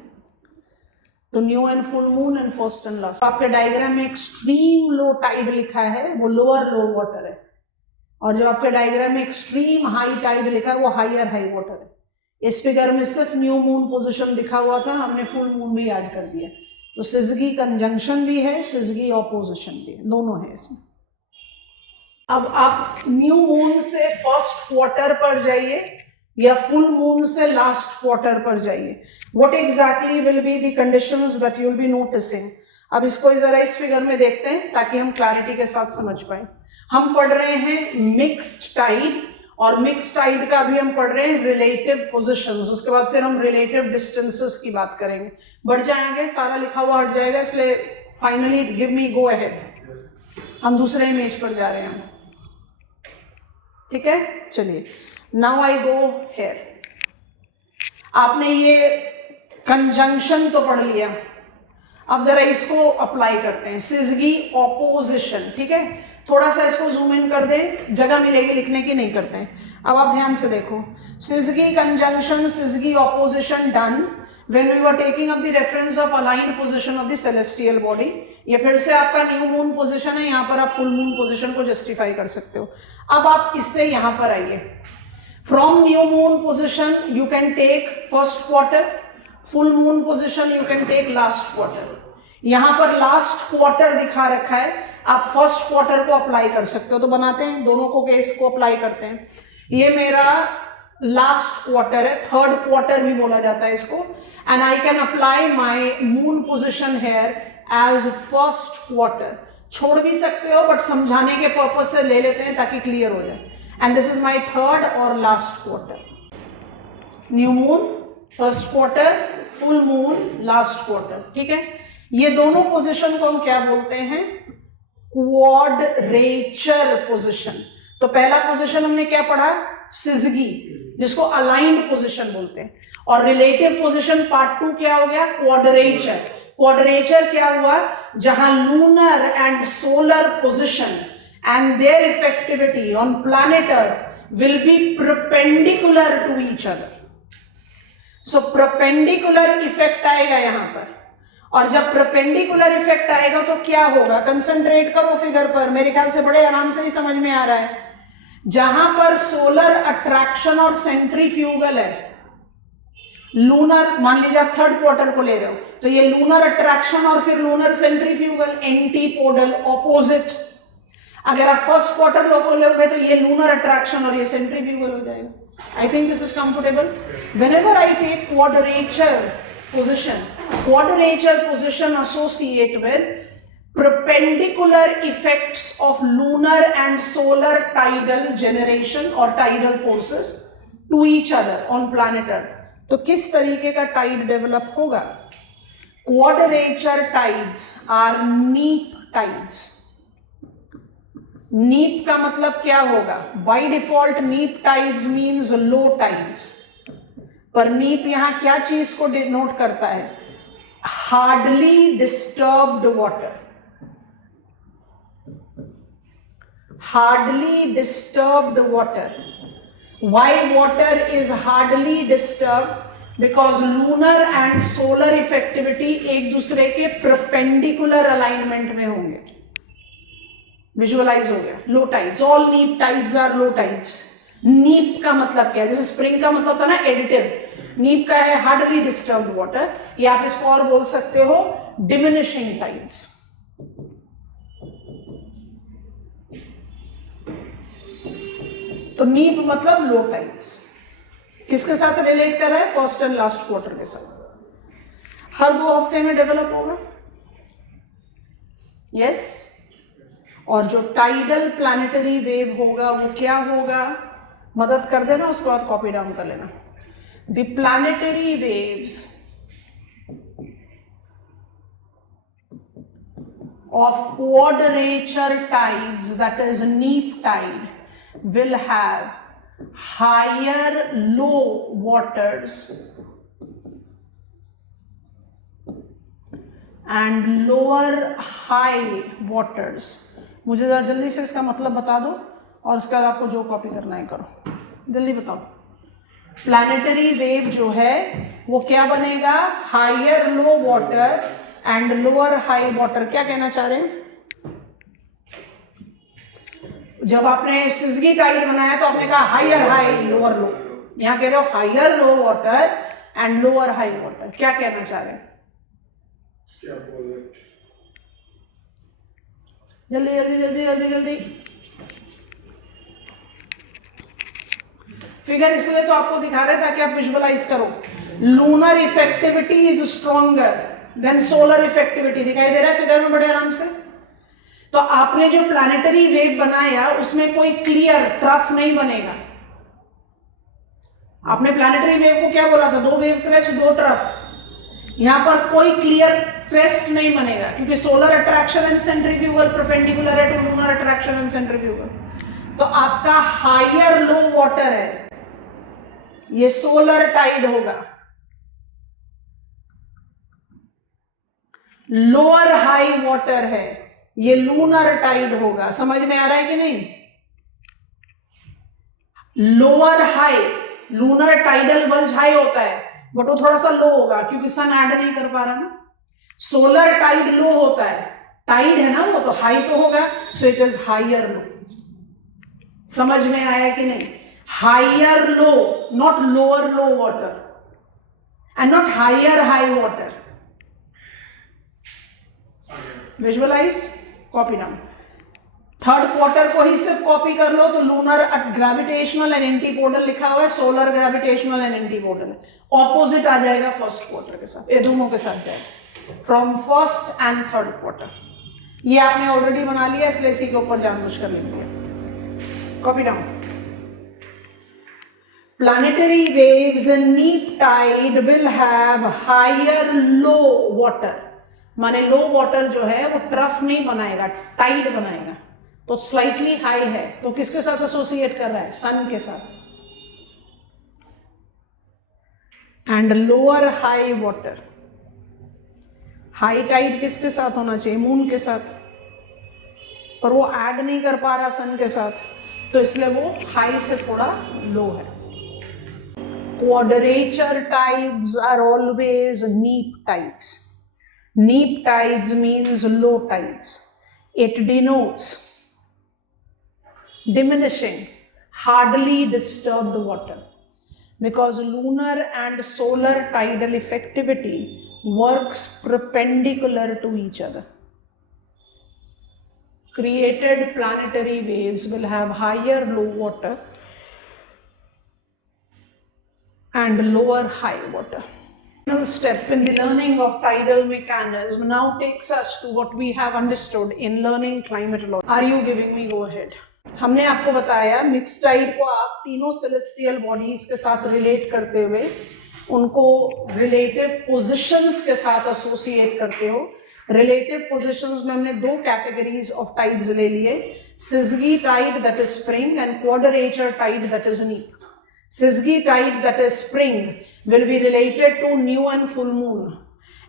तो new and full moon and first and last. आपके diagram में extreme low tide लिखा है, वो लोअर लो वाटर है, और जो आपके डायग्राम में एक्सट्रीम हाई टाइड लिखा है वो हायर हाई वाटर है। इस फिगर में सिर्फ न्यू मून पोजीशन दिखा हुआ था, हमने फुल मून भी ऐड कर दिया, तो सिजगी कंजंक्शन भी है, सिजगी ऑपोजिशन भी है, दोनों है इसमें। अब आप न्यू मून से फर्स्ट क्वार्टर पर जाइए या फुल मून से लास्ट क्वार्टर पर जाइए। What exactly will be the conditions that you will be noticing. अब इसको जरा इस फिगर में देखते हैं ताकि हम क्लैरिटी के साथ समझ पाए। हम पढ़ रहे हैं मिक्स्ड टाइड, और मिक्स टाइड का भी हम पढ़ रहे हैं रिलेटिव पोजीशंस, उसके बाद फिर हम रिलेटिव डिस्टेंसेस की बात करेंगे। बढ़ जाएंगे, सारा लिखा हुआ हट जाएगा, इसलिए finally give me go ahead. हम दूसरे इमेज पर जा रहे हैं, ठीक है। चलिए, नाउ आई गो हेयर। आपने ये कंजंक्शन तो पढ़ लिया, अब जरा इसको अप्लाई करते हैं, सिजगी ऑपोजिशन, ठीक है। थोड़ा सा इसको जूम इन कर दें, जगह मिलेगी लिखने की, नहीं करते हैं। अब आप ध्यान से देखो, syzygy conjunction, syzygy opposition done when we were taking up the reference of aligned position of the celestial body. ये फिर से आपका न्यू मून पोजीशन है, यहाँ पर आप फुल मून पोजीशन को जस्टिफाई कर सकते हो। अब आप इससे यहाँ पर आइए, from new moon position you can take first quarter, full moon position you can take last quarter. यहाँ पर लास्ट क्वार्टर दिखा रखा है, आप फर्स्ट क्वार्टर को अप्लाई कर सकते हो, तो बनाते हैं, दोनों को केस को अप्लाई करते हैं। ये मेरा लास्ट क्वार्टर है, थर्ड क्वार्टर भी बोला जाता है इसको, and I can apply my moon position here as first quarter. छोड़ भी सकते हो, बट समझाने के पर्पज से ले लेते हैं ताकि क्लियर हो जाए। And this is my third और last quarter, new moon first quarter, full moon last quarter, ठीक है। ये दोनों पोजीशन को हम क्या बोलते हैं, क्वाड्रेचर पोजीशन। तो पहला पोजीशन हमने क्या पढ़ा, सिजगी, जिसको अलाइंड पोजीशन बोलते हैं, और रिलेटिव पोजीशन पार्ट 2 क्या हो गया, क्वाड्रेचर। क्वाड्रेचर क्या हुआ, जहां lunar and solar position and their effectivity on planet earth will be perpendicular to each other. So perpendicular effect आएगा यहां पर, और जब परपेंडिकुलर इफेक्ट आएगा तो क्या होगा, कंसंट्रेट करो फिगर पर, मेरे ख्याल से बड़े आराम से ही समझ में आ रहा है। जहां पर सोलर अट्रैक्शन और सेंट्रीफ्यूगल है, लूनर, मान लीजिए आप थर्ड क्वार्टर को ले रहे हो, तो ये लूनर अट्रैक्शन और फिर लूनर सेंट्रीफ्यूगल, एंटीपोडल, ऑपोजिट। अगर आप फर्स्ट क्वार्टर को लोगे तो ये लूनर अट्रैक्शन और ये सेंट्रीफ्यूगल हो जाएगा। I think this is comfortable. Whenever I take quadrature position, quadrature position associate with perpendicular effects of lunar and solar tidal generation or tidal forces to each other on planet Earth। तो किस तरीके का Tide develop होगा, quadrature tides are neap tides। नीप का मतलब क्या होगा, बाय डिफॉल्ट नीप टाइड्स मींस लो टाइड्स, पर नीप यहां क्या चीज को डिनोट करता है, hardly disturbed water. Hardly disturbed water, why water is hardly disturbed, because lunar and solar effectivity एक दूसरे के परपेंडिकुलर अलाइनमेंट में होंगे। विजुअलाइज हो गया, लो टाइड्स, ऑल नीप टाइड्स आर लो टाइड्स। नीप का मतलब क्या है, जैसे स्प्रिंग का मतलब था ना एडिटिव, नीप का है हार्डली डिस्टर्ब्ड वाटर, या आप इसको और बोल सकते हो डिमिनिशिंग टाइड्स। तो नीप मतलब लो टाइड्स, किसके साथ रिलेट कर रहा है, फर्स्ट एंड लास्ट क्वार्टर के साथ। हर 2 हफ्ते में डेवलप होगा, यस। और जो टाइडल प्लैनेटरी वेव होगा वो क्या होगा, मदद कर देना, उसके बाद कॉपी डाउन कर लेना। The planetary waves of quadrature tides, that is neap tide, will have higher low waters and lower high waters। मुझे जरा जल्दी से इसका मतलब बता दो और उसके बाद आपको जो कॉपी करना है करो, जल्दी बताओ। प्लैनेटरी वेव जो है वो क्या बनेगा? Higher low water and lower high water. क्या कहना चाह रहे हैं? जब आपने सिजगी टाइड बनाया तो आपने कहा हायर हाई लोअर लो, यहां कह रहे हो higher low water and lower high water. क्या कहना चाह रहे हैं? जल्दी जल्दी जल्दी जल्दी जल्दी। फिगर इसलिए तो आपको दिखा रहे ताकि आप विजुअलाइज करो। Lunar effectivity is stronger than solar effectivity. दिखाई दे रहा है फिगर में बड़े आराम से? तो आपने जो प्लैनेटरी वेव बनाया उसमें कोई क्लियर ट्रफ नहीं बनेगा। आपने प्लैनेटरी वेव को क्या बोला था? 2 वेव क्रेस्ट 2 ट्रफ। यहां पर कोई क्लियर क्रेस्ट नहीं बनेगा क्योंकि solar attraction and centrifugal perpendicular है to lunar attraction and centrifugal. तो आपका हायर लो वाटर है, ये सोलर टाइड होगा। लोअर हाई वाटर है, ये लूनर टाइड होगा। समझ में आ रहा है कि नहीं? Lower high, lunar tidal bulge high होता है बट वो थोड़ा सा लो होगा क्योंकि सन ऐड नहीं कर पा रहा ना। सोलर टाइड लो होता है, टाइड है ना वो, तो हाई तो होगा, so it is higher low. समझ में आया कि नहीं? Higher low, not lower low water and not higher high water. Visualised? Copy down. Third quarter को ही सिर्फ कॉपी कर लो तो लूनर ग्रेविटेशनल एंड एंटीपोडल लिखा हुआ है, solar gravitational and antipodal opposite आ जाएगा फर्स्ट क्वार्टर के साथ, ये दोनों के साथ जाएगा from first and third quarter. ये आपने ऑलरेडी बना लिया इसलिए इसी के ऊपर जानबूझ कर लिख दिया। Copy down. Planetary waves in neap tide will have higher low water, माने लो वाटर जो है वो ट्रफ नहीं बनाएगा, टाइड बनाएगा, तो स्लाइटली हाई है। तो किसके साथ एसोसिएट कर रहा है? सन के साथ। And lower high water, high tide किसके साथ होना चाहिए? मून के साथ, पर वो ऐड नहीं कर पा रहा सन के साथ, तो इसलिए वो हाई से थोड़ा लो है। Quadrature tides are always neap tides. Neap tides means low tides. It denotes diminishing, hardly disturbed water, because lunar and solar tidal effectivity works perpendicular to each other. Created planetary waves will have higher low water and lower high water. Final step in the learning of tidal mechanism now takes us to what we have understood in learning climatology. Are you giving me go ahead? हमने आपको बताया mix Tide को आप तीनों celestial bodies के साथ relate करते हुए उनको रिलेटिव पोजिशंस के साथ एसोसिएट करते हो। रिलेटिव पोजिशंस में हमने 2 कैटेगरीज ऑफ टाइड्स ले लिए, syzygy tide that is spring and quadrature tide that is neap. Syzygy tide, that is spring, will be related to new and full moon.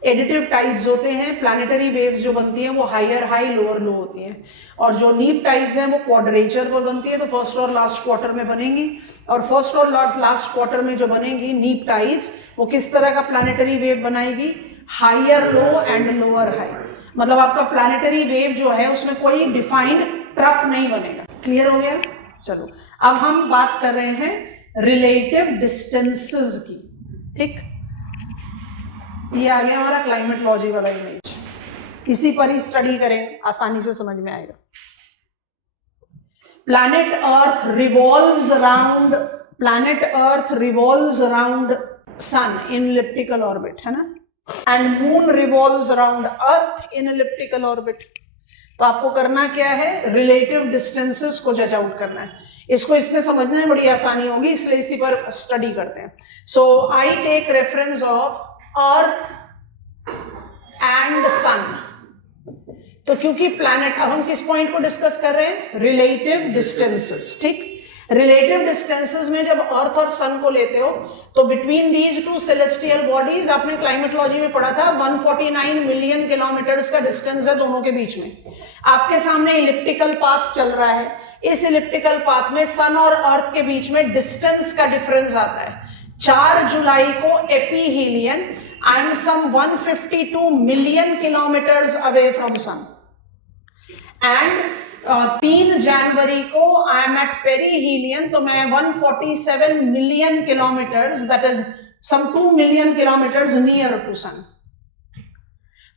Additive tides होते हैं, planetary waves जो बनती हैं वो higher high lower लो होती हैं, और जो नीप टाइड्स हैं वो क्वाड्रेचर पर बनती है, तो फर्स्ट और लास्ट क्वार्टर में बनेंगी। और फर्स्ट और लास्ट क्वार्टर में जो बनेगी नीप टाइड्स, वो किस तरह का प्लैनेटरी वेव बनाएगी? Higher low and lower high. मतलब आपका प्लैनेटरी वेव जो है उसमें कोई डिफाइंड ट्रफ नहीं बनेगा। क्लियर हो गया? चलो अब हम बात कर रहे हैं रिलेटिव डिस्टेंसेस की। ठीक, ये आ गया हमारा क्लाइमेटोलॉजी वाला इमेज, इसी पर ही स्टडी करें, आसानी से समझ में आएगा। planet earth revolves around sun in elliptical orbit, है ना, and moon revolves around earth in elliptical orbit। तो आपको करना क्या है? रिलेटिव डिस्टेंसेस को जज आउट करना है। इसको इसमें समझने में बड़ी आसानी होगी, इसलिए इसी पर स्टडी करते हैं. So I take reference of earth and sun. तो क्योंकि प्लैनेट, अब हम किस पॉइंट को डिस्कस कर रहे हैं? Relative distances. ठीक, रिलेटिव डिस्टेंसेस में जब अर्थ और सन को लेते हो तो between these two celestial bodies, आपने क्लाइमेटोलॉजी में पढ़ा था, 149 मिलियन किलोमीटर्स का डिस्टेंस है दोनों के बीच में. आपके सामने इलिप्टिकल पाथ चल रहा है. इस इलिप्टिकल पाथ में सन और अर्थ के बीच में डिस्टेंस का डिफरेंस आता है. 4 जुलाई को aphelion, I am some 152 million kilometres away from sun. And 3 जनवरी को आई एम एट पेरीहीलियन, तो मैं 147 million kilometres, that is some 2 million kilometres near to sun.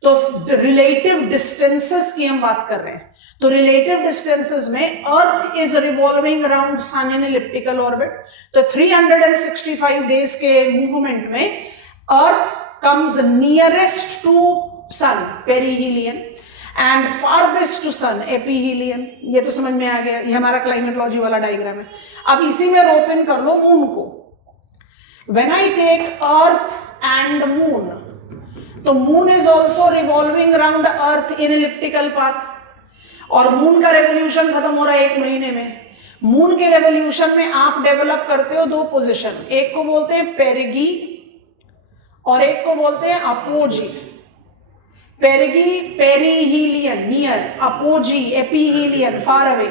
तो रिलेटिव डिस्टेंसेस की हम बात कर रहे हैं. तो रिलेटिव डिस्टेंसेस में earth is revolving around sun in elliptical orbit. तो 365 डेज के मूवमेंट में earth comes nearest to sun, perihelion, and farthest to sun, aphelion. ये तो समझ में आ गया, ये हमारा क्लाइमेटोलॉजी वाला डायग्राम है. अब इसी में रोप इन कर लो मून को. When I take earth and moon, तो moon is also revolving around earth in elliptical path. और मून का रेवोल्यूशन खत्म हो रहा है 1 महीने में. मून के रेवोल्यूशन में आप डेवलप करते हो 2 पोजिशन, एक को बोलते हैं पेरिगी और एक को बोलते हैं apogee. Perigee, perihelion near, apogee, aphelion far away.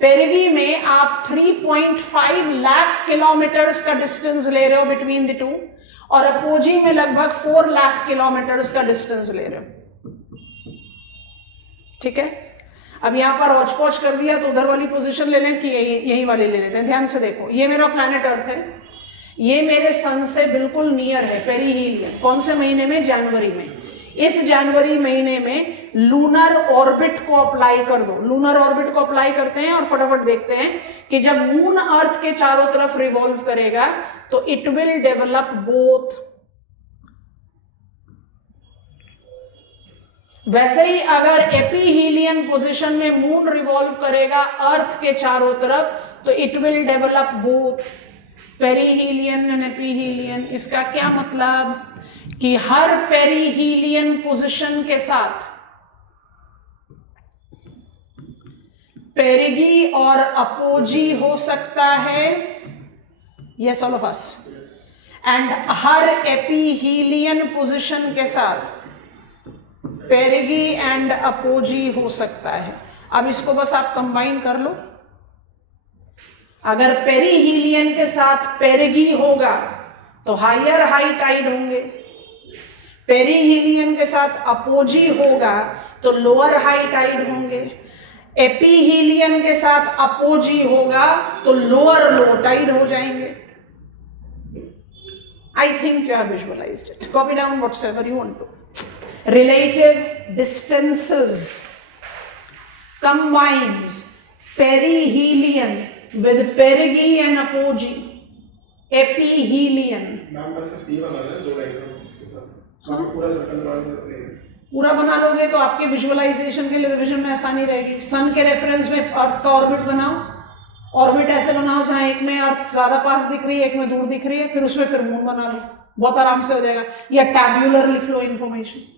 Perigee में आप 3.5 लाख किलोमीटर्स का डिस्टेंस ले रहे हो बिटवीन द टू, और अपोजी में लगभग 4 लाख किलोमीटर्स का डिस्टेंस ले रहे हो. ठीक है, अब यहां पर हौच पौच कर दिया तो उधर वाली पोजीशन ले लें कि यही वाली ले लेते हैं. ध्यान से देखो, ये मेरा प्लैनेट अर्थ है, ये मेरे सन से बिल्कुल नियर है, पेरीहीलियन. कौन से महीने में? जनवरी में. इस जनवरी महीने में लूनर ऑर्बिट को अप्लाई कर दो. लूनर ऑर्बिट को अप्लाई करते हैं और फटाफट देखते हैं कि जब मून अर्थ के चारों तरफ रिवॉल्व करेगा तो इट विल डेवलप बोथ. वैसे ही अगर एपीहीलियन पोजीशन में मून रिवॉल्व करेगा अर्थ के चारों तरफ तो it will develop both, perihelion and aphelion. इसका क्या मतलब कि हर पेरीहीलियन पोजीशन के साथ पेरिगी और अपोजी हो सकता है, yes all of us, and हर एपीहीलियन पोजीशन के साथ पेरिगी एंड अपोजी हो सकता है. अब इसको बस आप कंबाइन कर लो. अगर पेरीहीलियन के साथ पेरिगी होगा तो हायर हाई टाइड होंगे, पेरीहीलियन के साथ अपोजी होगा तो लोअर हाई टाइड होंगे, एपीहीलियन के साथ अपोजी होगा तो लोअर लो टाइड हो जाएंगे. I think you have visualised it. Copy down whatever you want to. Relative distances combines perihelion with perigee and apogee, ephelion. नाम बस सिर्फ ये बना लें, 2 डायग्राम इसके साथ. हाँ, पूरा सर्कल बना लेंगे. पूरा बना लोगे तो आपके विजुअलाइजेशन के लिए रिविजन में आसानी रहेगी. सन के रेफरेंस में अर्थ का ऑर्बिट बनाओ. ऑर्बिट ऐसे बनाओ जहां एक में अर्थ ज्यादा पास दिख रही है, एक में दूर दिख रही है, फिर उसमें फिर मून बना लो, बहुत आराम से हो जाएगा. या टैब्यूलर लिख लो इंफॉर्मेशन.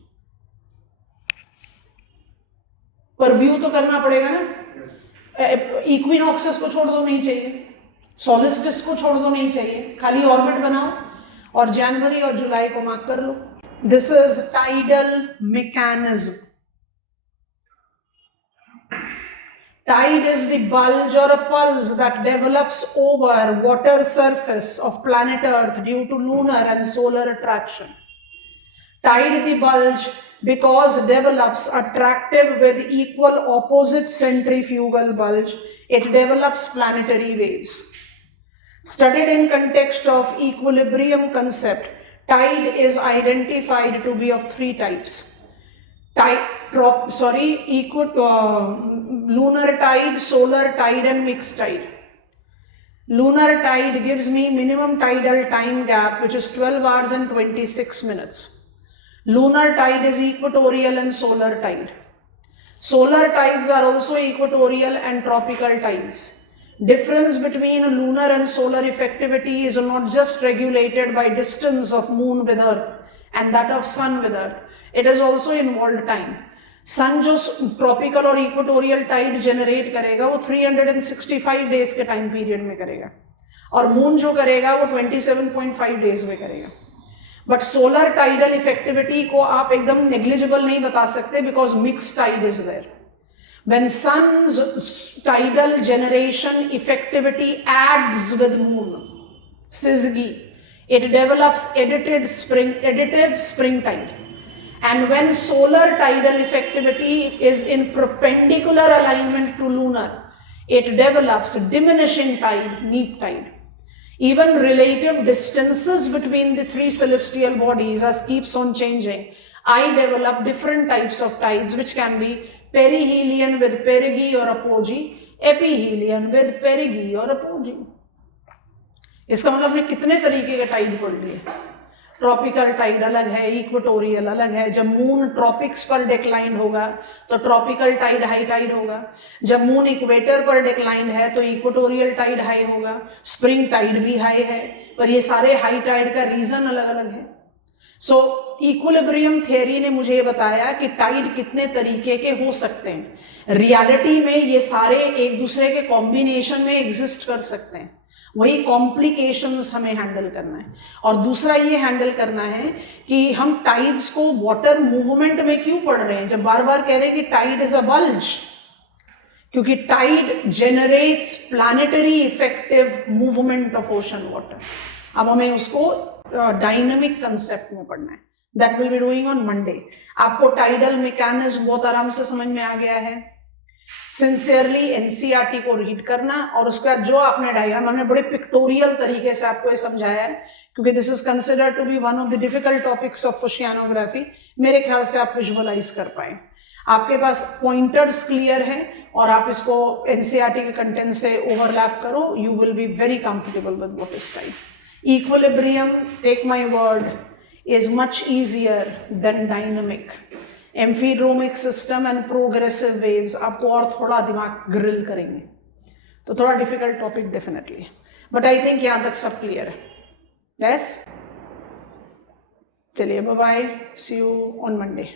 पर व्यू तो करना पड़ेगा ना. इक्विनॉक्सेस को छोड़ दो, नहीं चाहिए. सोलिस्टिस को छोड़ दो, नहीं चाहिए. खाली ऑर्बिट बनाओ और जनवरी और जुलाई को मार्क कर लो. This is tidal mechanism. Tide is the bulge or a pulse that develops over water surface of planet Earth due to lunar and solar attraction. Tide the bulge because develops attractive with equal opposite centrifugal bulge. It develops planetary waves. Studied in context of equilibrium concept, tide is identified to be of 3 types. Lunar tide, solar tide and mixed tide. Lunar tide gives me minimum tidal time gap which is 12 hours and 26 minutes. Lunar tide is equatorial and solar tide. Solar tides are also equatorial and tropical tides. Difference between lunar and solar effectivity is not just regulated by distance of moon with earth and that of sun with earth, it is also involved time. सन जो tropical और equatorial Tide generate करेगा वो 365 days के time period में करेगा, और moon जो करेगा वो 27.5 डेज में करेगा. बट सोलर टाइडल इफेक्टिविटी को आप एकदम नेग्लिजिबल नहीं बता सकते because mix tide is there. When sun's tidal generation effectivity adds with moon, syzygy, it develops additive spring tide. And when solar tidal effectivity is in perpendicular alignment to lunar, it develops diminishing tide, neap tide. Even relative distances between the three celestial bodies as keeps on changing, I develop different types of tides which can be perihelion with perigee or apogee, aphelion with perigee और apogee. इसका मतलब हमने कितने तरीके के Tide पढ़ लिए. Tropical Tide अलग है, इक्वेटोरियल अलग है. जब मून ट्रॉपिक्स पर डिक्लाइन होगा तो ट्रॉपिकल टाइड हाई टाइड होगा. जब मून इक्वेटर पर डिक्लाइन है तो इक्वेटोरियल टाइड हाई होगा. स्प्रिंग टाइड भी हाई है, पर ये सारे हाई टाइड का रीजन अलग अलग है. सो इक्विलिब्रियम थ्योरी ने मुझे ये बताया कि टाइड कितने तरीके के हो सकते हैं. रियलिटी में ये सारे एक दूसरे के कॉम्बिनेशन में एग्जिस्ट कर सकते हैं. वही कॉम्प्लिकेशंस हमें हैंडल करना है. और दूसरा ये हैंडल करना है कि हम टाइड्स को वाटर मूवमेंट में क्यों पढ़ रहे हैं जब बार बार कह रहे हैं कि टाइड इज अ बल्ज. क्योंकि tide generates planetary effective movement of ocean water. अब हमें उसको डायनेमिक कंसेप्ट में पढ़ना है. That will be doing on Monday. आपको टाइडल मैकेनिज्म बहुत आराम से समझ में आ गया है. सिंसियरली एनसीईआरटी को रीड करना और उसका जो आपने डायग्राम, हमने बड़े पिक्टोरियल तरीके से आपको ये समझाया है क्योंकि this is considered to be one of the difficult topics of oceanography. मेरे ख्याल से आप विजुअलाइज कर पाए. आपके पास पॉइंटर्स क्लियर है और आप इसको एनसीईआरटी के कंटेंट से ओवरलैप करो. You will be very comfortable with what is Tide. Equilibrium, take my word, is much easier than dynamic. Amphidromic system and progressive waves आपको और थोड़ा दिमाग ग्रिल करेंगे. तो थोड़ा difficult topic definitely, but I think यहाँ तक सब क्लियर है. यस, चलिए bye bye, see you on Monday.